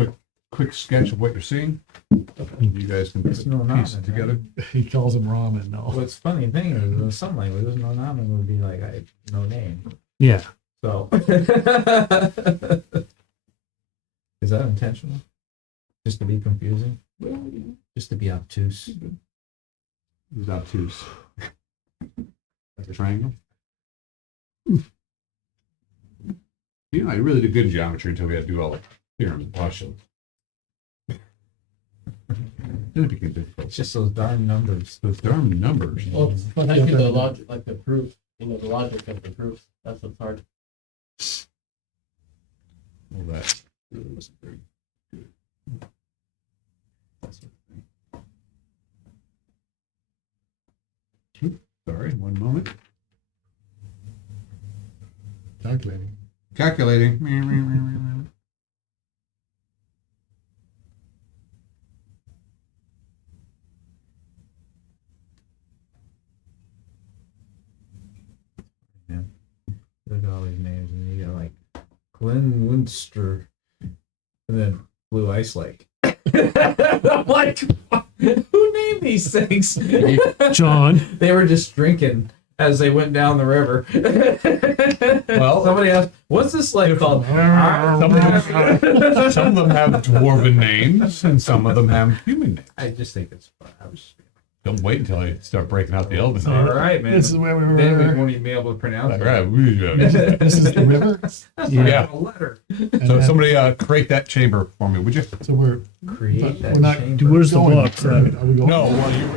a quick sketch of what you're seeing. You guys can It's no piece it ramen, together. He calls him ramen. No. What's funny thing is, in some languages, no name would be like no name. Yeah. So, is that intentional? Just to be confusing? Just to be obtuse? He's obtuse. Like a triangle. You know, I really did good in geometry until we had to do all the theorems and postulates. Then it became difficult. It's just those darn numbers. Those darn numbers. Well, but actually the logic, like the proof, the logic of the proofs, that's what's hard. Well, that really wasn't very good. That's okay. Sorry, one moment. Calculating. Calculating. Look at all these names, and you got like Glenn Winster, and then Blue Ice Lake. I'm like, who named these things? John. They were just drinking as they went down the river. Well, somebody asked, "What's this lake called?" Some of them have dwarven names, and some of them have human names. I just think it's fun. I was Don't wait until I start breaking out the elven all names. right, man. This is where we Then we were. won't even be able to pronounce All it. right. This is the river. That's Yeah. like a letter. And So then- somebody create that chamber for me, would you? so we're Create that we're not chamber. Dude, where's the going. box? Right? Are we going? No, well, you.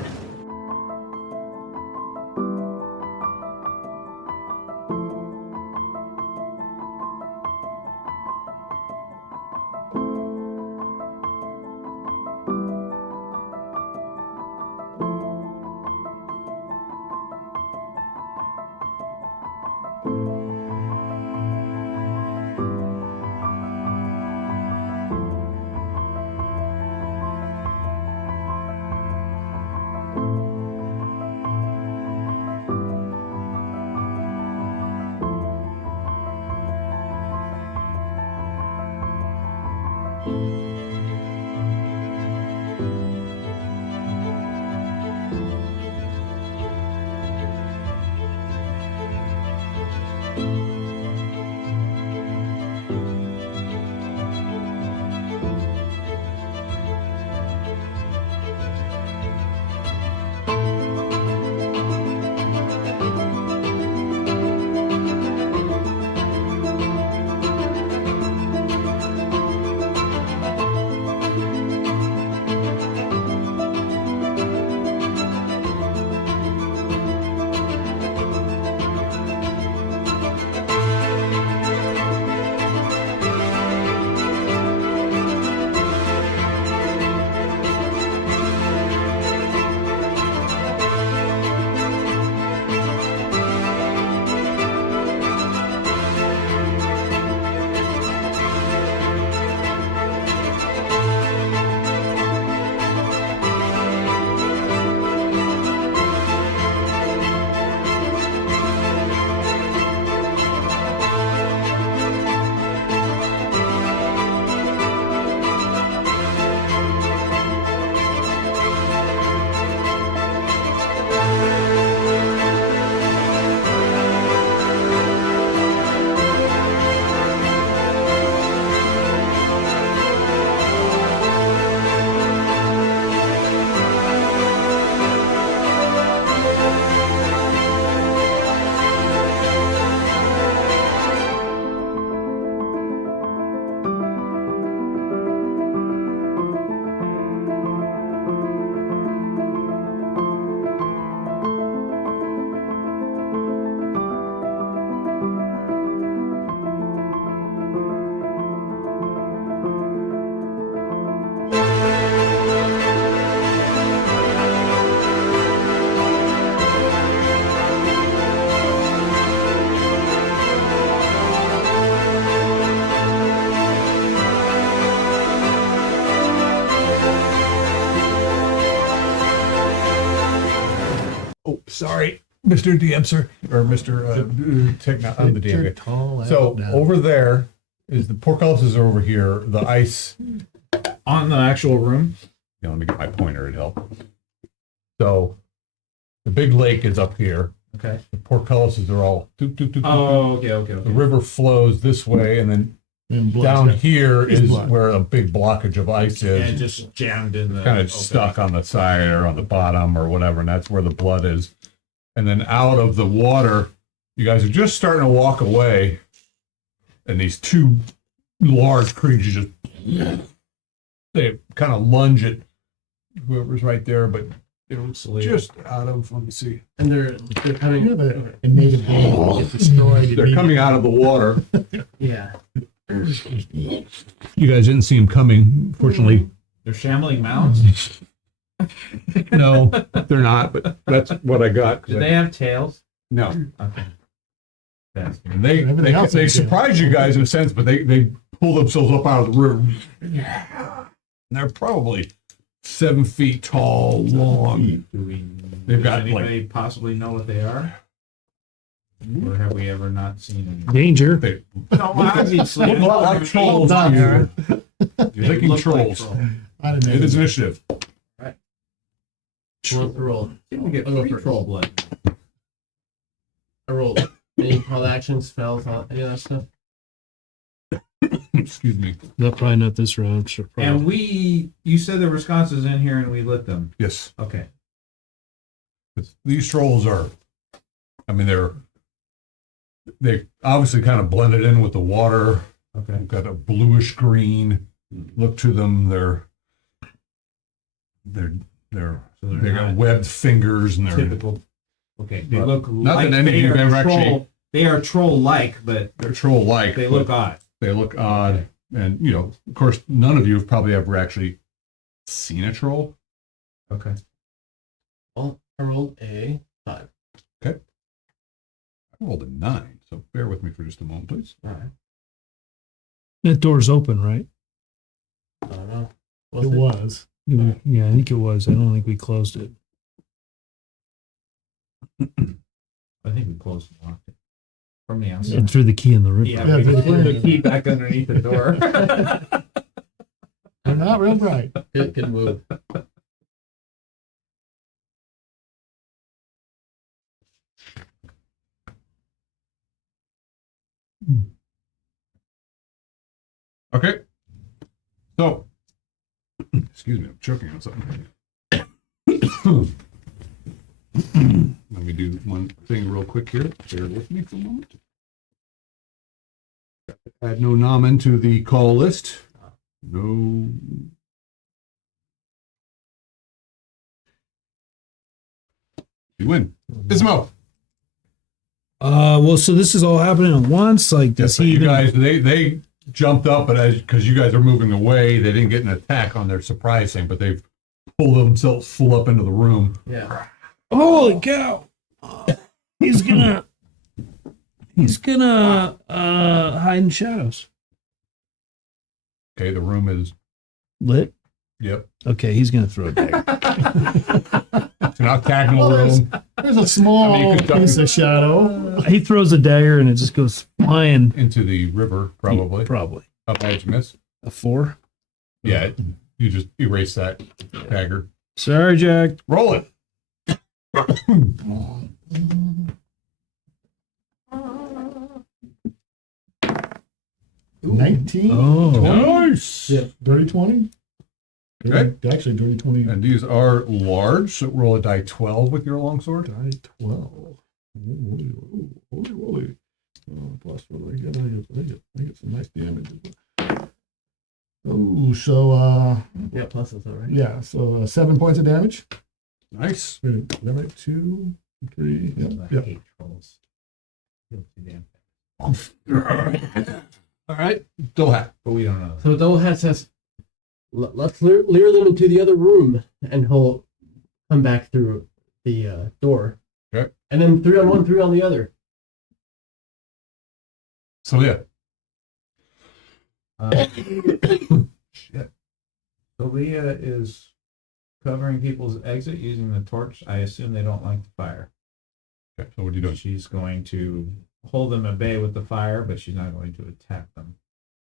Oh, sorry, Mr. DM, sir, or Mr. I'm the DM guy. Tall So now. over there is the portcullises are over here. The ice. On the actual room. Let me get my pointer. It help. So the big lake is up here. Okay. The portcullises are all. Oh, okay. The river flows this way, and then And blood. down here It's is blood. where a big blockage of ice is. And just jammed in the. Kind of stuck on the side or on the bottom or whatever, and that's where the blood is. And then out of the water, you guys are just starting to walk away, and these two large creatures just they kind of lunge at whoever's right there, but they're just out of. Let me see. And they're coming. You have a native being get destroyed. They're coming out of the water. Yeah. You guys didn't see them coming, fortunately. They're shambling mounds. No, they're not. But that's what I got. Do they have tails? No. Okay. That's And they Everything else they is good. surprise you guys in a sense, but they pull themselves up out of the river. And they're probably 7 feet tall, long. Do we? They've does got, anybody possibly know what they are? Or have we ever not seen them? Danger. They No, obviously. look a lot like trolls. Not You're They thinking look like trolls. I didn't know. It is initiative. Who wants to roll? We get I'll go free first. troll blood. I rolled. Any call to action, spells, any of that stuff? Excuse me. No, probably not this round. Sure, And probably. you said there were sconces in here and we lit them. Yes. Okay. These trolls are, I mean, they obviously kind of blended in with the water. Okay. They've got a bluish green look to them. So they're they got not webbed fingers and they're typical. Okay. They But look not like that any of they you are have ever troll. actually- They are troll-like, but they're troll-like. they but look odd. They look odd, and of course, none of you have probably ever actually seen a troll. Okay. Well, I rolled a 5. I rolled a 9, so bear with me for just a moment, please. All right. That door's open, right? I don't know. It was. Yeah, I think it was. I don't think we closed it. I think we closed and locked it from the outside. And threw the key in the river. Yeah, we Yeah, put the key back underneath the door. They're not real bright. Good move. Okay. So, excuse me, I'm choking on something. Let me do one thing real quick here. Bear with me for a moment. Add no nomen to the call list. No. You win. Ismo. Well, so this is all happening at once. Like, Yes, does so he you even? guys, they jumped up, but because you guys are moving away, they didn't get an attack on their surprise thing, but they've pulled themselves full up into the room. Yeah. Holy cow! He's gonna hide in shadows. Okay, the room is, Lit. yep, Okay, he's gonna throw it back. it's an octagonal room. There's a small I mean, you could piece of shadow. He throws a dagger and it just goes flying. Into the river, probably. Probably Up edge miss. a 4. Yeah, you just erase that dagger. Sorry, Jack. Roll it. 19. Oh, Nice. Dirty 20. Okay. Actually, dirty 20. And these are large, so roll a die 12 with your longsword. Die 12. Holy. Plus what do I get? I get some nice damage. Oh, so Yeah, plus it's all right. yeah, so 7 points of damage. Nice. Wait, is that right? 2, 3. I Yeah. hate trolls. Feel too damn. All right. Still hat. But we don't know. So Dolhat says, let's lure them into the other room, and he'll come back through the door. Okay. And then 3 on one, 3 on the other. So yeah. Shit. So Leah is covering people's exit using the torch. I assume they don't like the fire. Okay, so what are you doing? She's going to hold them at bay with the fire, but she's not going to attack them.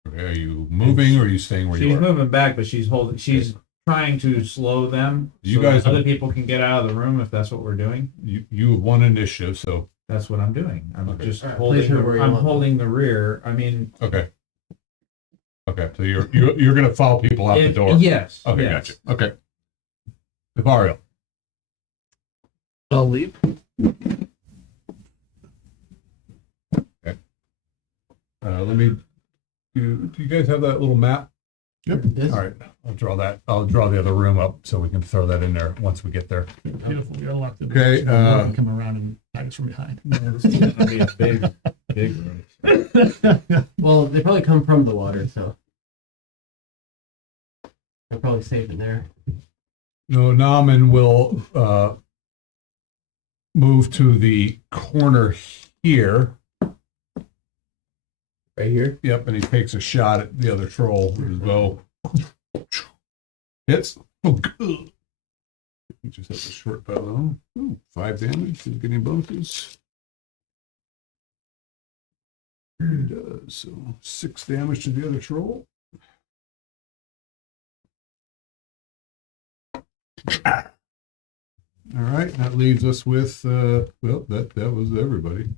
Okay, are you moving or are you staying where She's you are? moving back, but she's holding. She's trying to slow them. You so guys that other have- people can get out of the room if that's what we're doing. You have one initiative, so That's what I'm doing. I'm Okay. just All right, holding. place her where you I'm want. holding the rear. I mean, okay. Okay, so you're gonna follow people out the door. Yes. Okay, yes. gotcha. Okay. Vivario. I'll leave. Let me. Do you guys have that little map? This, All right, I'll draw that. I'll draw the other room up so we can throw that in there once we get there. Beautiful. We unlocked the Okay, door. Come around and attack us from behind. This is gonna be a big room. well, they probably come from the water, so they're probably safe in there. No, Naaman will move to the corner here. Right here. Yep, and he takes a shot at the other troll with his bow. Hits. Oh, good. He just has a short bow. Ooh, 5 damage. Didn't get any bonuses. He does. So 6 damage to the other troll. All right, that leaves us with well, that was everybody.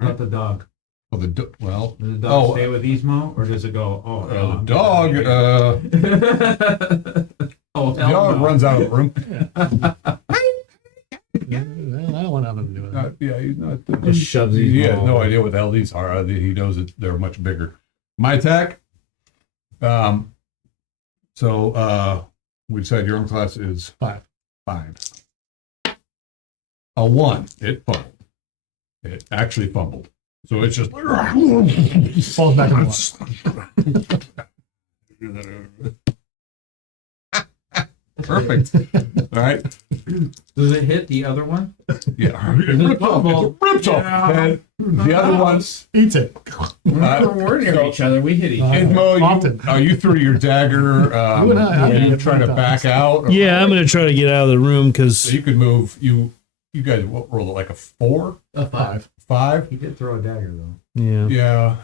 Not the dog. Oh, well, Does the dog Oh, stay with Ismo, or does it go? Oh, no, the I'm dog. oh, The dog runs out of the room. Well, I don't want nothing to do with it. Yeah, he's not. Just shoves these. He has no balls. idea what the hell these are. He knows that they're much bigger. My attack. So we decided your own class is 5. 5. A 1. It fumbled. It actually fumbled. So it's just Falls back in the water. perfect. All right. Does it hit the other one? Yeah. Ripped off. Ripped off. And the other ones. Eats it. Whenever we're near each other, we hit each other. Idmo, Often. you threw your dagger. You and I, are you yeah. trying to back out? or- Yeah, I'm gonna try to get out of the room So because you could move. You guys rolled it like a 4, A 5. 5. He did throw a dagger though. yeah. Yeah.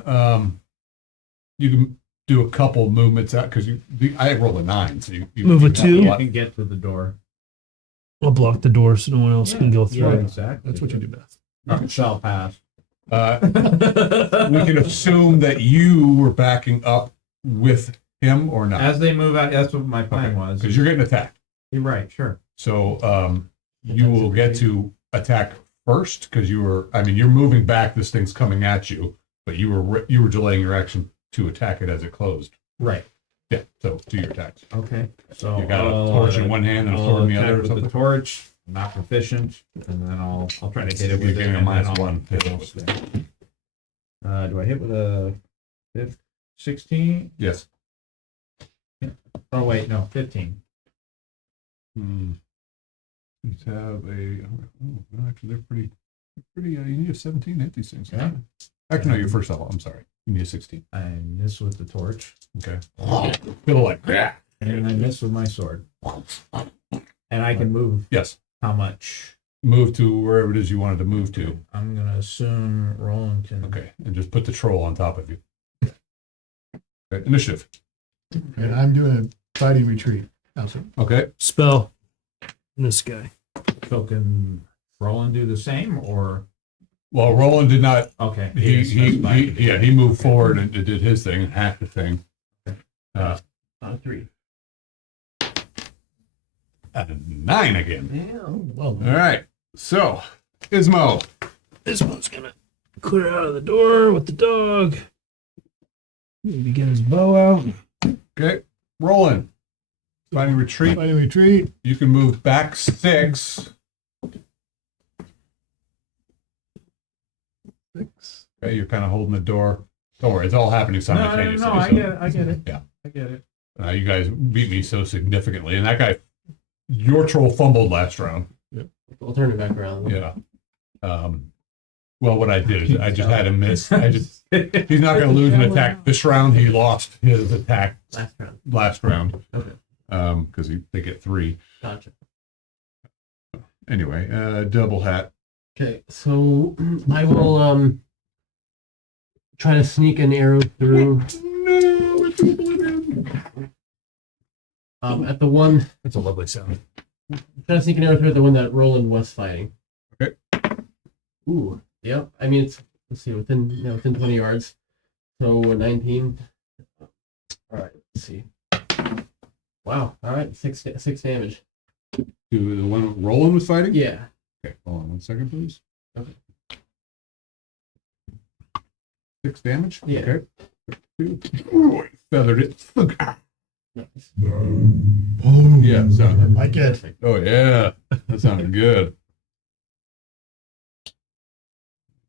You can do a couple movements out because I rolled a 9, so you Move a you have 2? You lot- can get to the door. I'll block the door so no one else can go through. Yeah, it. exactly. That's what you do best. You shall pass. We can assume that you were backing up with him or not, As they move out, that's what my plan was. because you're getting attacked. You're right, sure. So you will get to attack first because you're moving back. This thing's coming at you, but you were delaying your action to attack it as it closed. Right. Yeah. So do your attacks. Okay. So You got a torch in one hand and a I'll sword in the attack other or with something? the torch. Not proficient, and then I'll try to hit it You're with it. getting a and then minus I'll- 1. Do I hit with a 16? Yes. Oh wait, no, 15. These have well, actually they're pretty. You need a 17 to hit these things. Yeah. Actually, no, your first level. I'm sorry. You need a 16. I miss with the torch, Okay. Feel like that. and I miss with my sword. And I can move Yes. how much? Move to wherever it is you wanted to move to. I'm gonna assume Roland can. Okay, and just put the troll on top of you. Okay. Initiative. And I'm doing a fighting retreat. Absolutely. Okay. Spell this guy. So can Roland do the same, or Well, Roland did not. okay? He moved forward and did his thing and hacked the thing. 3. A 9 again. Damn. Well, All right. So, Ismo. This one's gonna clear out of the door with the dog. Maybe get his bow out. Okay. Roland. Finding retreat. fighting retreat. You can move back 6. 6. Okay, you're kind of holding the door. Don't worry, it's all happening simultaneously. No, I so, get it. I get it. Yeah. I get it. you guys beat me so significantly, and that guy, your troll fumbled last round. We'll turn it back around. Yeah. Well, what I did is I just had him miss. He's not going to lose an attack this round. He lost his attack Last round. last round. Okay. because they get 3. Gotcha. Anyway, double hat. Okay, so I will try to sneak an arrow through No, it's oblivion. at the one. That's a lovely sound. Try to sneak an arrow through at the one that Roland was fighting. Okay. Ooh, yep. I mean, it's let's see, within 20 yards. So 19. All right, let's see. Wow. All right, six damage. To the one Roland was fighting? Yeah. Okay, hold on 1 second, please. Okay. 6 damage? Yeah. Okay. 2. Ooh, I feathered it. Nice. Yeah, sounded. I get. Oh, yeah. That sounded good.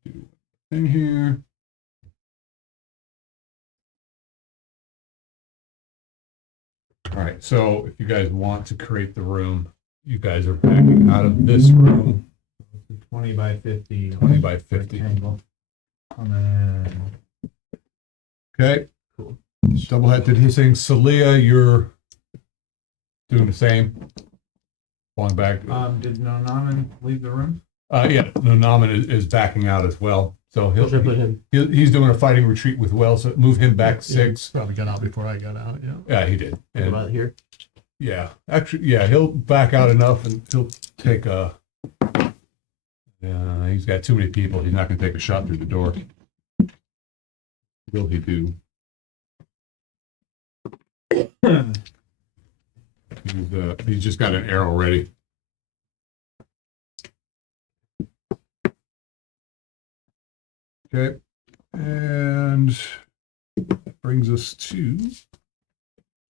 Do thing here. All right, so if you guys want to create the room, you guys are backing out of this room. 20 by 50. 20 by 50. Rectangle. And then Okay. Cool. Double hat. Did he saying Celia, you're doing the same? Falling back. did Nonaman leave the room? Yeah, no, Naman is backing out as well. So Where should I put him? he's doing a fighting retreat with Wells. So move him back Yeah, 6. probably got out before I got out. Yeah. Yeah, he did. What And about here? yeah, actually, yeah, he'll back out enough and he'll take a. He's got too many people. He's not going to take a shot through the door. Will he do? He's just got an arrow ready. Okay, and that brings us to.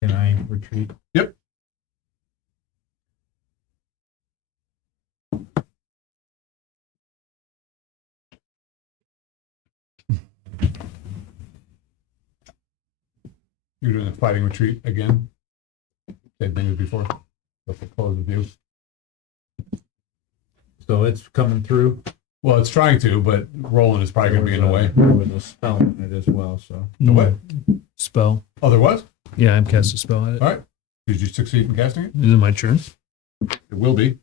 Can I retreat? Yep. You're doing a fighting retreat again. Same thing as before. Let's close with you. So it's coming through. Well, it's trying to, but Roland is probably going to be in the way. There was a spell in it as well, so. The what? Spell. Oh, there was? Yeah, I'm casting a spell at it. All right. Did you succeed in casting it? Is it my turn? It will be.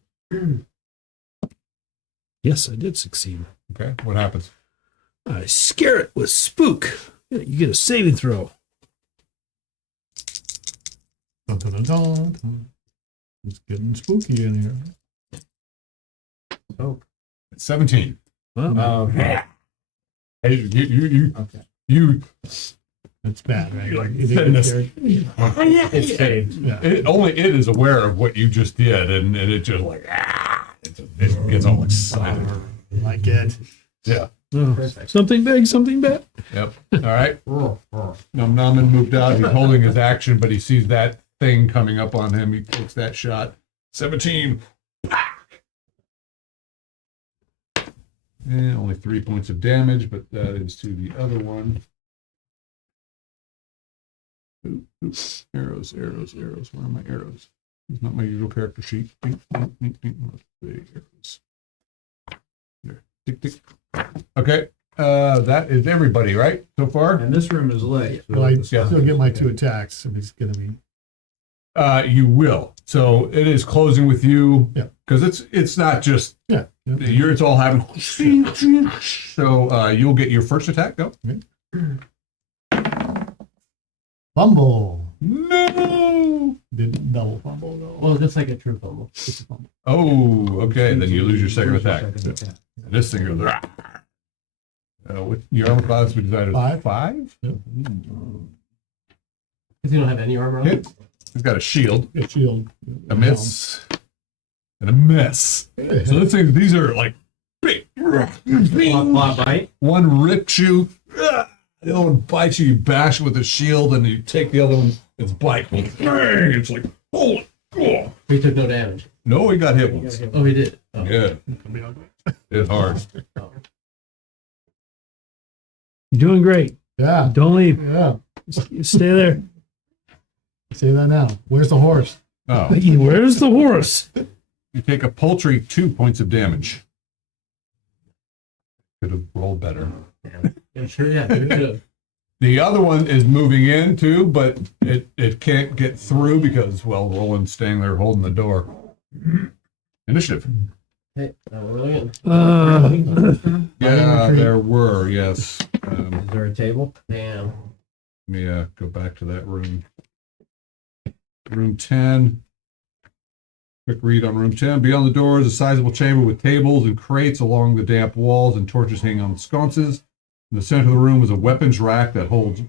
Yes, I did succeed. Okay. What happens? I scare it with spook. You get a saving throw. Dun, dun, dun, dun, dun. It's getting spooky in here. Oh. It's 17. Well, Okay. Hey, you. It's bad, right? Like, It's Saved. yeah. only it is aware of what you just did, and it just like it gets all excited. Like it. Yeah. oh, something big, something bad. Yep. All right. Now Naman moved out. He's holding his action, but he sees that thing coming up on him. He takes that shot. 17. Only 3 points of damage, but that is to the other one. Ooh, ooh. Arrows. Where are my arrows? It's not my usual character sheet. Let's see, arrows. There. Tick, tick. Okay. That is everybody, right? So far? And this room is lit. Well, I the still sun- get my 2 attacks, and it's going to be. You will. So it is closing with you. Yeah. Because it's not just Yeah. it's all having. So you'll get your first attack. Go. Fumble. No. Did double fumble though. Well, just like a true fumble. Just a fumble. Oh, okay. Then you lose your second Lose your attack. second attack. This thing goes. Rah. With your armor class, we decided 5. 5. Yeah. Because you don't have any armor on. Hit. We've got a shield, A shield. a miss, and a miss. So this thing, these are like big. Claw bite. One rips you, the other one bites you. You bash it with a shield, and you take the other one. It's bite. It's like holy. Oh. He took no damage. No, he got hit once. Oh, he did. Oh. Yeah, it's hard. Oh. You're doing great. Yeah. Don't leave. Yeah. Stay there. Say that now. Where's the horse? Oh, Where's the horse? you take a paltry 2 points of damage. Could have rolled better. Yeah, sure. Yeah, sure could have. The other one is moving in too, but it can't get through because, well, Roland's staying there holding the door. Initiative. Okay, now we're really good. Yeah, there were, yes. Is there a table? Damn. Let me go back to that room. Room 10. Quick read on room 10. Beyond the door is a sizable chamber with tables and crates along the damp walls and torches hanging on sconces. In the center of the room is a weapons rack that holds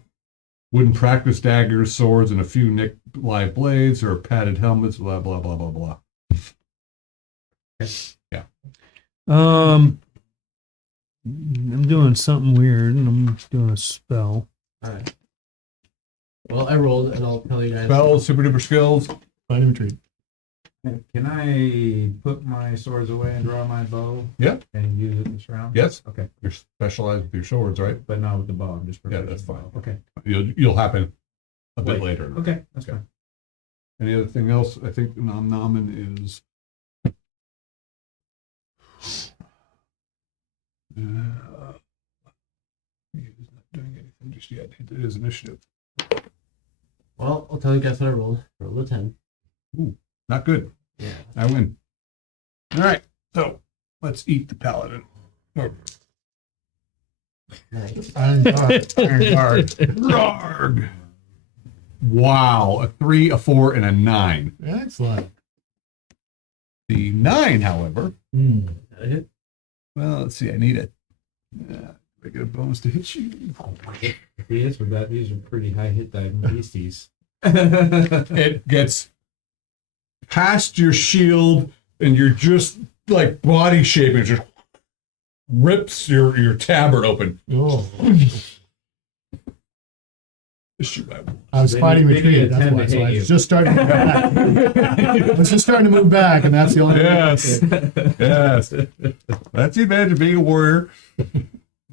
wooden practice daggers, swords, and a few nicked live blades or padded helmets, blah, blah, blah, blah, blah. Yeah. I'm doing something weird, and I'm doing a spell. All right. Well, I rolled, and I'll tell you guys. Spells, super duper skills. Find and retreat. Can I put my swords away and draw my bow? Yeah. And use it this round? Yes. Okay. You're specialized with your swords, right? But not with the bow. I'm just Yeah, prepared that's with the fine. bow. Okay. You'll happen a bit Wait. later. Okay. That's Okay. fine. Any other thing else? I think Nomin is. He's not doing anything just yet. It is initiative. Well, I'll tell you guys what I rolled. I rolled a 10. Not good. Yeah. I win. All right. So let's eat the paladin. Nice. Iron guard. Iron guard. Rarg. Wow. A 3, a 4, and a 9. Excellent. The 9, however. Is that a hit? Well, let's see. I need it. I get a bonus to hit you. Yes, but that these are pretty high hit die beasties. It gets past your shield, and you're just like body shaping. It just rips your tabard open. Oh, Shoot, I was They fighting need- they need retreat. a That's 10 why. to So hit I you. was just starting to move back. I was just starting to move back, and that's the only. Yes. Yes. That's the advantage of being a warrior.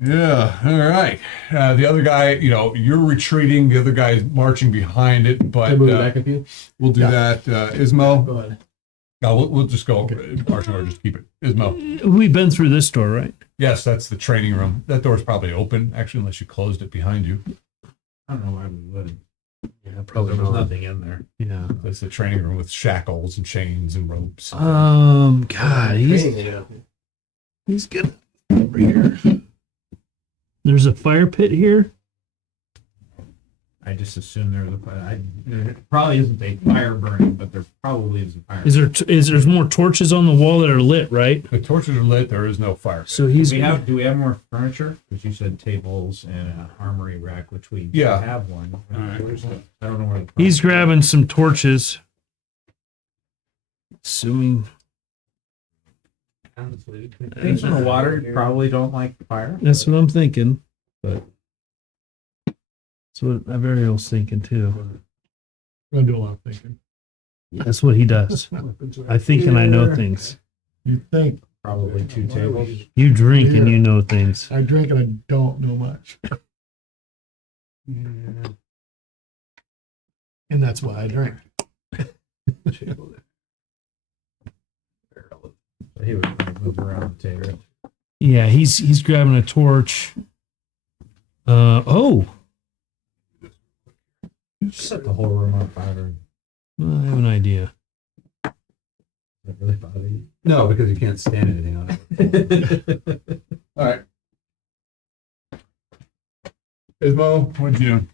Yeah. All right. The other guy, you're retreating. The other guy's marching behind it, Can I but move it back a few? we'll do that. Ismo. Go ahead. No, we'll just go marching order. Just keep it. Ismo. We've been through this door, right? Yes, that's the training room. That door's probably open, actually, unless you closed it behind you. I don't know why we would. Yeah, There was nothing in there. Yeah. That's the training room with shackles and chains and ropes. God, Training it up. he's good over here. There's a fire pit here. I just assumed there was a fire. There probably isn't a fire burning, but there probably is a fire. There's more torches on the wall that are lit, right? The torches are lit. There is no fire. So Do he's we have more furniture? Because you said tables and an armory rack, which we Yeah. have one. All right. Where's the, I don't know where the he's grabbing some torches. Assuming things in the water probably don't like fire. that's what I'm thinking, but that's what Averial's thinking too. I'm gonna do a lot of thinking. That's what he does. I think and I know things. You think Probably two tables. You drink and you know things. I drink and I don't know much, and that's why I drink. He would probably move around the table. Yeah, he's grabbing a torch. Oh, Set the whole room on fire. I have an idea. That really bother you? No, because you can't stand anything on it. All right. Ismo, what'd you do?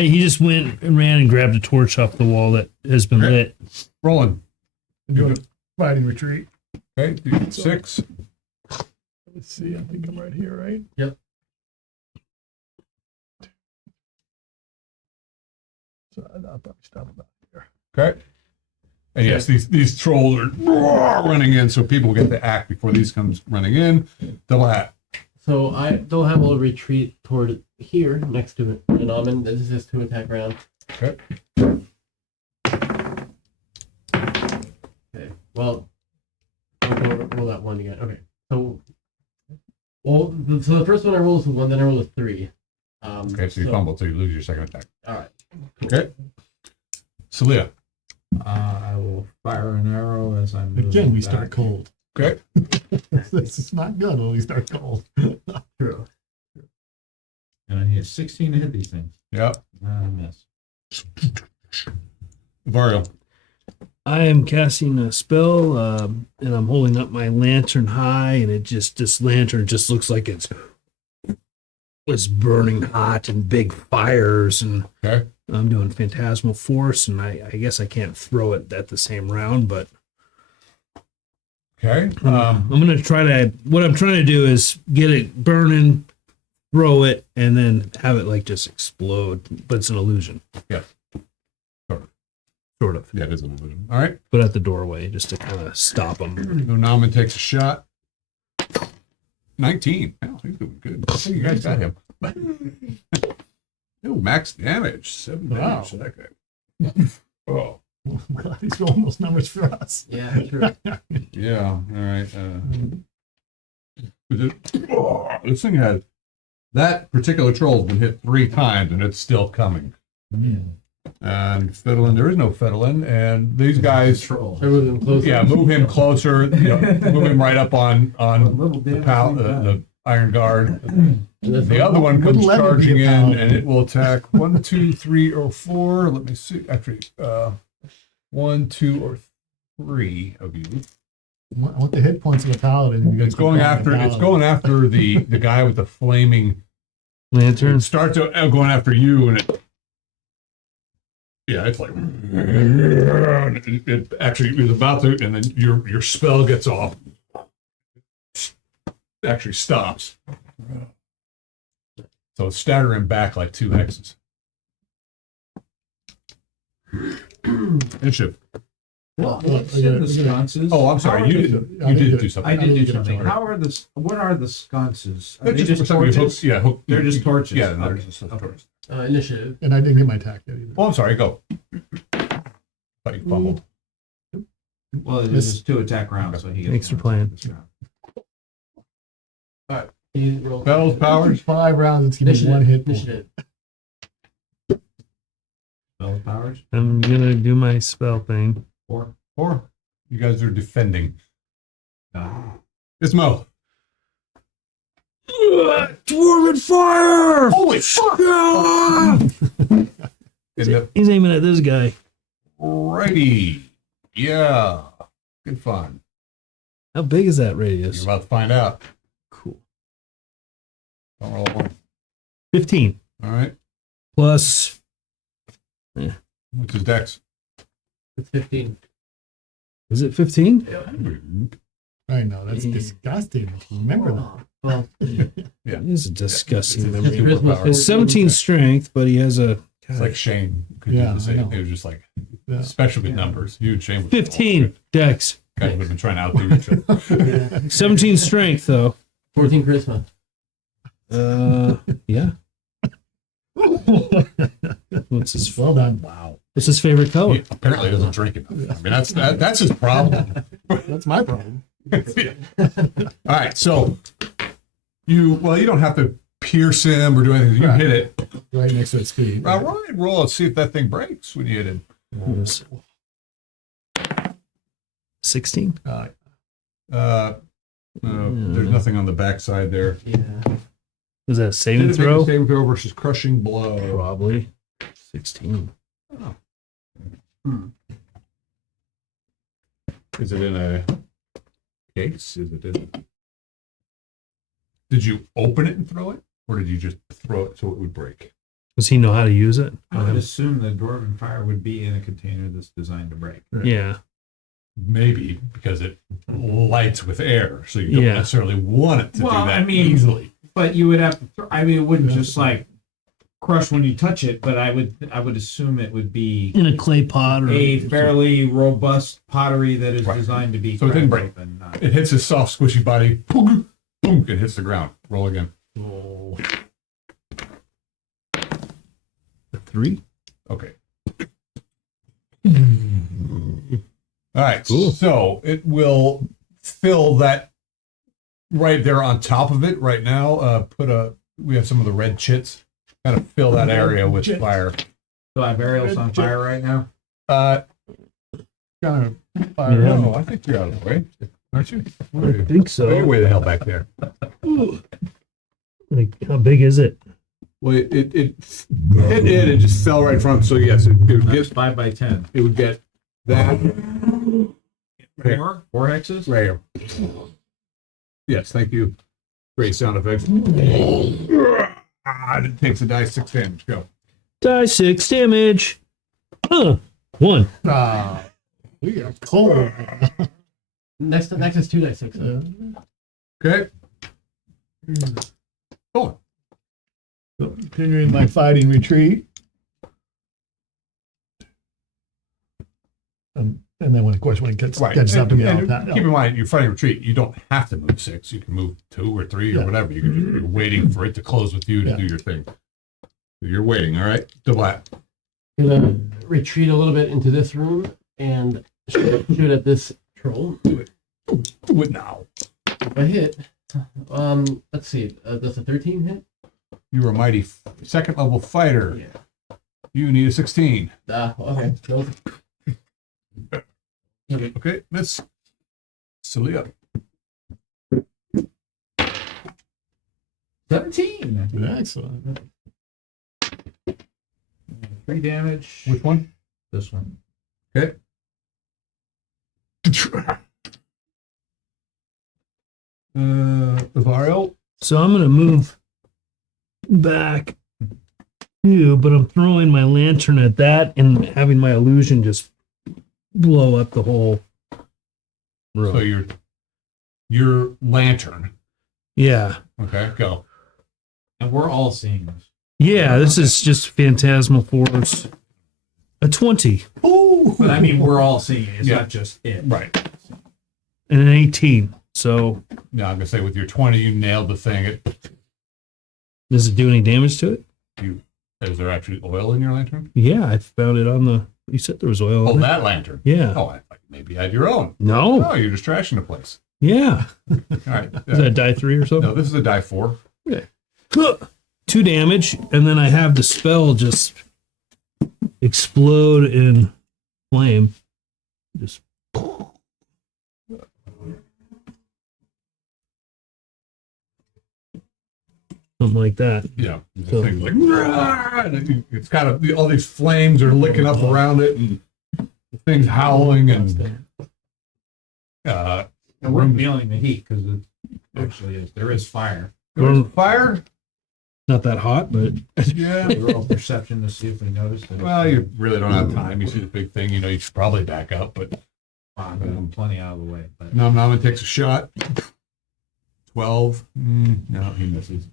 He just went and ran and grabbed a torch off the wall that has been Okay. lit. Rolling. I'm doing a fighting retreat. Okay, you get 6. Let's see. I think I'm right here, right? Yep. So I'll probably stop about here. Okay. And yes, these trolls are running in, so people get to act before these comes running in. Double hat. So they'll have a retreat toward here next to it. And Almond, this is his 2 attack round. Okay. Okay. Well, roll that one again. Okay. So, so the first one I rolled was a 1, then I rolled a 3. Okay, so you fumbled, so you lose your second attack. All right. Okay. Celia. I will fire an arrow as I'm moving Again, we back. start cold. Okay. This is not good when we start cold. True. And And I need 16 to hit these things. Yep. I miss. Vario. I am casting a spell, and I'm holding up my lantern high, and this lantern just looks like it's burning hot and big fires, and Okay. I'm doing phantasmal force, and I guess I can't throw it at the same round, but Okay. I'm gonna what I'm trying to do is get it burning, throw it, and then have it like just explode, but it's an illusion. Yeah. Sort of. Yeah, it is an illusion. All right. But at the doorway, just to kind of stop them. Nonaman takes a shot. 19. Oh, he's doing good. I think you guys got him. Oh, max damage. 7 damage to that guy. Oh. I'm glad he's rolling those numbers for us. Yeah, sure. Yeah. All right. This thing had that particular troll's been hit 3 times and it's still coming. And Fiddlin, there is no Fiddlin, and these guys, Troll. I move him closer. yeah, move him closer, move him right up on little the, damage the Iron Guard. And then The other one comes Wouldn't let me be charging a in, paladin. and it will attack 1, 2, 3, or 4. Let me see. Actually, 1, 2, or 3 of you. I want the hit points of the paladin. It's going after the guy with the flaming. Lantern. It starts going after you, and it's like it actually is about to, and then your spell gets off. Actually stops. So it's staggering back like 2 hexes. Initiative. What in the sconces? Oh, I'm sorry. You did do something. I did do get a something. charge. How are the? What are the sconces? Are They're they just somebody torches? hook- yeah, hook- They're just torches. Yeah, they're Okay. just Okay. torches. Initiative. And I didn't get my attack yet either. Oh, I'm sorry. Go. Thought you fumbled. Well, it Miss. is 2 attack rounds, so he gets Thanks for 1 playing. this round. All right. You roll. Spells, powers. 5 rounds, it's giving me 1 hit point. Initiative. Spell powers. I'm gonna do my spell thing. 4. Or you guys are defending. Ah. It's Mo. Dwarven fire! Holy fuck! He's aiming at this guy. Righty. Yeah. Good fun. How big is that You're radius? about to find out. Cool. Don't roll a 1. 15 All right. plus. What's his dex? It's 15. Is it 15? I know, that's Yeah. disgusting. Remember that. Well, Yeah. He's a disgusting It's memory. superpower. It's 17 strength, but he has a It's like Shane could Yeah, do the same. I know. It was just like Yeah. special good numbers. Huge Shane was 15 dex. Guys would have been trying to outdo each other. 17 strength though. 14 charisma. Yeah. What's his Well done. Wow. What's his favorite color? He apparently doesn't drink enough. I mean, that's his problem. That's my problem. All right, so you don't have to pierce him or do anything. You Right. hit it. Right next to its speed. All right, roll and see if that thing breaks when you hit it. It was 16. There's nothing on the backside there. Yeah. Was that a saving Did it make a throw? saving throw versus crushing blow. Probably 16. Is it in a case? Is it in? Did you open it and throw it, or did you just throw it so it would break? Does he know how to use it? I would assume the dwarven fire would be in a container that's designed to break. Yeah. Maybe because it lights with air, so you don't Yeah. necessarily want it to do Well, that I mean, easily. But you would have to. It wouldn't just like crush when you touch it. But I would assume it would be In a clay pot or a fairly robust pottery that is Right. designed to be. So it didn't cracked break. open, not- It hits his soft, squishy body. Boom, boom, it hits the ground. Roll again. Oh. A 3? Okay. All right. Cool. So it will fill that right there on top of it right now. We have some of the red chits. Kind of fill that area with Chits. fire. So I have Ariel's on fire right now. Kind of fire. Yeah. No, I think you're out of the way, aren't you? Where are you? think so. Way the hell back there. Like, how big is it? Well, it hit it and just fell right in front. So yes, it would That's get 5 by 10. it would get that Four hexes? right here. Yes, thank you. Great sound effects. It takes a die 6 damage. Go. Die 6 damage. 1. We are cold. Next is 2d6. Okay. Oh, So continuing my fighting retreat. And then when, of course, when it gets right. catches up to me, And I'll keep in mind, you're fighting retreat. You don't have to move 6. You can move 2 or 3 or Yeah. whatever. You're waiting for it to close with you to Yeah. do your thing. So you're waiting. All right. Double Gonna retreat a little bit into this room and shoot at this troll. Do it now. If I hit, let's see, does a 13 hit? You're a mighty second level fighter. Yeah. You need a 16. Okay. No. Okay, miss. Silly up. 17. excellent. 3 damage. Which one? This one. Okay. Vario. So I'm gonna move back too, but I'm throwing my lantern at that and having my illusion just blow up the whole room. So your lantern. Yeah. Okay, go. And we're all seeing this. Yeah, this is just Phantasmal Force. A 20 But I mean, we're all seeing it. It's Yeah. not just it. Right. and an 18. So Now I'm gonna say with your 20, you nailed the thing. does it do any damage to it? Is there actually oil in your lantern? Yeah, I found it on the. You said there was oil. Oh, on it. that lantern. Yeah. Oh, I thought maybe you had your own. No. Oh, you're just trashing the place. Yeah. All right. Is that die 3 or something? No, this is a die 4. Okay. 2 damage, and then I have the spell just explode in flame. Just something like that. Yeah. The So- thing's like, "Rah!" And it's kind of all these flames are licking up around it, and the thing's howling, and And we're feeling the heat because it actually is. There is fire. there's fire. Not that hot, but Yeah. Roll perception to see if we noticed it. Well, you really don't have time. You see the big thing, you should probably back up, but I'm moving plenty out of the way. But Nom takes a shot. 12. No, he misses.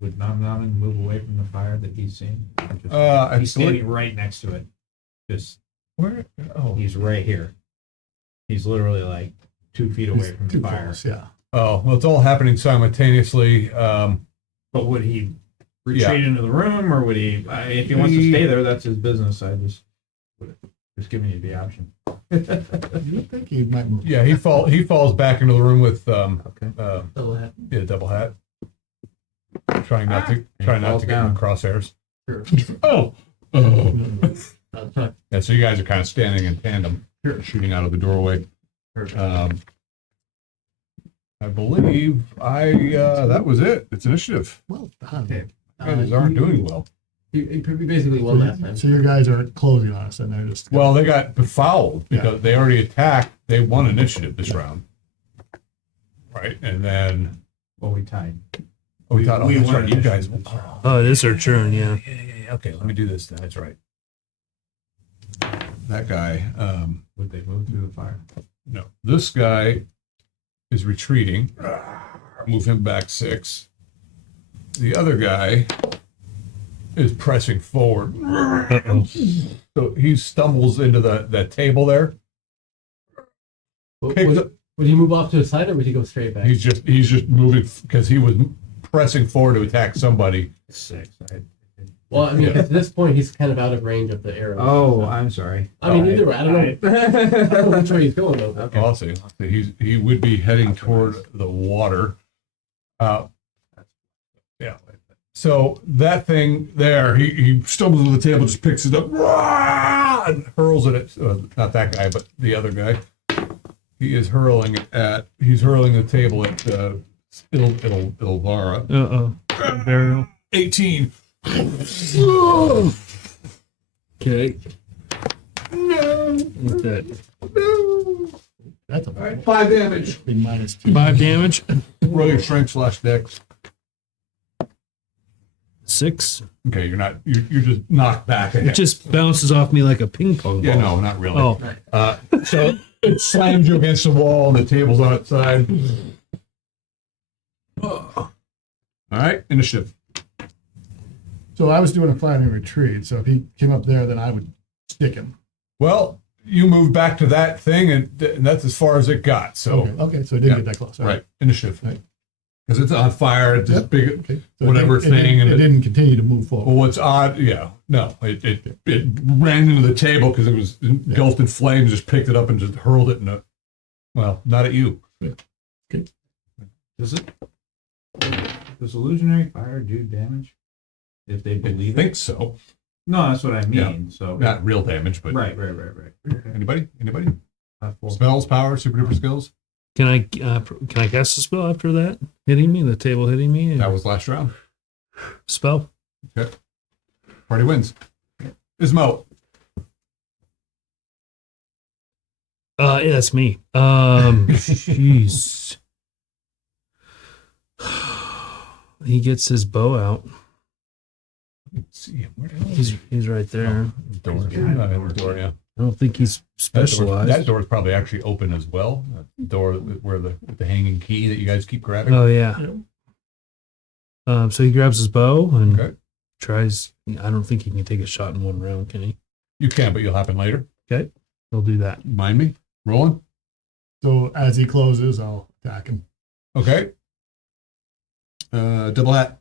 would Nom move away from the fire that he's seeing? Actually, He's standing right next to it. Just where? Oh, he's right here. He's literally like 2 feet away from the Too fire. close, yeah. well, it's all happening simultaneously. But would he retreat into the room, or would he? If he wants to stay there, that's his business. I just giving you the option. You think he might move? Yeah, he falls back into the room with Okay. Double hat. double hat. Trying not to falls get in down. crosshairs. Sure. Oh. Sure. Yeah, so you guys are kind of standing in tandem, shooting out of the doorway. I believe that was it. It's initiative. Well done. Okay. You guys aren't doing well. He basically won last time. So your guys aren't closing on us, and they're just Well, they got befouled because they already attacked. They won initiative this round. Right, and then Well, we tied. we thought, we that's won right, you guys. initiative. oh, it is our turn. Yeah. Yeah. Okay, let me do this. That's right. That guy. Would they move through the fire? No, this guy is retreating. Move him back 6. The other guy is pressing forward. So he stumbles into that table there. Picks up. Would he move off to the side or would he go straight back? He's just moving because he was pressing forward to attack somebody. 6. Well, I mean, at this point, he's kind of out of range of the arrow. Oh, I'm sorry. I mean, either way, I don't know. I don't know which way he's going though. Oh, I'll see. He would be heading toward the water. Yeah. So that thing there, he stumbles to the table, just picks it up, and hurls it at not that guy, but the other guy. He's hurling the table at Ilvara. Burial. 18. Okay. What's that? That's a All right, 5 damage. big -2. 5 damage. Roll your strength / dex. 6. Okay, you're just knocked back. It just bounces off me like a ping pong ball. Yeah, no, not really. Oh, So it slams you against the wall and the table's on its side. All right, initiative. So I was doing a fighting retreat. So if he came up there, then I would stick him. Well, you moved back to that thing, and that's as far as it got. So, Okay, so it didn't Yeah. get that close. All right, initiative. Right. Because it's on fire, it's this Yep. big, Okay. So whatever it thing. And it didn't continue to move forward. well, what's odd, it ran into the table because it was engulfed in flames, just picked it up and just hurled it in a, well, not at you. Does does illusionary fire do damage? If they I believe think it? so. No, that's what I mean. Yeah. So Not real damage, but right. Anybody? Full. Spells, power, super duper skills? can I cast a spell after that? Hitting me, the table hitting me. That was last round. Spell. Okay. Party wins. Ismo. Yeah, that's me. Jeez. He gets his bow out. Let's see him. Where the hell is He's right there. door? Door, yeah. I don't think he's specialized. That door is probably actually open as well. That door where the hanging key that you guys keep grabbing. Oh yeah. So he grabs his bow and Okay. tries. I don't think he can take a shot in one round, can he? You can, but you'll happen later. Okay, he'll do that. Mind me. Rolling. So as he closes, I'll attack him. Okay. Double hat.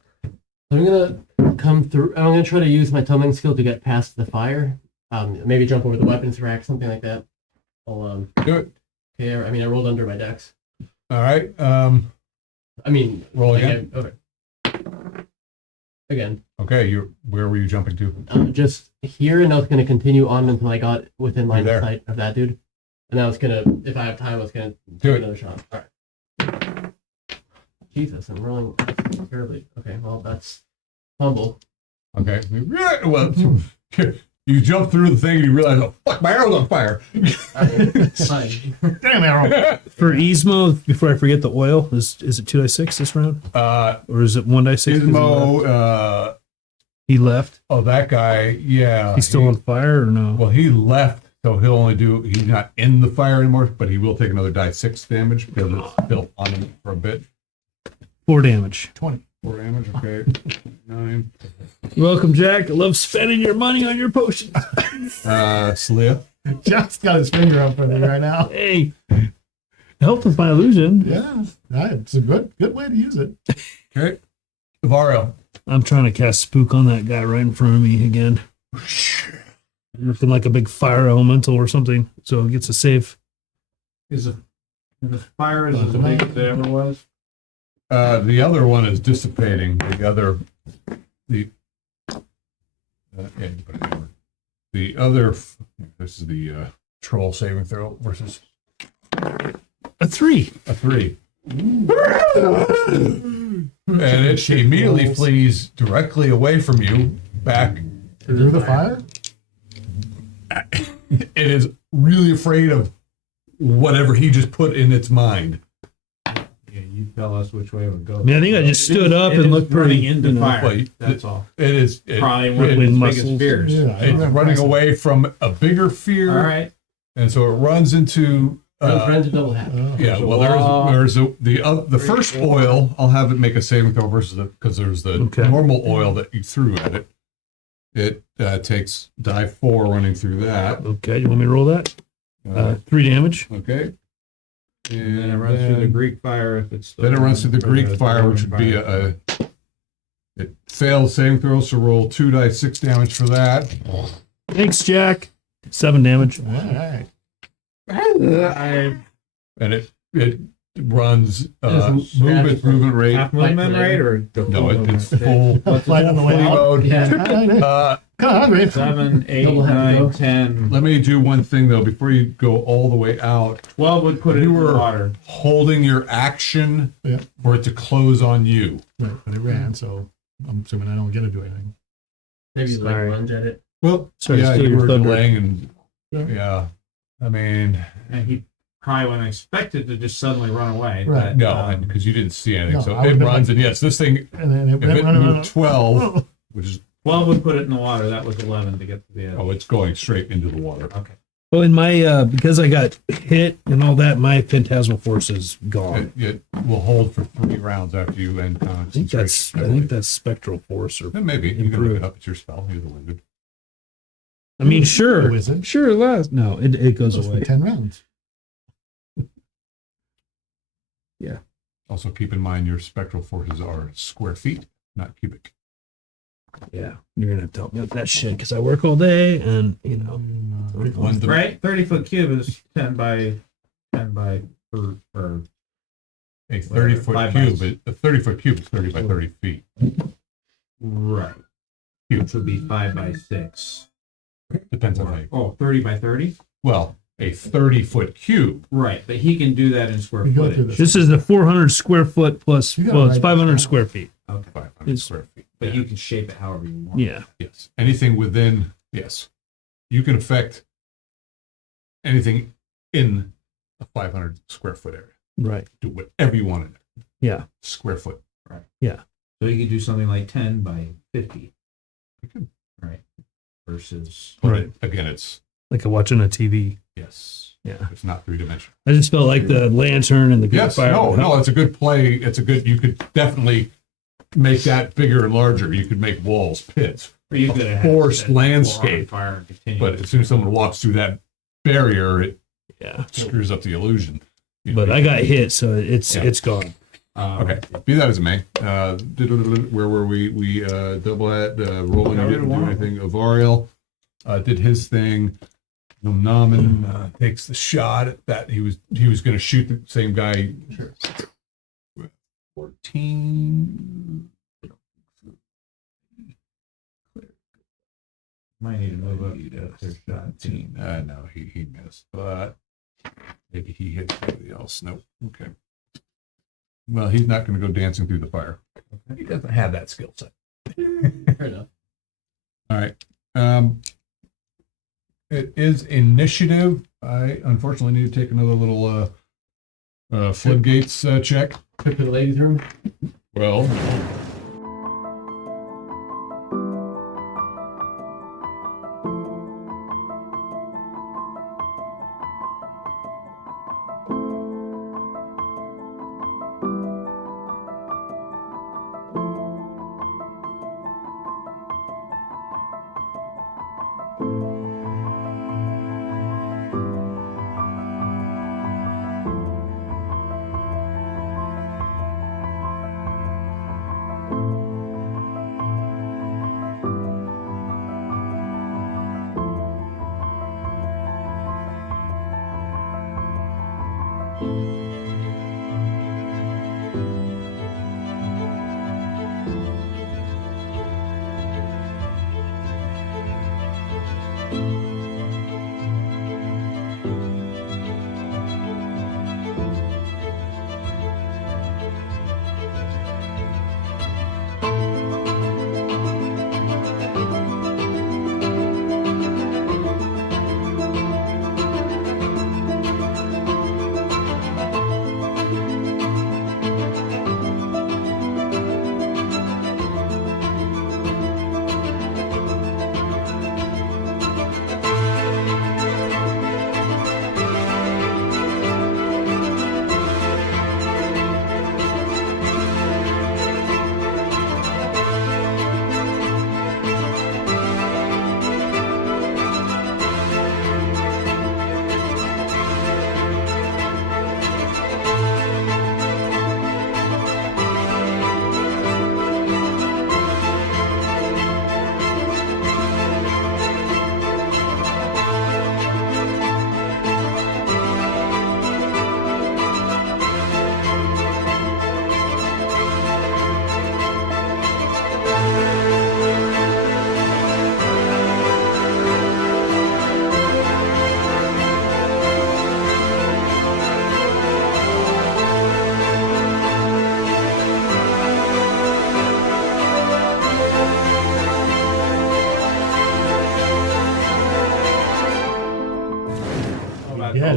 I'm gonna come through. I'm gonna try to use my tumbling skill to get past the fire. Maybe jump over the weapons rack, something like that. I'll Do it. Okay. I mean, I rolled under my dex. All right. I mean, Roll like again. Okay. Again, Okay. Where were you jumping to? just here, and I was gonna continue on until I got within line You're of there. sight of that dude. And I was gonna, if I have time, I was gonna Do it. another shot. All right. Jesus, I'm rolling terribly. Okay, well that's fumble. Okay. Well, you jump through the thing and you realize, oh fuck, my arrow's on fire. Fine. Damn arrow! For Ismo, before I forget the oil, is it 2d6 this round, or is it 1d6? Ismo. He left. Oh, that guy. Yeah. He's still on fire or no? Well, he left, so he's not in the fire anymore, but he will take another die 6 damage because it's built on him for a bit. 4 damage. 20. 4 damage, okay. 9. You're welcome, Jack. I love spending your money on your potions. Slia. Jack's got his finger up for me right now. Hey, help with my illusion. Yeah, it's a good way to use it. Okay. Vario. I'm trying to cast spook on that guy right in front of me again. Looking like a big fire elemental or something. So it gets a save. Is the fire as big as it ever was? The other one is dissipating. The other, this is the troll saving throw versus A 3. a 3. And she immediately flees directly away from you, back. Through the fire? It is really afraid of whatever he just put in its mind. Yeah, you tell us which way it would go. I mean, I think I just stood up It and is looked pretty running into fire. Well, That's all. It is Probably one of Wind its muscles. biggest fears. Yeah, it's running away from a bigger fear, All right. and so it runs into. Runs a double hat. Oh. Yeah, There's a well, wall. there's the first oil. I'll have it make a saving throw versus because there's the Okay. normal oil that you threw at it. It takes die 4 running through that. Okay, you want me to roll that? 3 damage. Okay. And then it runs through the Greek fire if it's. Then it runs through the Greek fire, which would be it fails saving throw, so roll 2 die 6 damage for that. Thanks, Jack. 7 damage. All right. And it runs Does movement rate. Half movement rate or the No, full it's movement? full Flight on the way out. mode. Yeah. Kind of hungry. 7, 8, Double hat to 9, go. 10. Let me do one thing though before you go all the way out. 12 would put it You in the were water. holding your action Yeah. for it to close on you. Right, but it ran, so I'm assuming I don't get to do anything. Maybe like Sorry. lunge at it. Well, Sorry to yeah, steal you your were thunder. delaying and Yeah. yeah. I mean, And he probably wouldn't expect it to just suddenly run away. Right. But, no, because you didn't see anything. No, so I it would've been runs, like- and yes, this thing, And then if it run, moved 12, which is, 12 would put it in the water. That was 11 to get to the edge. oh, it's going straight into the water. Okay. Well, in my because I got hit and all that, my phantasmal force is gone. It will hold for 3 rounds after you end I think concentration. that's spectral force or Then maybe you can look improved. it up. It's your spell. You're the wizard. I mean, sure, Wizard. sure. Last no, it goes Goes for away. 10 rounds. Also, keep in mind your spectral forces are square feet, not cubic. Yeah, you're gonna have to help me with that shit because I work all day and One dim- Right? 30-foot cube is 10 by or A 30-foot 5 by- cube. A 30-foot cube is 30 by 30 feet. right. Which would be 5 by 6. Depends on how you. 30 by 30? Well, a 30-foot cube. Right, but he can do that in square You go through footage. this. this is the 400 square foot plus. You gotta Well, it's write 500 this down. square feet. Okay. 500 It's- square feet. But Yeah. you can shape it however you want. Yeah, Yes. Anything within, yes. You can affect anything in a 500 square foot area. right. Do whatever you want in it. Yeah, Square foot. So you can do something like 10 by 50. You could. Right. Versus. But Right. Again, it's, like watching a TV. yes. Yeah, It's not 3-dimensional. I just felt like the lantern and the Yes. fire. No, it's a good play. It's a good, you could definitely make that bigger and larger. You could make walls, pits. Or you could have Forest set the floor on landscape. fire and continue. But as soon as someone walks through that barrier, it Yeah, screws up the illusion. You know, but I got hit, so it's Yeah. it's gone. Okay, be that as it may. Where were we? We double had Roland didn't do anything. Avariel did his thing. Nomen takes the shot at that. He was going to shoot the same guy. Sure. 14. Might need to move up. Their shot, too. 17. No, he missed, but maybe he hit somebody else. Nope. Okay. Well, he's not going to go dancing through the fire. He doesn't have that skill set. Fair enough. All right. It is initiative. I unfortunately need to take another little floodgates check. Quick to the ladies' room. Well,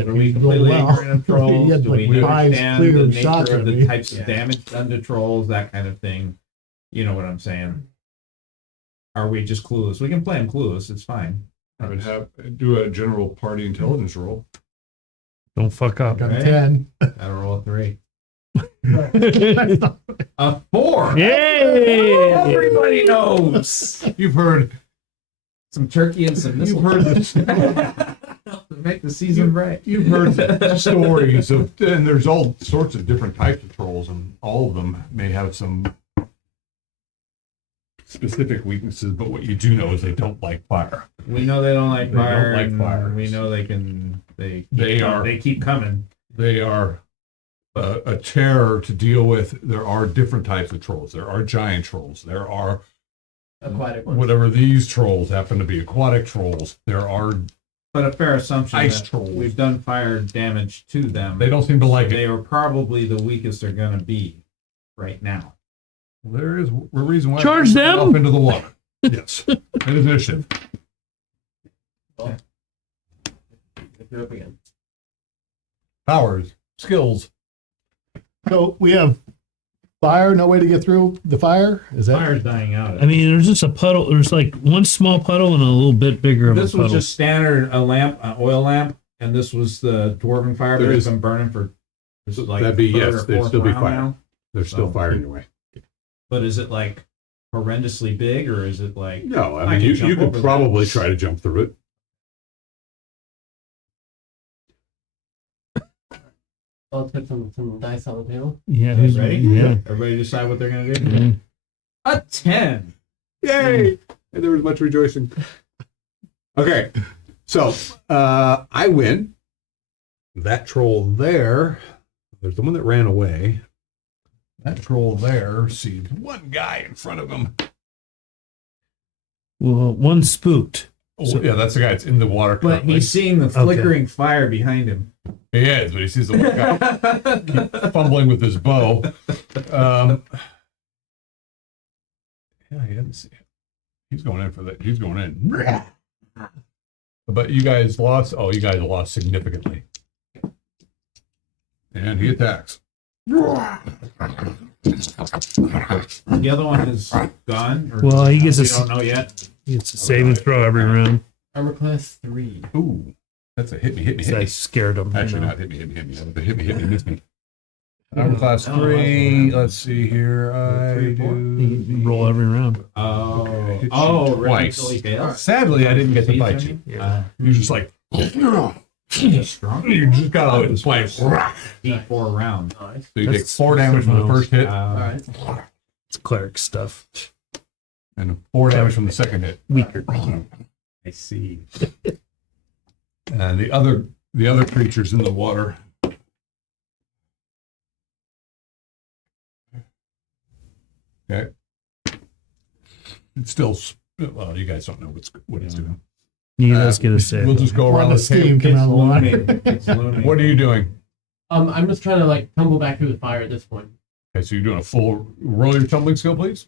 it. Are we You roll completely well. ignorant of trolls? You had Do like we 5 understand clear the shots nature of at the me. types of damage done to trolls, that kind of thing? You know what I'm saying? Are we just clueless? We can play them clueless. It's fine. I would do a general party intelligence roll. Don't fuck up. Got a Right. 10. Gotta roll a 3. That's not- A 4. Yay! Everybody knows. You've heard Some turkey and some You've mistletoe. heard this. To make the season bright. You've heard stories of, and there's all sorts of different types of trolls, and all of them may have some specific weaknesses. But what you do know is they don't like fire. We know they don't like They don't fire. like and fire. We know they can. They keep coming. They are a terror to deal with. There are different types of trolls. There are giant trolls. There are Aquatic ones. whatever these trolls happen to be, aquatic trolls. There are. But a fair assumption Ice that trolls. we've done fire damage to them. They don't seem to like They it. are probably the weakest they're going to be right now. There is a reason why. Charge they're them! up into the water. Yes, it is initiative. Well, if you're up again. Powers, skills. So we have fire, no way to get through the fire? Is that Fire's dying out. I mean, there's just a puddle. There's like one small puddle and a little bit bigger of This a puddle. was just standard a lamp, an oil lamp, and this was the dwarven fire. There But it's is- been burning for this is like That'd be, third yes, or there'd fourth still be round fire. now. There's still So- fire in your way. But is it like horrendously big, or is it like No, I I mean, can you jump could over that. probably try to jump through it. I'll put some dice on the table. Yeah, who's ready? Yeah. Everybody decide what they're gonna do? Yeah. A 10. Yay! And there was much rejoicing. Okay, so I win. That troll there, there's the one that ran away. That troll there sees one guy in front of him. Well, one spooked. Oh, So- yeah, that's the guy that's in the water But currently. he's seeing the flickering fire behind him. He is, but he sees the one guy fumbling with his bow. Yeah, he doesn't see it. He's going in for that. He's going in. But you guys lost. Oh, you guys lost significantly. And he attacks. The other one is gone. Or Well, he gets we a- don't know yet. It's a saving throw every round. Armor class 3. Ooh, that's a hit me, hit me, So hit I me. scared him. Actually, you know. not hit me, hit me, hit me. Hit me, hit me, miss me. Armor class 3. Let's see here. I Three, four. You do. roll every round. Oh, Hit you oh, twice. until he fails. Sadly, I didn't get to bite you. Yeah. You're just like. Strong. You just got out and swipe. So D4 round. Nice. you take That's 4 damage from the something first hit All Uh, right. It's cleric stuff. and 4 damage from the second hit. Weaker. I see. And the other creatures in the water. Okay. It's still. Well, you guys don't know what it's doing. You guys get a save. We'll just go Well, around the the steam table. came out of the water? looming. It's looming. What are you doing? I'm just trying to like tumble back through the fire at this point. Okay, so you're doing a full roll your tumbling skill, please.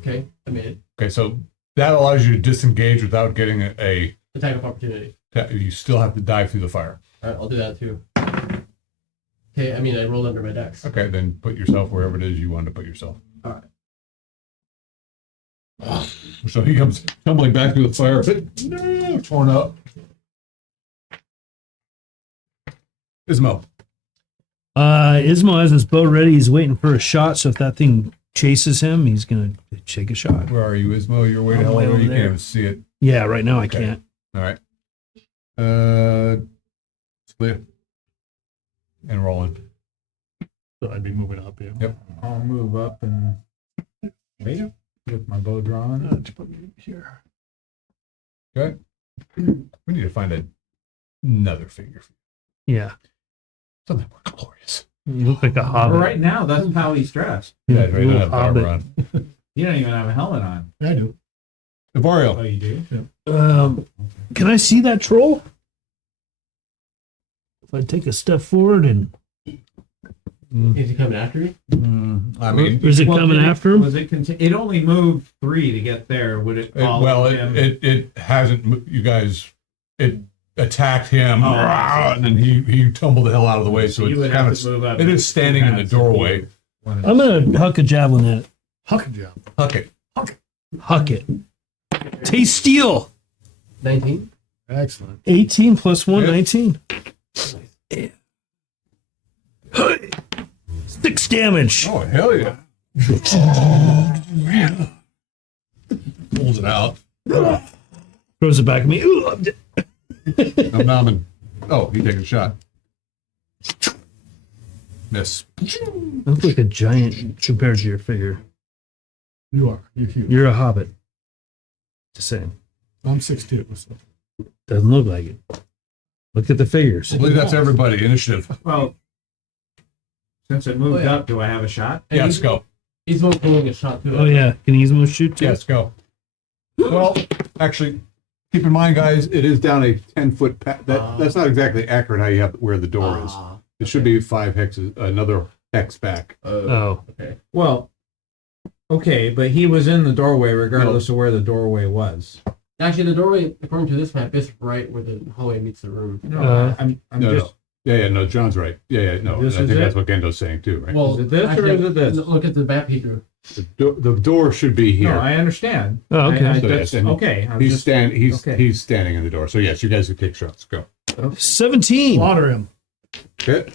Okay, I made it. Okay, so that allows you to disengage without getting a Attack of opportunity. you still have to dive through the fire. All right, I'll do that too. Okay, I mean I rolled under my dex. Okay, then put yourself wherever it is you want to put yourself. All right. So he comes tumbling back through the fire, but no, torn up. Ismo. Ismo has his bow ready. He's waiting for a shot. So if that thing chases him, he's gonna take a shot. Where are you, Ismo? You're way the I'm hell way over. over You can't there. even see it. Yeah, right now I Okay. can't. All right. Split. And rolling. So I'd be moving up here. Yep. I'll move up and wait with my bow drawn. To put me here. Okay. We need to find another figure. Yeah, Something more glorious. you look like a hobbit. But right now, that's how he's dressed. Yeah, Yeah, right. little Have hobbit. on. You don't even have a helmet on. Yeah, I do. Oh, Evario. you do? Can I see that troll? If I take a step forward and Is he coming after me? I mean, is it Well, coming did after him? Was it? It only moved 3 to get there. Would it? Follow him? it hasn't. You guys, it attacked him, and then he tumbled the hell out of the way. So you it's would kind have of to move up. it is standing in the doorway. I'm gonna huck a javelin at it. Huck a job. Huck it. Huck it. Taste steel. 19. Excellent. 18 plus 1, Yeah. 19. 6 damage. Oh hell yeah! Pulls it out. Throws it back at me. Ooh, I'm dead. I'm nomming. Oh, he takes a shot. Miss. I look like a giant compared to your figure. You are. You're huge. You're a hobbit. Just saying. I'm 6'2". So. Doesn't look like it. Look at the figures. I believe that's everybody. Initiative. Well, since it moved Oh, yeah. up, do I have a shot? And Yes, go. He's going a shot too. Oh yeah, can Ismo shoot too? Yes, go. Well, actually, keep in mind, guys, it is down a 10-foot. That's not exactly accurate. How you have where the door is. It should be 5 hexes. Another hex back. Oh, okay. Well, okay, but he was in the doorway regardless of where the doorway was. Actually, the doorway, according to this map, is right where the hallway meets the room. No, I'm No, just. no. Yeah, no, John's right. Yeah, no. This I is think it? that's what Gendo's saying too, right? Well, Is it this or is it this? Look at the map he drew. The door should be here. No, I understand. Oh, okay. I, So, that's, yes, and okay. I'm he's just, okay. he's standing in the door. So yes, you guys can take shots. Go. 17. Slaughter him. Okay.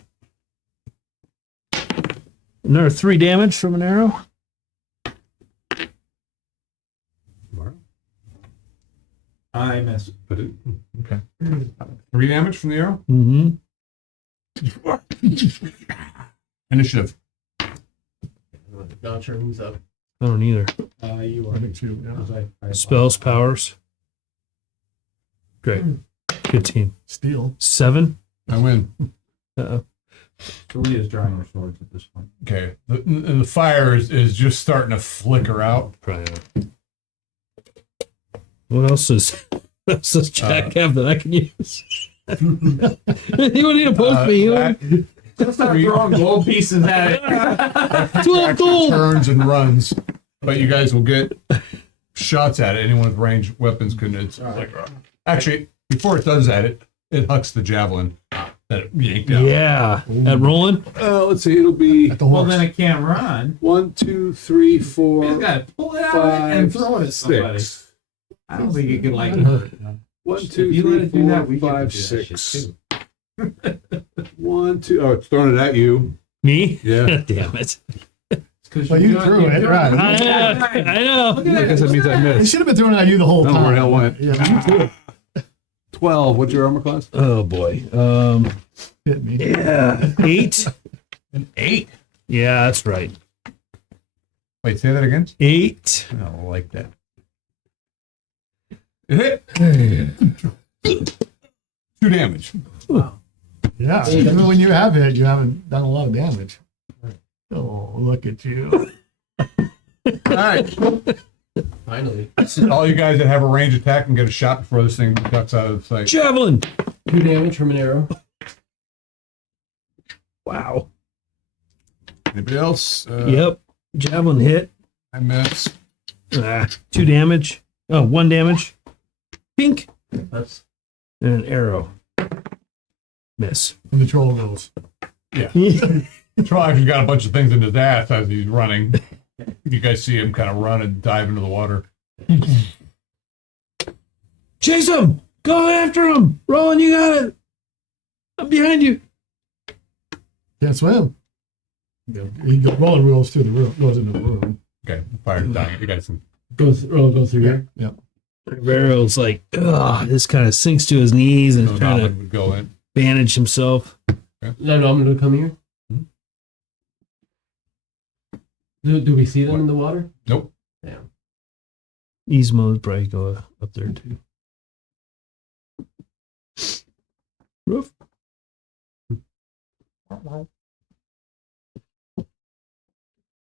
Another 3 damage from an arrow. I miss. Put it. Okay. 3 damage from the arrow. Mm-hmm. Initiative. Not sure who's up. I don't either. You I are. think too. Yeah. 'Cause I Spells, powers. Great. Good team. Steel. 7. I win. Uh-oh. Julie is drawing her swords at this point. Okay. The fire is just starting to flicker out. Probably not. What else does Jack have that I can use? You would need to post me. Let's not throwing gold pieces at it. 12 gold. Turns and runs, but you guys will get shots at it. Anyone with ranged weapons can. It's like, actually, before it does that, it hucks the javelin that it yanked out. Yeah. At rolling? Let's see. It'll be At the Well, horse. then it can't run. 1, 2, 3, 4, He's got to pull it out 5, and throw it at somebody. 6. I don't think it could like That'd hurt. 1, If 2, you let 3, it do that, 4, we get to 5, do that shit 6. too. 1, 2. Oh, it's throwing it at you. Me? Yeah. Damn it. Well, you threw it, right. I know. Look at I guess that means I It missed. should have been thrown at you the whole No, time. where the hell went? Yeah, you too. 12. What's your armor class? Oh boy. Hit me. Yeah. 8. An 8. Yeah, that's right. Wait, say that again. 8. I don't like that. It hit. 2 damage. Yeah, even when you have hit, you haven't done a lot of damage. Oh, look at you. All right. Finally. All you guys that have a range attack can get a shot before this thing ducks out of sight. Javelin. 2 damage from an arrow. Wow. Anybody else? Yep. Javelin hit. I miss. 2 damage. Oh, 1 damage. Pink. That's And an arrow. Miss. And the troll goes. Try if you got a bunch of things in his ass as he's running. You guys see him kind of run and dive into the water. Chase him! Go after him! Roland, you got it! I'm behind you. Can't swim. He rolling rolls to the room, goes into the room. Okay, fire's dying. You guys can. goes through here. Barrel's like, ugh, this kind of sinks to his knees and No, is trying to Nolan would go in. bandage himself. No, I'm gonna come here. Hmm? Do we see them in the water? Nope. Damn. Ismo's probably go up there too. Roof.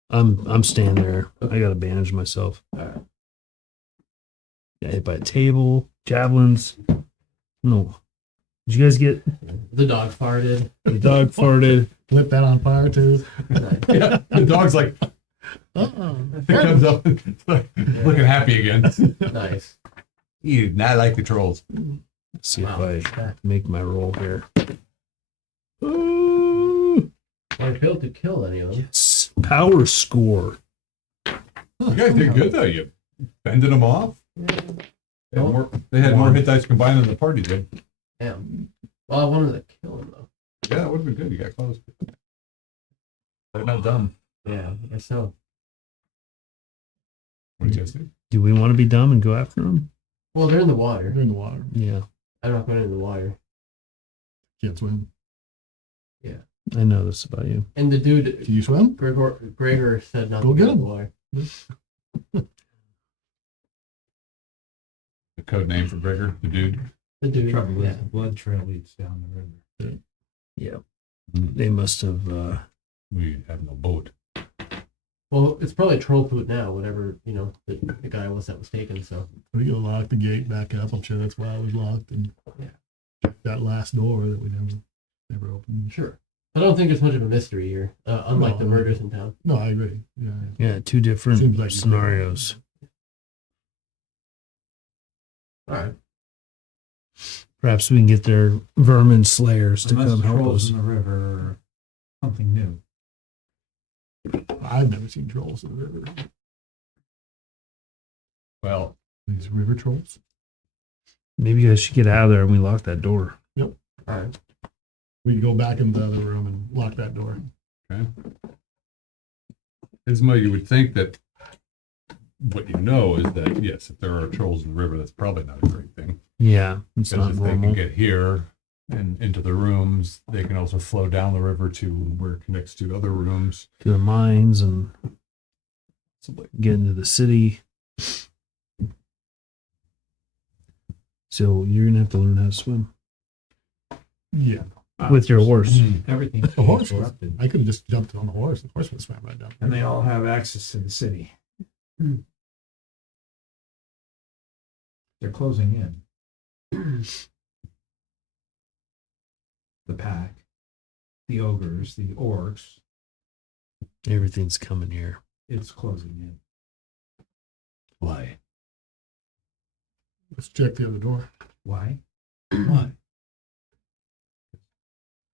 I'm staying there. I gotta bandage myself. Alright. Got hit by a table, javelins. No. Did you guys get The dog farted. the dog farted? Lit that on fire too. Yeah, the dog's like, it comes up and it's like, looking happy again. Nice. You not like the trolls. Let's see Wow. if I make my roll here. Ooh, I failed to kill any of them. yes. Power score. You guys did good though. You fended them off. They had more hit dice combined than the party did. Damn. Well, I wanted to kill him though. Yeah, it would have been good. You got close. They're not dumb. Yeah, I guess so. What did you guys do? Do we want to be dumb and go after them? Well, they're in the water. They're in the water. Yeah, I'm not going in the water. Can't swim. I know this about you. And the dude, Can you swim? Gregor said not Go to get go in him. the water. The code name for Gregor, the dude. The dude. Trouble is Yeah. the blood trail leads down the river. Yeah, they must have. We have no boat. Well, it's probably troll food now, whatever, the guy was that was taken, so. We go lock the gate back up. I'm sure that's why it was locked. And that last door that we never opened. Sure. I don't think there's much of a mystery here, unlike the No. murders in town. No, I agree. Yeah. Yeah, two different Seems like- scenarios. All right. Perhaps we can get their vermin slayers to Unless come help trolls us. in the river or something new. I've never seen trolls in the river. Well, These river trolls. Maybe you guys should get out of there and we lock that door. All right. We can go back into the other room and lock that door. okay. Isma, you would think that what you know is that, yes, if there are trolls in the river, that's probably not a great thing. Yeah, it's Because not if they normal. can get here and into the rooms, they can also flow down the river to where it connects to other rooms. To the mines and get into the city. So you're gonna have to learn how to swim Yeah. with your horse. Everything's The horse. corrupted. I could have just jumped on the horse. The horse would have swam right down. And they all have access to the city. They're closing in. The pack, the ogres, the orcs, Everything's coming here. it's closing in. Why? Let's check the other door. Why? Why?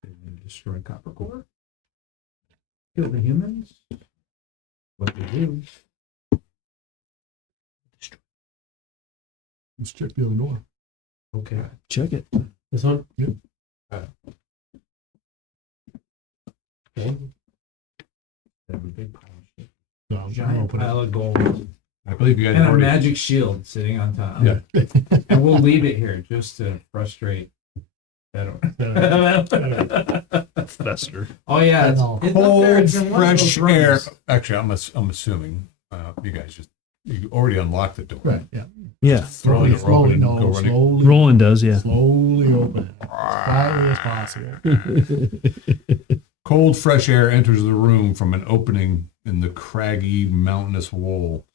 Did they destroy Coppercore? Kill the humans? What they do? Let's check the other door. Okay. Check it. This one? Yep. All right. Okay. They have a big pile of shit. So I'm gonna Giant open it. pile of gold. I believe you guys And a already. magic shield sitting on top. Yeah. And we'll leave it here just to frustrate that. Fester. Oh yeah, it's No. up there. It's Cold, in one of fresh those air. rooms. Actually, I'm assuming you guys you already unlocked the door. Right, yeah. Yeah. Throwing it Slowly, open and no, go running. slowly, Roland does, yeah. slowly open it. As quietly as possible. Cold, fresh air enters the room from an opening in the craggy, mountainous wall.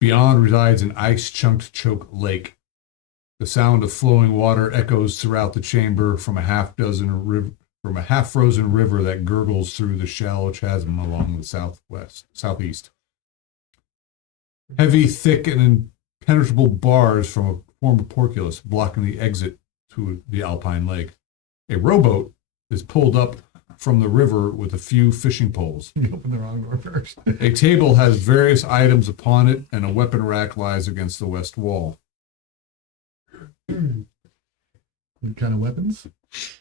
Beyond resides an ice-chunked choke lake. The sound of flowing water echoes throughout the chamber from a half-frozen river that gurgles through the shallow chasm along the southeast. Heavy, thick, and impenetrable bars from a former porculus blocking the exit to the Alpine Lake. A rowboat is pulled up from the river with a few fishing poles. You opened the wrong door first. A table has various items upon it, and a weapon rack lies against the west wall. What kind of weapons?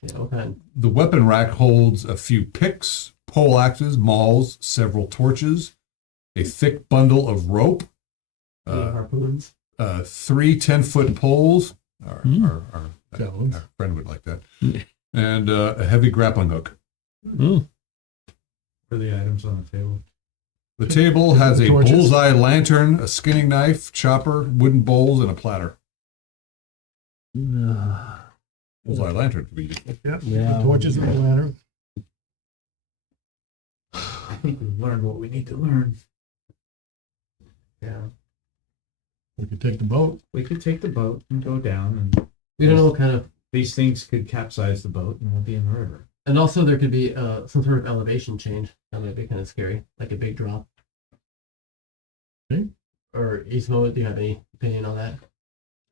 Yeah, okay. The weapon rack holds a few picks, pole axes, mauls, several torches, a thick bundle of rope, Harpoons. 3 10-foot poles. Our Javelins. friend would like that. And a heavy grappling hook. Mm. For the items on the table. The table has a Torches. bullseye lantern, a skinning knife, chopper, wooden bowls, and a platter. Bullseye lantern could be useful. Yeah. Yeah. Torches and the lantern. I think we've learned what we need to learn. Yeah. We could take the boat. We could take the boat and go down, and We don't know what kind of, these things could capsize the boat, and we'll be in the river. and also there could be some sort of elevation change. That might be kind of scary, like a big drop. Okay. Or Ismo, do you have any opinion on that?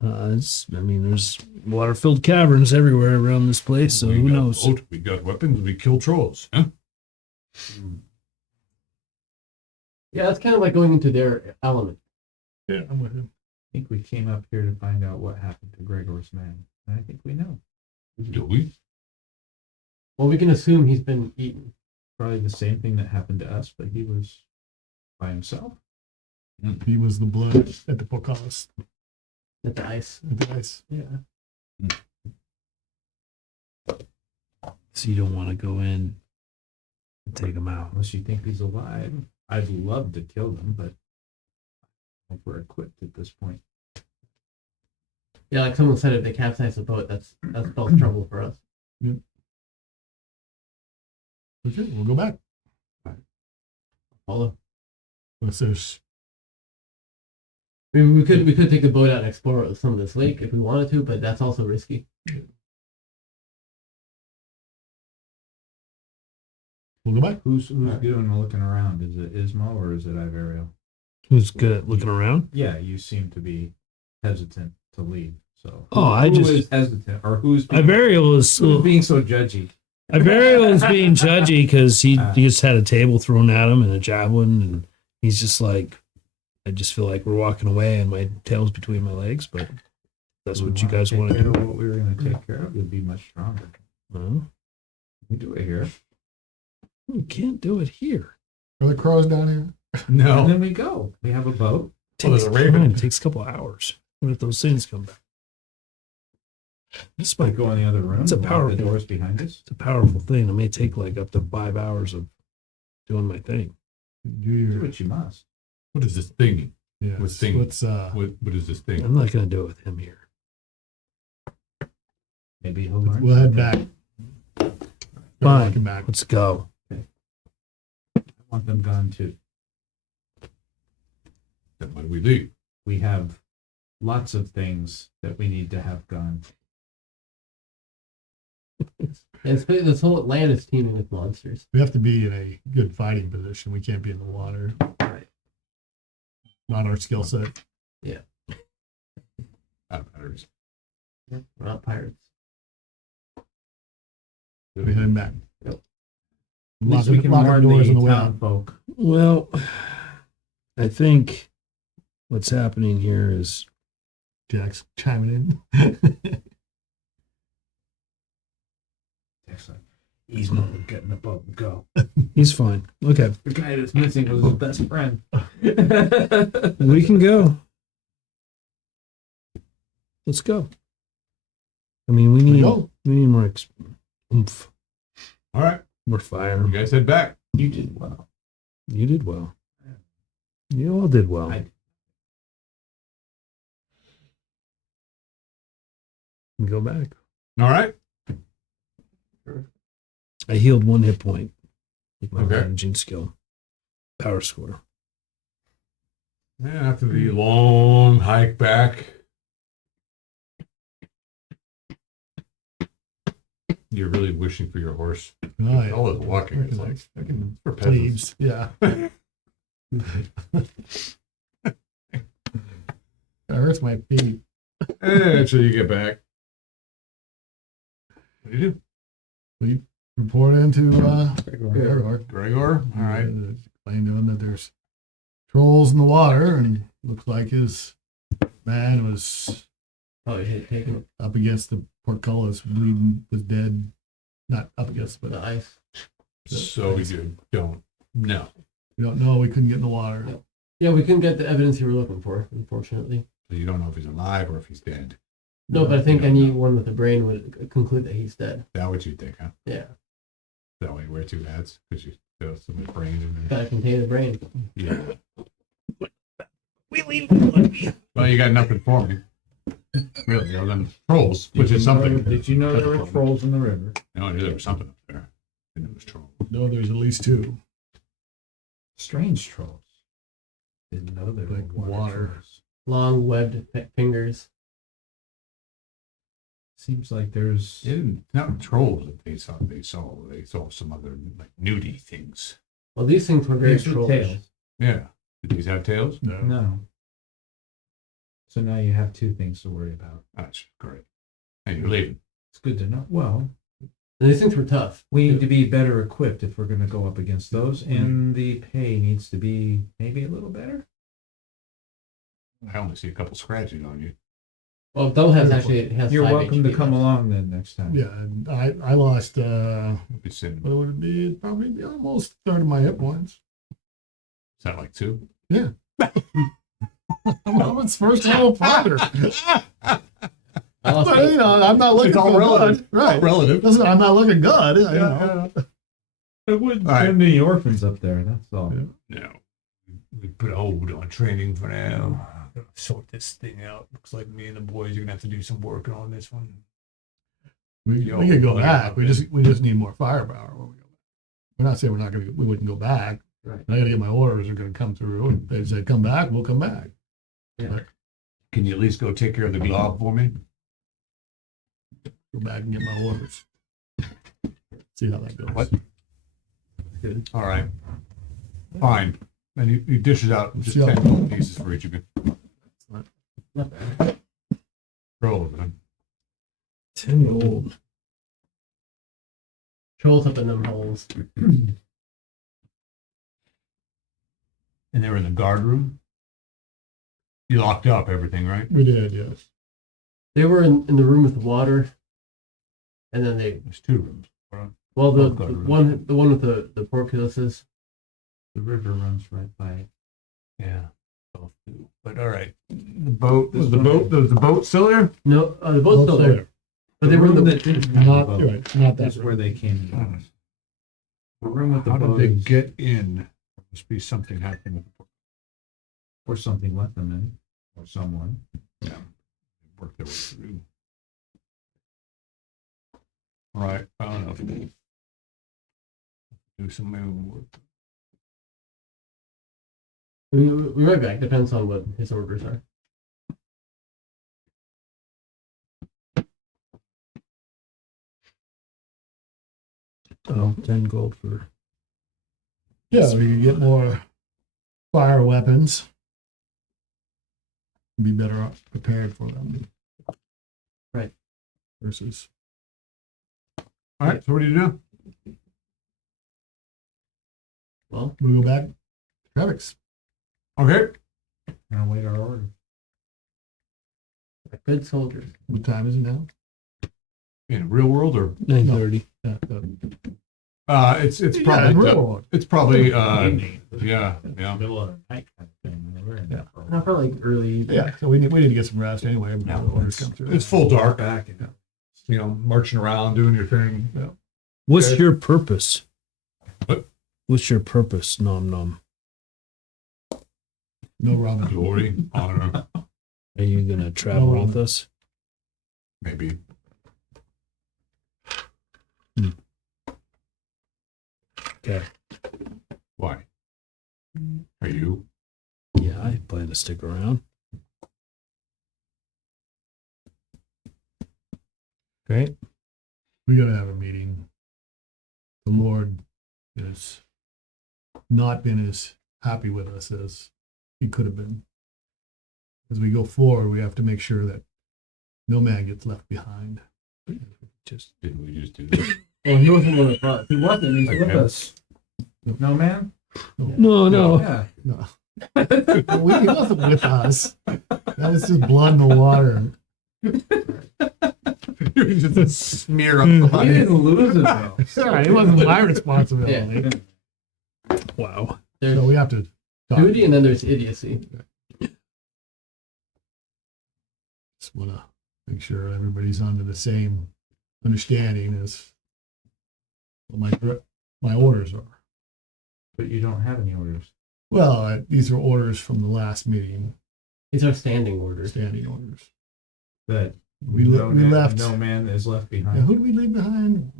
There's water-filled caverns everywhere around this place, so We who got knows? boat, we got weapons. We kill trolls. Huh? Yeah, that's kind of like going into their element. Yeah, I'm with him. I think we came up here to find out what happened to Gregor's man. And I think we know. Do we? Well, we can assume he's been eaten. Probably the same thing that happened to us, but he was by himself. He was the blood at the portcullis. At the ice. At the ice. Yeah. So you don't want to go in and take him out. Unless you think he's alive. I'd love to kill them, but I think we're equipped at this point. Yeah, like someone said, if they capsize the boat, that spells trouble for us. Okay, we'll go back. Follow. Unless there's I mean, we could take the boat out and explore some of this lake if we wanted to, but that's also risky. we'll go back. Who's doing the looking around? Is it Ismo or is it Ivariel? Who's good at looking around? Yeah, you seem to be hesitant to leave. So Oh, who is hesitant or who's being, Ivariel is who's being so judgy? Ivariel is being judgy because he just had a table thrown at him and a javelin, and he's just like, I just feel like we're walking away and my tail's between my legs, but that's what you guys want to do. What we were going to take care of would be much stronger. Well, We do it here, we can't do it here. Are the crows down here? and No. then we go. We have a boat. there's Takes a raven. time. It takes a couple hours. What if those things come back? This We might go in the other room. It's a lock powerful- the doors behind us. It's a powerful thing. It may take like up to 5 hours of doing my thing. Do Do your what you must. What is this thing? yeah. What thing? What's What is this thing? I'm not going to do it with him here. Maybe he'll learn. we'll head back. Fine. Walking back. Let's go. I want them gone too. Then when we leave. We have lots of things that we need to have gone. And this whole land is teeming with monsters. We have to be in a good fighting position. We can't be in the water. Right. Not our skill set. Out of batteries. We're not pirates. We'll be heading back. Yep. At least we can Lock the warn doors on the the way town out. folk. Well, I think what's happening here is Jack's chiming in. Excellent. Ismo will get in the boat and go. he's fine. Okay, The guy that's missing was his best friend. we can go. Let's go. I mean, we need go. more oomph, All right. more fire. You guys head back. You did well. You did well. You all did well. I- We go back. All right. I healed 1 hit point with my Okay. managing skill. Power score. And after the long hike back, you're really wishing for your horse. Oh, yeah. All this walking is like fucking for peasants. plebes. Yeah. That hurts my feet. Until you get back. What do you do? We report into Gregor. Gregor? All right. Explain to him that there's trolls in the water, and looks like his man was Probably taking up against the portcullis, bleeding, was dead. Not up against, but the ice. So you don't know. we don't know. We couldn't get in the water. Yep. Yeah, we couldn't get the evidence you were looking for, unfortunately. So you don't know if he's alive or if he's dead. No, but I think You don't know. anyone with a brain would conclude that he's dead. Is that what you think, huh? Yeah, Is that why you wear 2 hats? Because you still have some brain in there? gotta contain the brain. Yeah. We leave. Well, you got nothing for me. Really, other than trolls, which is something. Did you know there were trolls in the river? No, I knew there was something up there. I knew it was trolls. No, there's at least 2. Strange trolls. Didn't know there Like were water. trolls. Long webbed fingers. Seems like there's. They didn't, not trolls that they saw. They saw some other like nudie things. Well, these things were very Things with trollish. tails. Yeah. Did these have tails? No. No. So now you have two things to worry about. That's great. And you're leaving. It's good to know. Well, And these things were tough. we need to be better equipped if we're going to go up against those, and the pay needs to be maybe a little better. I only see a couple scratches on you. Well, Double has You're 5 welcome to HP come left. along then next time. Yeah, and I lost, It's in, what would it be? It'd probably be almost a third of my hit points. is that like 2? Well, it's first level fighter. I lost But, 8. you know, I'm not looking It's all for relative. good. Right. Relative. Listen, I'm not looking good. You know. I wouldn't All right. send any orphans up there, that's all. Yeah. No. We put a hold on training for now. Gotta sort this thing out. Looks like me and the boys are gonna have to do some work on this one. We could go back. We just need more firepower when we go back. We're not saying we wouldn't go back. Right. I gotta get my orders are gonna come through. They say come back, we'll come back. Can you at least go take care of the glob for me? Go back and get my orders. See how that goes. What? Good. All right. Fine. And he dishes out just Yeah. 10 gold pieces for each of you. Not bad. Roll it, man. 10 gold. Trolls up in them holes. And they were in the guard room. You locked up everything, right? We did, yes. They were in the room with the water, and then they There's 2 rooms. well the, Both got the rooms. one with the porpoises. The river runs right by it. Yeah. Both do. But all right. The boat was the boat still there? No, the boat's still there, but they were in room the that didn't have Not, the boat. right, not that. That's where they came in. The room with the How did boat they is- get in? There must be something happening with the boat. or something let them in, or someone. Yeah. Work their way through. All right. I don't know if we do some moving work. I mean, we'll be right back. Depends on what his orders are. Oh, 10 gold for. Yeah, we could get more fire weapons. Be better prepared for them. Right. Versus. All right. So what do you do? Well, We go back to Trevix. Okay. And await our order. good soldiers. What time is it now? In real world or 9:30. it's Yeah, probably in real world. it's probably Evening. yeah. Middle of the night kind of thing. We're in there for a Not for like early. Yeah, so we need to get some rest anyway. Before No, the orders come through. It's full dark. back and You know, marching around doing your thing. Yeah. What's Okay. your purpose? What? What's your purpose, Nom Nom? No Robin. Glory, honor, Are you gonna travel Oh. with us? maybe. Okay. Why? Are you? Yeah, I plan to stick around. Okay. We gotta have a meeting. The Lord has not been as happy with us as he could have been. As we go forward, we have to make sure that no man gets left behind. Didn't we just do this? Well, he wasn't one of us. he wasn't. He's with Okay. us. No man. No, no. Yeah. No. He wasn't with us. That was just blood in the water. You just smear up We somebody. didn't lose it though. Sorry, it wasn't my responsibility. Wow. There's So we have to talk. duty and then there's idiocy. Just want to make sure everybody's under the same understanding as what my orders are. But you don't have any orders. Well, these are orders from the last meeting, These are standing orders. standing orders. That We left. No man is left Now, behind. who did we leave behind?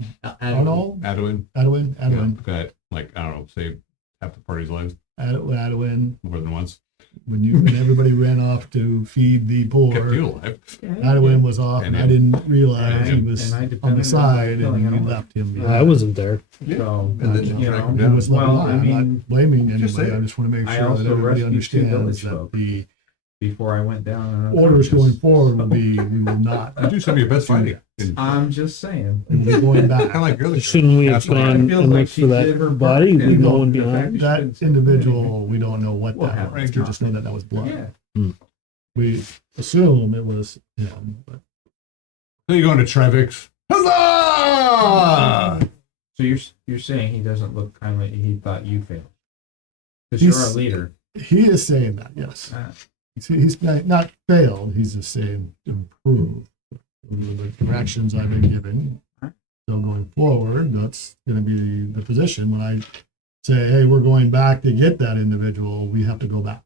Arnold? Adwin. Adwin? Yeah, Adwin. that, like, I don't know, say half the party's lives Adwin. more than once. When everybody ran off to feed the poor, Kept you alive. Adwin was off, and I didn't realize he And was I on depended the side, filling and it we all. left him I behind. wasn't there. So, And then you you track know, him He down. was left well, behind. I I'm mean, not blaming just anybody. saying. I just want to make I sure that also everybody rescued two understands village that folk. the before I went down. Orders going forward will be, we will not. You do some of your best fighting. I'm just saying. We'll be going back. I like your other Shouldn't we have That's what I gone feel and like looked she for did her that body, part, leave no and one the fact behind? that she That didn't say individual, we don't know what Well, that was. Ranger. We just know that was blood. Yeah. We assume it was him, but So you're going to Trevix. Huzzah! So you're saying he doesn't look kind of like he thought you failed because you're our leader. he is saying that, yes. Ah. He's not failed, he's just saying improve. The directions I've been given. So going forward, that's going to be the position. When I say, hey, we're going back to get that individual, we have to go back.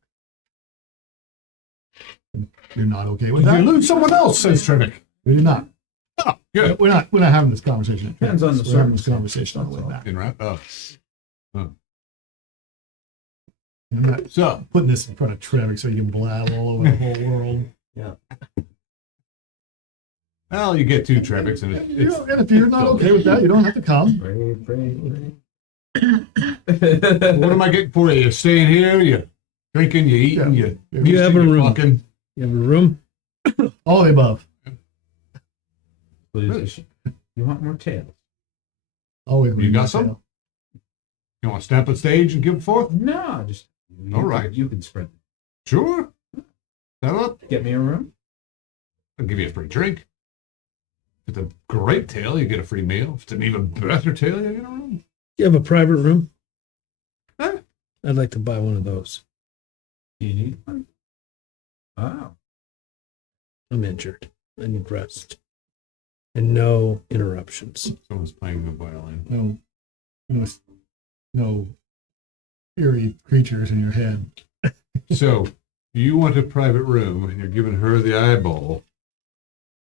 You're not okay with Did you that? lose someone else, says Trevik. We did not. Oh, good. We're not having this conversation. at Depends on Travis. the We're having this circumstances, conversation on the way that's back. In right? Oh. I'm not So, putting this in front of Trevor so you can blab all over the whole world. well, you get two Treviks, and it's And if you're not okay with that, you don't have to come. Brave, brave, brave. what am I getting for you? You staying here? You drinking? You eating? You You have a you room. fucking? You have a room? All the above. Please, you want more tails? Always. You got some? You want to step on stage and give it forth? No, just All right. You can spread. Sure. Set up. Get me a room. I'll give you a free drink. If it's a great tale, you get a free meal. If it's an even better tale, you get a room. You have a private room? Huh? I'd like to buy one of those. You need one. Wow. I'm injured. I need rest. And no interruptions. Someone's playing the violin. No eerie creatures in your head. So, you want a private room, and you're giving her the eyeball.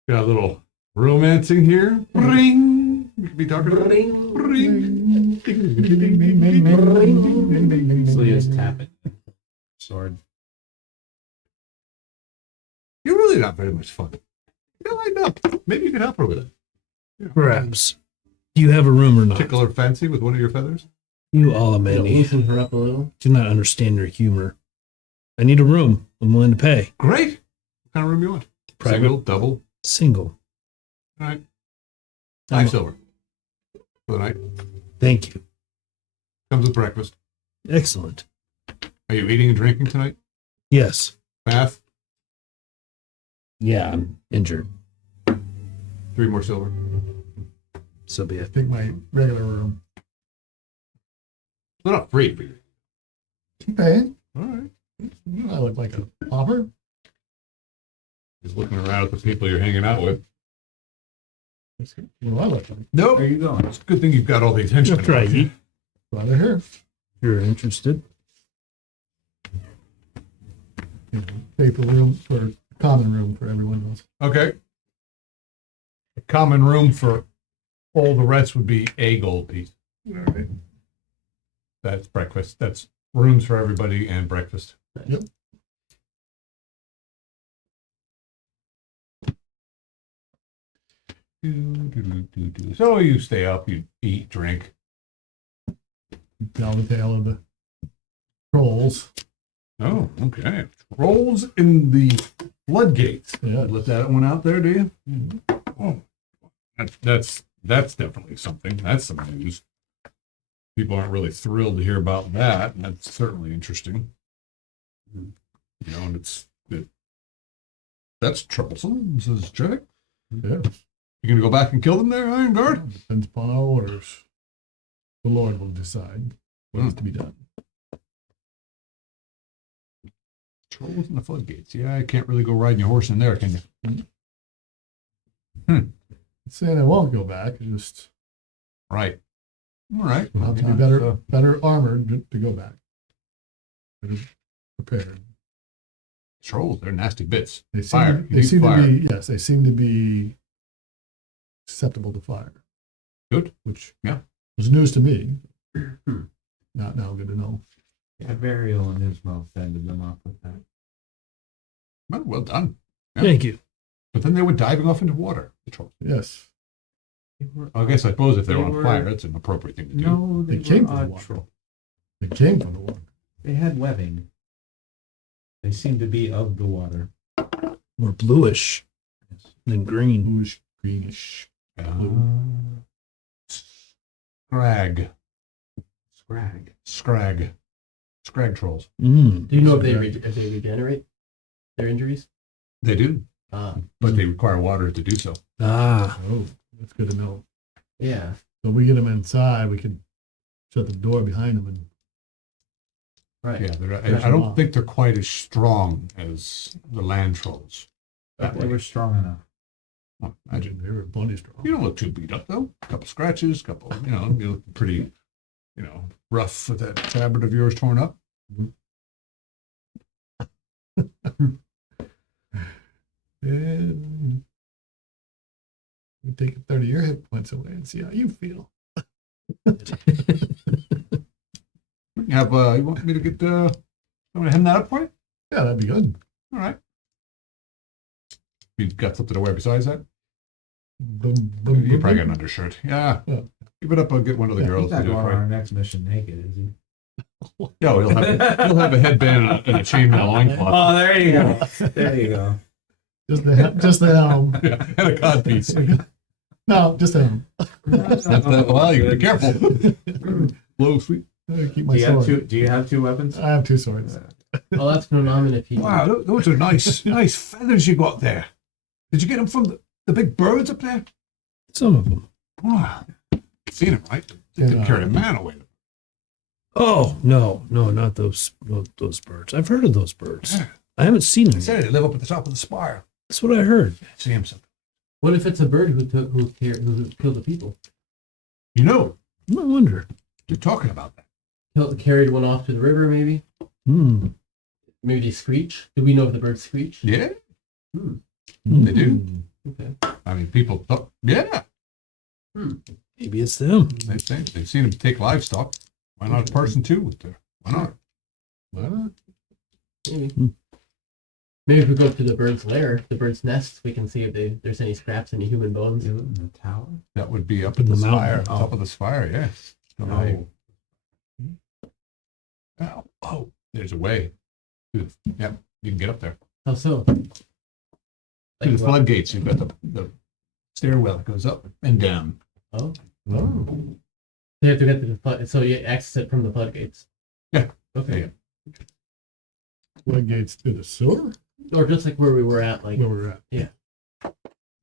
Got a little romancing here. Ring. We could be talking about ring. Ring. So you just tap it. Sword. You're really not very much fun. No, I know. Maybe you can help her with it. Perhaps. Do you have a room or not? Tickle her fancy with one of your feathers. You Alamani Loosen her up a little. do not understand your humor. I need a room. I'm willing to pay. Great. What kind of room you want? Private. Single, double. Single. All right. Um, 5 silver for the night. Thank you. Comes with breakfast. Excellent. Are you eating and drinking tonight? Yes. Bath. Yeah, I'm injured. 3 more silver. So be I it. think my regular room. They're not free for you. Keep paying. All right. I look like a pauper. Just looking around at the people you're hanging out with. What do I look like? Nope. Where are you going? It's a good thing you've got all the attention. That's right. You- Glad they're here. You're interested. Pay for room for common room for everyone else. Okay. A common room for all the rest would be a gold piece. All right. That's breakfast. That's rooms for everybody and breakfast. Yep. So you stay up, you eat, drink. Tell the tale of the trolls. Oh, okay. Trolls in the floodgates. Yeah. Let that one out there, do you? Oh, that's definitely something. That's some news. People aren't really thrilled to hear about that. And that's certainly interesting. You know, and that's troublesome, says Jack. Yeah. You gonna go back and kill them there, Iron Guard? Depends upon our orders. The Lord will decide what is to be done. Trolls in the floodgates. Yeah, I can't really go riding your horse in there, can you? Saying I won't go back, just Right. All right. I'll have to be Yeah, better armored to go back. Better prepared. trolls, they're nasty bits. They seem, Fire. You they need seem fire. to be, yes, they seem to be susceptible to fire. Good. Which Yeah. was news to me. Not now good to know. Yeah, Varial and his mouth ended them off with that. Well done. Yeah. Thank you. But then they were diving off into water, the trolls. Yes. They were I guess I suppose if they're They on were- fire, that's an appropriate thing to do. No, they They came were from the odd water. troll. They came from the water. They had webbing. They seem to be of the water. More bluish than green. Bluish, greenish. Scrag. Scrag. Scrag trolls. Mm. Do you know if they regenerate their injuries? They do, Ah, but they require water to do so. Ah. Oh, that's good to know. yeah. So if we get them inside, we can shut the door behind them and Right. Yeah, I don't think they're quite as strong as the land trolls. That They way. were strong enough. Oh, imagine. they were plenty strong. You don't look too beat up though. Couple scratches, you look pretty, rough with that fabric of yours torn up. And we take a third of your hit points away and see how you feel. You want me to get I'm gonna hem that up for you? Yeah, that'd be good. All right. You got something to wear besides that? Boom, boom, You boom, probably got an boom. undershirt. Yeah. Yeah. Give it up. I'll get one of the Yeah, girls He's to not do it going for on you. our next mission naked, is he? Yeah, he'll have a headband and a chainmail loincloth. Oh, there you go. There you go. Just the helm. Yeah, and a codpiece. No, just the helm. Well, you be careful. Low, sweet. Keep my sword. Do you have two weapons? I have two swords. Oh, that's phenomenal. If he Wow, those are nice feathers you got there. Did you get them from the big birds up there? Some of them. Wow. Seen them, right? They Yeah. carried a man away. Oh, no, not those birds. I've heard of those birds. I haven't seen They them. said they live up at the top of the spire. That's what I heard. See him something. What if it's a bird who killed the people? You know, I wonder. you're talking about that. Carried one off to the river, maybe. Hmm. Maybe they screech. Do we know if the birds screech? Yeah, Hmm. they do. Okay. I mean, people talk. Yeah, Maybe it's them. they say they've seen him take livestock. Why not a person too? Why not? What? Maybe. Hmm. Maybe if we go to the bird's lair, the bird's nest, we can see if there's any scraps, any human bones. You live in the tower? That would be up In in the the mountain. spire, top of the spire. Yeah. No. Oh, there's a way. Yep, you can get up there. How so? Through the what? floodgates, you've got the stairwell that goes up and down. Oh, Oh. you have to get to the flood. So you access it from the floodgates. Yeah. Okay. Floodgates to the sewer? Or just like where we were at, like Where we're at.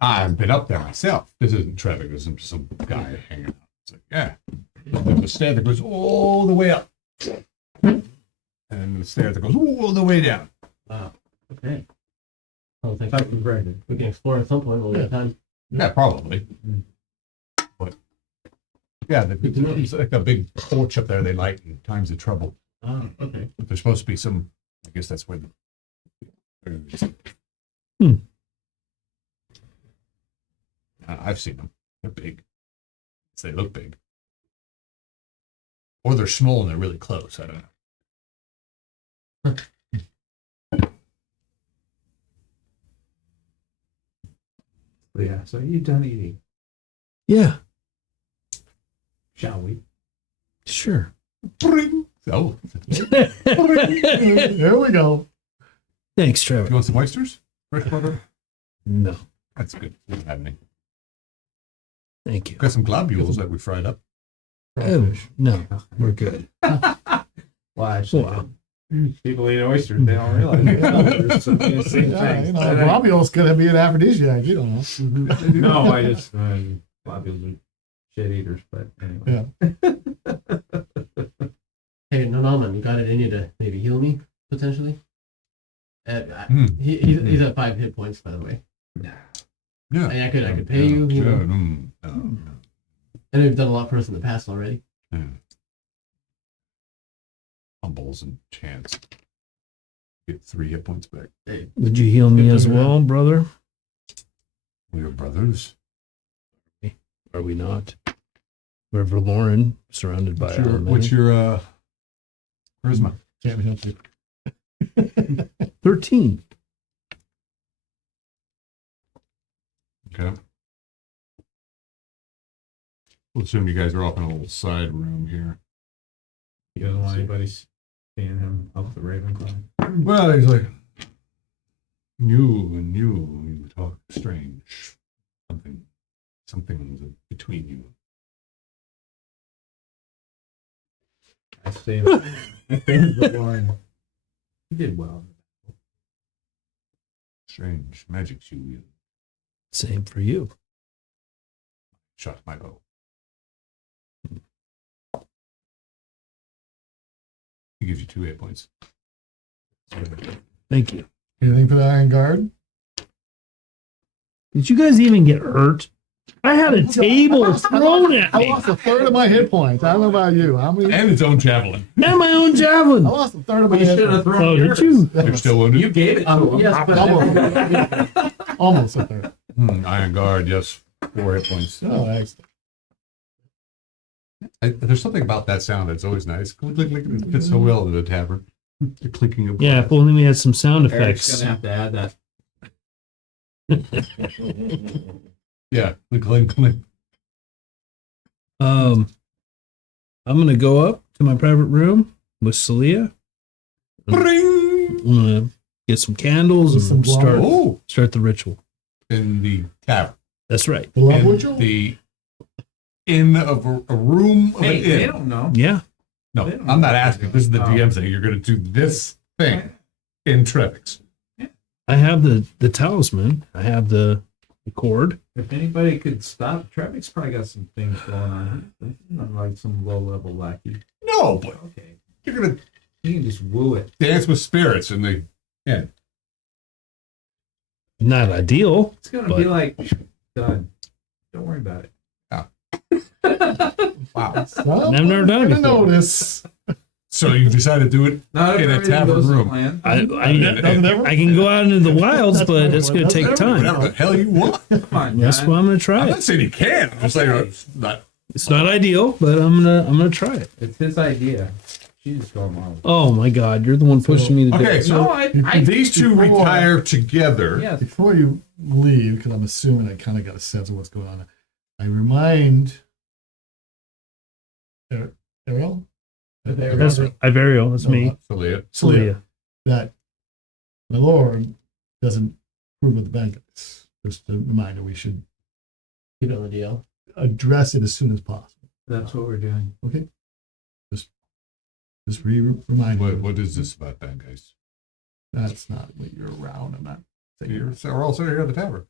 I've been up there myself. This isn't traffic. This is some guy hanging out. It's like, yeah. There's a stair that goes all the way up. And the stair that goes all the way down. wow. Okay. I don't think That was very we can explore at some point when we have time. Yeah, probably. But yeah, Good to know. it's like a big porch up there they light in times of trouble. Ah, okay. But there's supposed to be some, I guess that's where Hmm. I've seen them. They're big. They look big. Or they're small and they're really close. I don't know. Yeah, so you done eating, Yeah, shall we? sure. Bring. Oh, Here we go. Thanks, you Trevor. want some oysters? Fresh butter? No, That's good. We don't have any. thank you. Got some globules that we fried up. Oh, no, we're good. Well, actually, Wow. people eat oysters, they don't realize there's some same Yeah, things. you know, globules could be an aphrodisiac. You don't know. No, I just, globules are shit eaters, but anyway. Hey, Nanaman, you got it in you to maybe heal me potentially. He's at 5 hit points, by the way. Yeah. I could pay you. You know. No. I know you've done a lot for us in the past already. Yeah. Fumbles and chance. Get 3 hit points back. Hey, Would you heal me as well, brother? We are brothers. Are we not? We're Verloren, surrounded by What's your charisma? Can't help you. 13. Okay. We'll assume you guys are off in a little side room here. You don't want anybody seeing him up the Ravenclaw. Well, he's like, you talk strange. Something's between you. I say the line. You did well. Strange magics you wield. Same for you. Shot my bow. He gives you 2 hit points. Thank you. Anything for the Iron Guard? Did you guys even get hurt? I had a table thrown at I me. lost a third of my hit points. I don't know about you. How many? And its own javelin. And my own I javelin. lost a third of my You hit should have points. thrown Oh, yours. did you? You're still wounded? You gave it to him. Yes, but Almost a third. Iron Guard, yes. 4 hit points. Oh, excellent. There's something about that sound that's always nice. Click, click, click. It fits so well in the tavern. The clinking of Yeah, glass. if only we had some sound Eric's effects. gonna have to add that. Yeah, the clink, clink. I'm gonna go up to my private room with Celia. I'm gonna get some candles With some and start Oh, start the ritual. in the tavern. That's right. The love In ritual? the inn of a room of Hey, an they inn. don't know. Yeah. No, they don't I'm know not what asking. they're This is the doing. DM saying you're going to do this thing in Trevix. I have the talisman. I have the cord. If anybody could stop, Trevik's probably got some things going on. He's not like some low-level lackey. No, but Okay, you're going to you can just woo it. dance with spirits in the inn. Not ideal. It's gonna But- be like done. Don't worry about it. Wow. Well, I've never done it I'm gonna before. notice. So you decided to do it Not if in a everything tavern goes to room. plan. I can go out into the wilds, but it's gonna take time. whatever the hell you want. Come on, That's man. why I'm gonna I'm try not it. saying you can. I'm just saying it's not. It's not ideal, but I'm gonna try it. It's his idea. She's going along. Oh my God, you're the one pushing me to do Okay, it. so No, I these two before- retire together. yes. Before you leave, because I'm assuming I kind of got a sense of what's going on, I remind Ariel? That's Ivariel. That's me. Celia. Celia. That my lord doesn't approve of the bandits. Just a reminder, we should you know the deal. address it as soon as possible. That's what we're doing. Okay? Just remind What is this about then, guys? That's not what you're around. I'm not saying We're all sitting here at the tavern.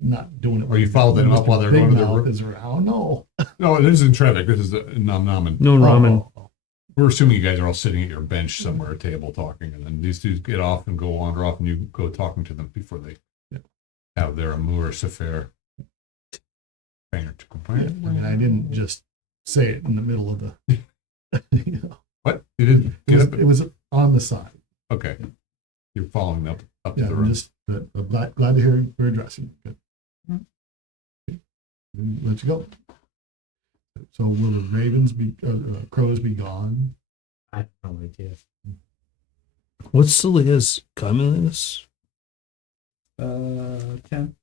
not doing it. Or you followed them up while they're going to the room? is around. No. No, this isn't Trevik. This is Nom Nomin. No ramen. Oh, We're assuming you guys are all sitting at your bench somewhere, at a table, talking, and then these two get off and go wander off, and you go talking to them before they have their amorous affair. Banger to yeah. I mean, I didn't just say it in the middle of the. You know, What? You didn't it get was, up? it was on the side. Okay. You're following up to Yeah, the I'm room. just I'm glad to hear you're addressing. Good. Okay. Let you go. So will the ravens be crows be gone? I have no idea. What's Celia's comeliness? 10.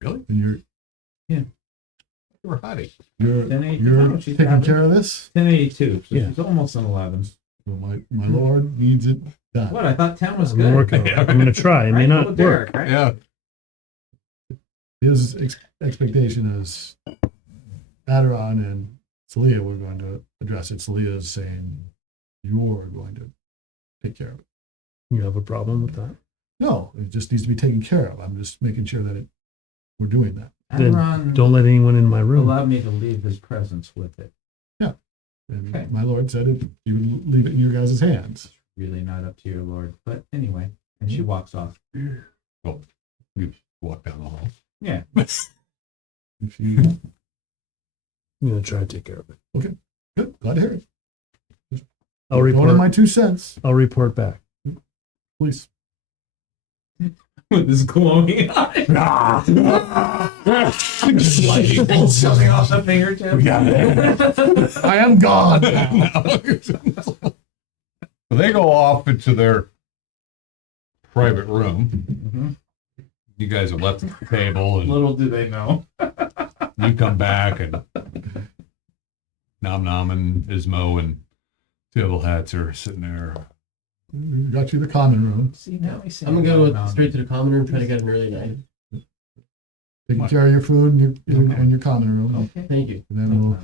Really? And You're hottie. you're 10, you're no, she's taking having- care of this. 1082. So Yeah. she's almost an 11. Well, my lord needs it done. What? I thought 10 was I'm good. working on it. I'm gonna try. It may Right? not Well, work. Derek, right? Yeah. His expectation is Adiron and Celia were going to address it. Celia is saying you're going to take care of it. You have a problem with that? No, it just needs to be taken care of. I'm just making sure that we're doing that. Then Adron Don't let anyone in my room. allowed me to leave his presence with it. And Okay. my lord said it, you would leave it in your guys' hands. Really not up to your lord. But anyway, and she walks off. Well, you walk down the hall. Yeah. If you, I'm gonna try to take care of it. good, glad to hear it. I'll One of report. my 2 cents, I'll report back. please. With his glowing eye. Pulls something off the fingertip. I am God. So they go off into their private room. Mhm. You guys have left the table, and Little do they know. you come back, and Nom Nom and Ismo and Table hats are sitting there. We got you the common room. See, now I see. I'm gonna go straight to the common room, try to get an early night. Taking care of your food in your common room. Okay. Thank you. And then we'll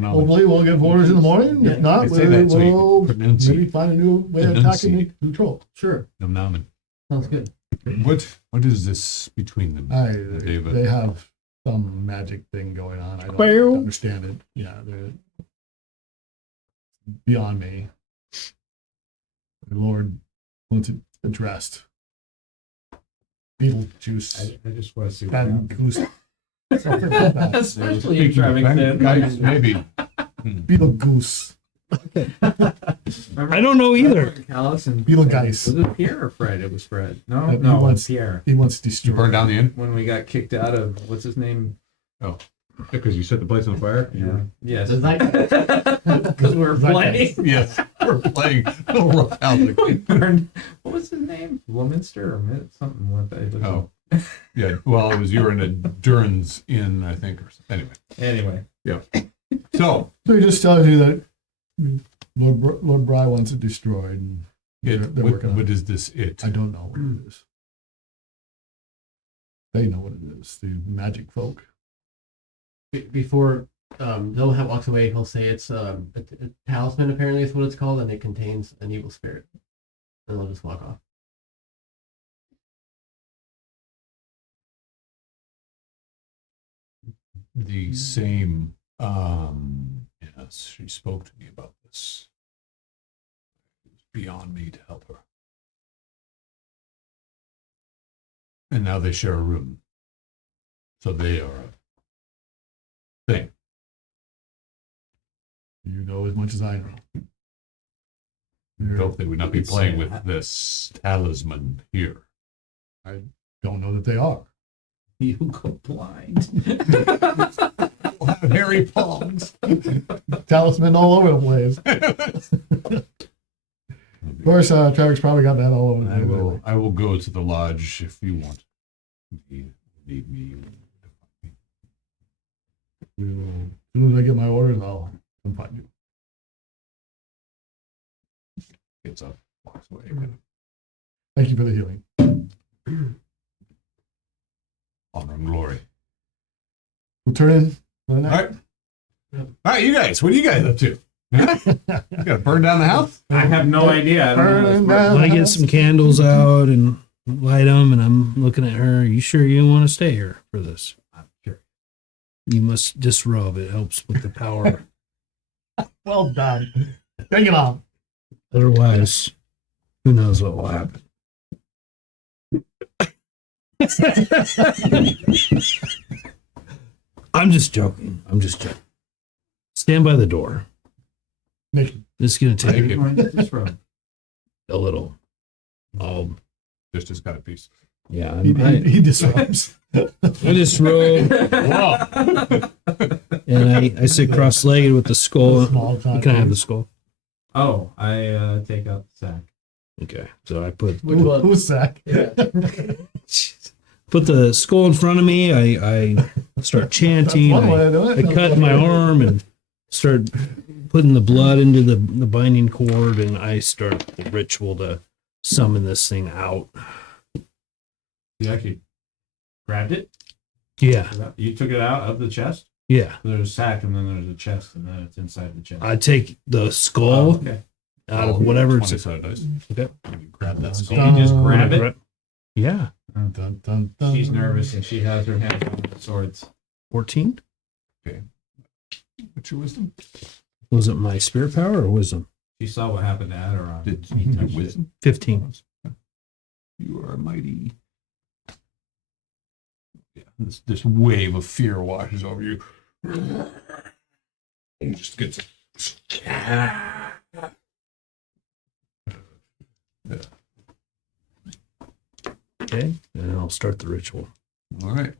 No. hopefully we'll give orders in the morning. If not, I say that so you can we'll pronounce it. maybe find a new way of attacking the control. Sure. Nom. Sounds good. What is this between them, David? They have some magic thing going on. I don't Well. understand it. Yeah, they're beyond me. The Lord wants it addressed. Beetlejuice. I just want to see what Bad happens. goose. Something like that. Especially in Remington. Guys, maybe. Beetlegoose. I don't know either. Callus and Beetlegeist. Was it Pierre or Fred? It was Fred. No, He no, wants- Pierre. He wants You destroyed. burned down the inn? When we got kicked out of what's his name? Because you set the place on fire? Yeah. Yes. Does that- Because we were playing. Yes. We're playing Little Rough House. We burned- what was his name? Leominster or something like that. It was- Oh. Yeah, well, it was you were in a Durn's Inn, I think, or something. Anyway. So, So he just tells you that Lord Bry wants it destroyed. And they're working on what it. is this it? I don't know what it is. They know what it is. The magic folk. Before Zilhab walks away, he'll say it's a talisman, apparently is what it's called, and it contains an evil spirit. And they'll just walk off. The same, yes, she spoke to me about this. It was beyond me to help her. And now they share a room. So they are a thing. You know as much as I know. I hope they would not be playing with this talisman here. I don't know that they are. You go blind. Hairy palms. Talisman all over the place. Of course, Travis probably got that all over the place. I will go to the lodge if you want. You need me. As soon as I get my orders, I'll come find you. Gets up, walks away. Thank you for the healing. Honor and glory. We'll turn in. For the All night. right. All right, you guys. What are you guys up to? Huh? You gotta burn down the house? I have no idea. I don't know Burning this part. down. I get some candles out and light them, and I'm looking at her. Are you sure you want to stay here for this? I'm sure. You must disrobe. It helps with the power. Well done. Bring it on. Otherwise, who knows what will happen. I'm just joking. Stand by the door. Nick, This is going to Are take you going to this room? a little. I'll, Just got a piece. yeah. he disrupts. I just robe Wow. and I sit cross-legged with the skull. Small time. Can I have the skull? Oh, I take out the sack. Okay. So I put Which one? Who's Zach? put the skull in front of me. I start chanting. That's one way to do it. I cut my arm and start putting the blood into the binding cord, and I start the ritual to summon this thing out. You actually grabbed it? Yeah, You took it out of the chest? yeah. There's a sack and then there's a chest and then it's inside the chest. I take the Oh, skull okay. out of whatever it's. 20 dice. Okay. You grab that So skull. you just grab it? Yeah. Dun, dun, dun. She's nervous and she has her hands on the swords. 14. What's your wisdom? Was it my spirit power or wisdom? She saw what happened to Aderon. Did He you touched it. wisdom? 15. You are mighty. Yeah, this wave of fear washes over you. It just gets. Okay. And I'll start the ritual. All right.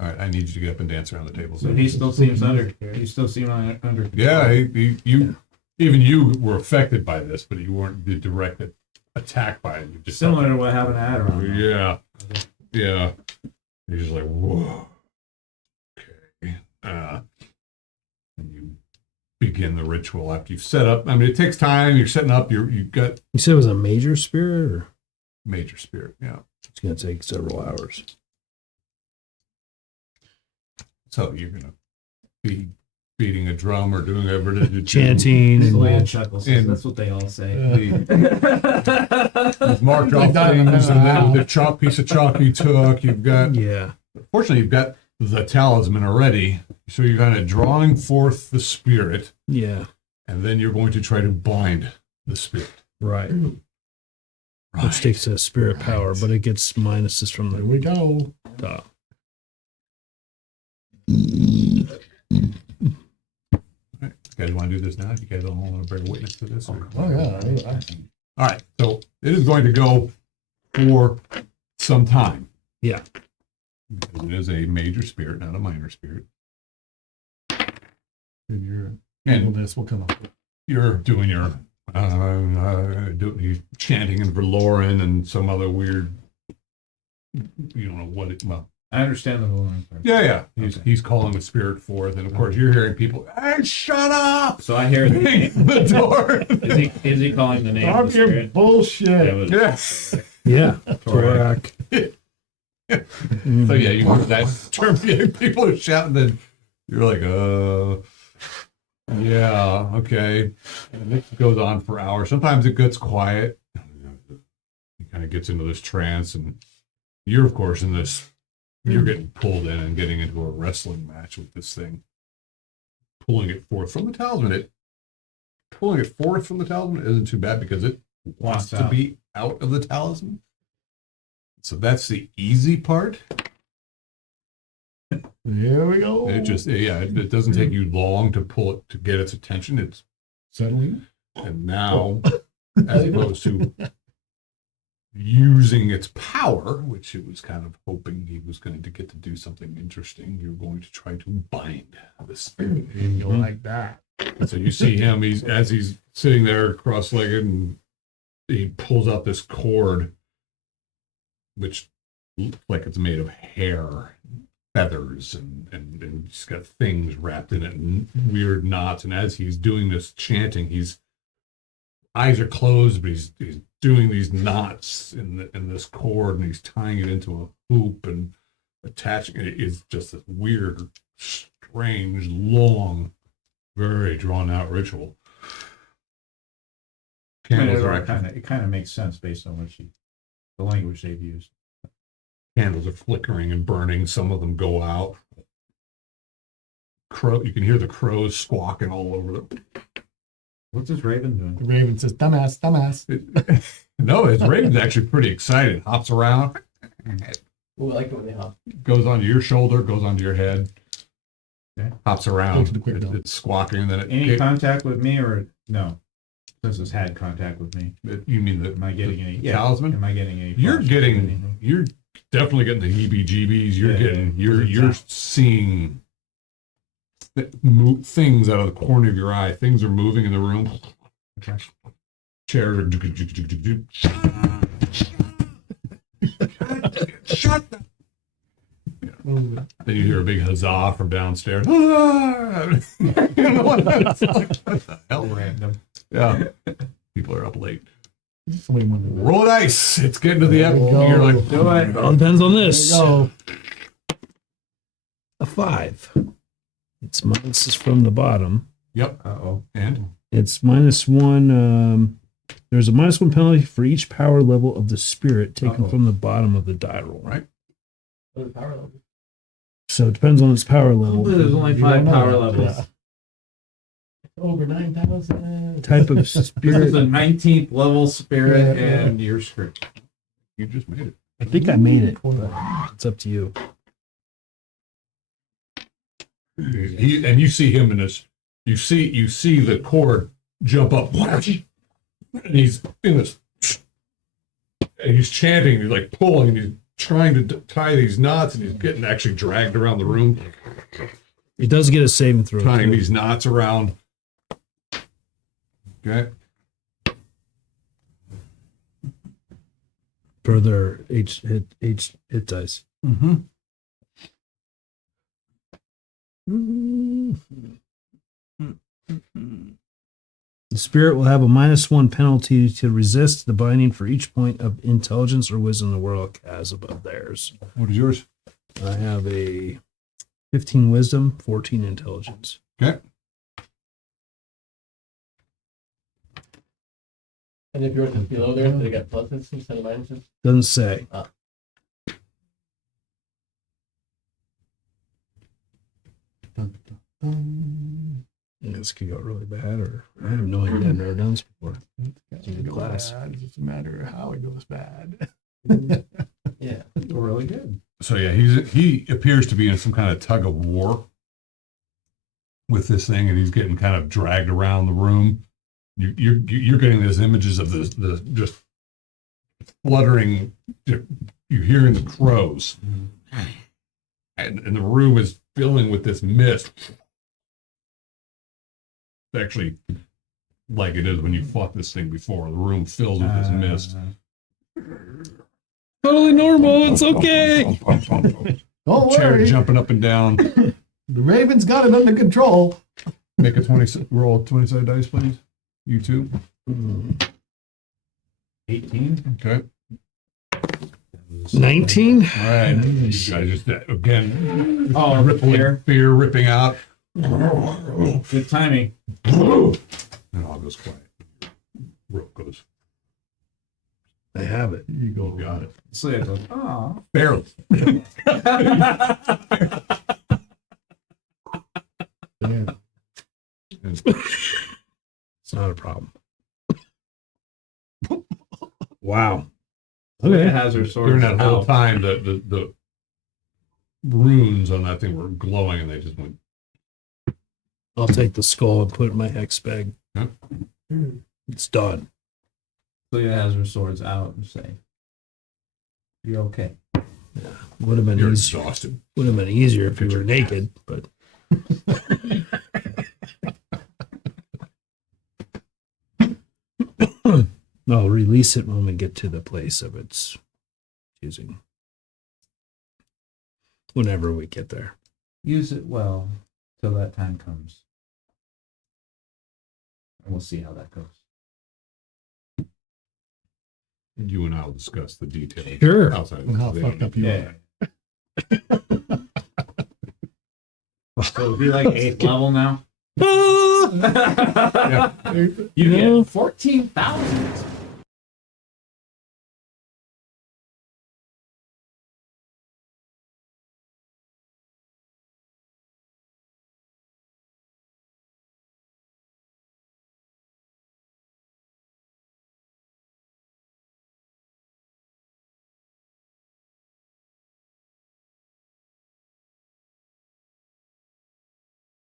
All right. I need you to get up and dance around the table. So he still seems under. He still seems under control. Yeah, you even you were affected by this, but you weren't the direct attack by it. You just Similar to what happened to Aderon. Yeah, yeah. You're just like, whoa. Okay. And you begin the ritual after you've set up. I mean, it takes time. You're setting up. You've got You said it was a major spirit, or major spirit. Yeah. it's going to take several hours? So you're gonna be beating a drum or doing whatever it is you do. Chanting and Leia chuckles. And- That's what they all say. You've marked off things, and then the chalk piece of chalk you took. You've got. yeah. Fortunately, you've got the talisman already, so you're kind of drawing forth the spirit, Yeah. and then you're going to try to bind the spirit. Right. Right. Which takes a spirit power, but it gets minuses from There the we go. top. You guys want to do this now? You guys don't want to bear witness to this? Or? Oh yeah. All right. So it is going to go for some time. Yeah. Because it is a major spirit, not a minor spirit. And you're And this will come up. you're doing your you're chanting in Verloren and some other weird, you don't know what it, well, I understand the whole part. yeah. Okay. He's calling the spirit forth, and of course you're hearing people, hey, shut up! So I hear the Bang the door. is he calling the name of the Stop your spirit? bullshit. It was- Yes. Yeah. Torak. Torak. So yeah, you hear that term. Yeah, people are shouting, and you're like, yeah, okay. And it goes on for hours. Sometimes it gets quiet. He kind of gets into this trance, and you're of course in this. You're getting pulled in and getting into a wrestling match with this thing. Pulling it forth from the talisman. Pulling it forth from the talisman isn't too bad because it wants to out. be out of the talisman. So that's the easy part. Here we go. It just, yeah, it doesn't take you long to pull it to get its attention. It's Settling. and now, as opposed to using its power, which it was kind of hoping he was going to get to do something interesting, you're going to try to bind the spirit. And you like that. And so you see him. He's sitting there cross-legged, and he pulls out this cord, which looks like it's made of hair, feathers, and he's got things wrapped in it and weird knots. And as he's doing this chanting, his eyes are closed, but he's doing these knots in this cord, and he's tying it into a hoop and attaching it. It's just this weird, strange, long, very drawn out ritual. Candles are actually, it kind of makes sense based on the language they've used. candles are flickering and burning. Some of them go out. You can hear the crows squawking all over the. What's this raven doing? The raven says, dumbass, dumbass. No, his raven's actually pretty excited. Hops around, Ooh, I like it when they hop. goes onto your shoulder, goes onto your head, Okay. hops around. Takes the quick dump. It's squawking, and then Any contact with me or no? Since it's had contact with me, you mean the am I getting any talisman? Am I getting any? You're flash getting, anything? you're definitely getting the heebie-jeebies. You're Yeah, getting, you're it's you're out. seeing things out of the corner of your eye. Things are moving in the room. Okay. Chairs are. Shut the. Then you hear a big huzzah from downstairs. It's like, what the hell? Random. Yeah. People are up late. Somebody wanted to Roll the dice. It's getting to the There end. we go. You're like, Do it. It all depends on There this. you go. A 5. It's minuses from the bottom. yep. Uh-oh. And It's -1. There's a -1 penalty for each power level of the spirit taken Uh-oh. from the bottom of the die roll. right. What are the power levels? So it depends on its power level. There's only You 5 don't know power that. levels. Yeah. Over 9,000. Type of This is spirit. a 19th level spirit, Yeah. and you're screwed. You just made it. I think I made it. It's up to you. And you see him in this. You see the cord jump up, and he's in this. And he's chanting. He's like pulling. And he's trying to tie these knots, and he's getting actually dragged around the room, It does get a saving throw. tying too. these knots around. Okay. For their hit dice. Mm-hmm. The spirit will have a -1 penalty to resist the binding for each point of intelligence or wisdom the world has above theirs. What is yours? I have a 15 wisdom, 14 intelligence. Okay. And if yours is below there, they got pluses instead of minuses. Doesn't say. This could go really bad, or I have no idea. I've never done this before. It's a good class. Bad. It's just a matter of how it goes bad. Yeah. Really good. So yeah, he appears to be in some kind of tug of war with this thing, and he's getting kind of dragged around the room. You're getting these images of the just fluttering. You're hearing the crows, and the room is filling with this mist. It's actually like it is when you fought this thing before. The room fills with this mist. Totally normal. It's okay. Don't Chair worry. jumping up and down. The Raven's got it under control. Make a 20 roll 20-sided dice, please. You too. 18. Okay. 19. All right. You guys just again. Oh, rippling fear ripping out. Good timing. And it all goes quiet. Rope goes. I have it. You go. Got it. So it goes, oh. Barely. Yeah. It's not a problem. Wow. Okay. Has her sword. During that whole out. time, the runes on that thing were glowing, and they just went. I'll take the skull and put it in my hex bag. Huh? It's done. Celia has her swords out and say, "You're okay." Would have been You're easier. exhausted. Would have been easier if you were naked, but I'll release it when we get to the place of its choosing. Whenever we get there. Use it well till that time comes, and we'll see how that goes. You and I will discuss the details. Sure. Outside of And how this. fucked up you are. So it'll be like 8th level now. Ah! You know? get 14,000.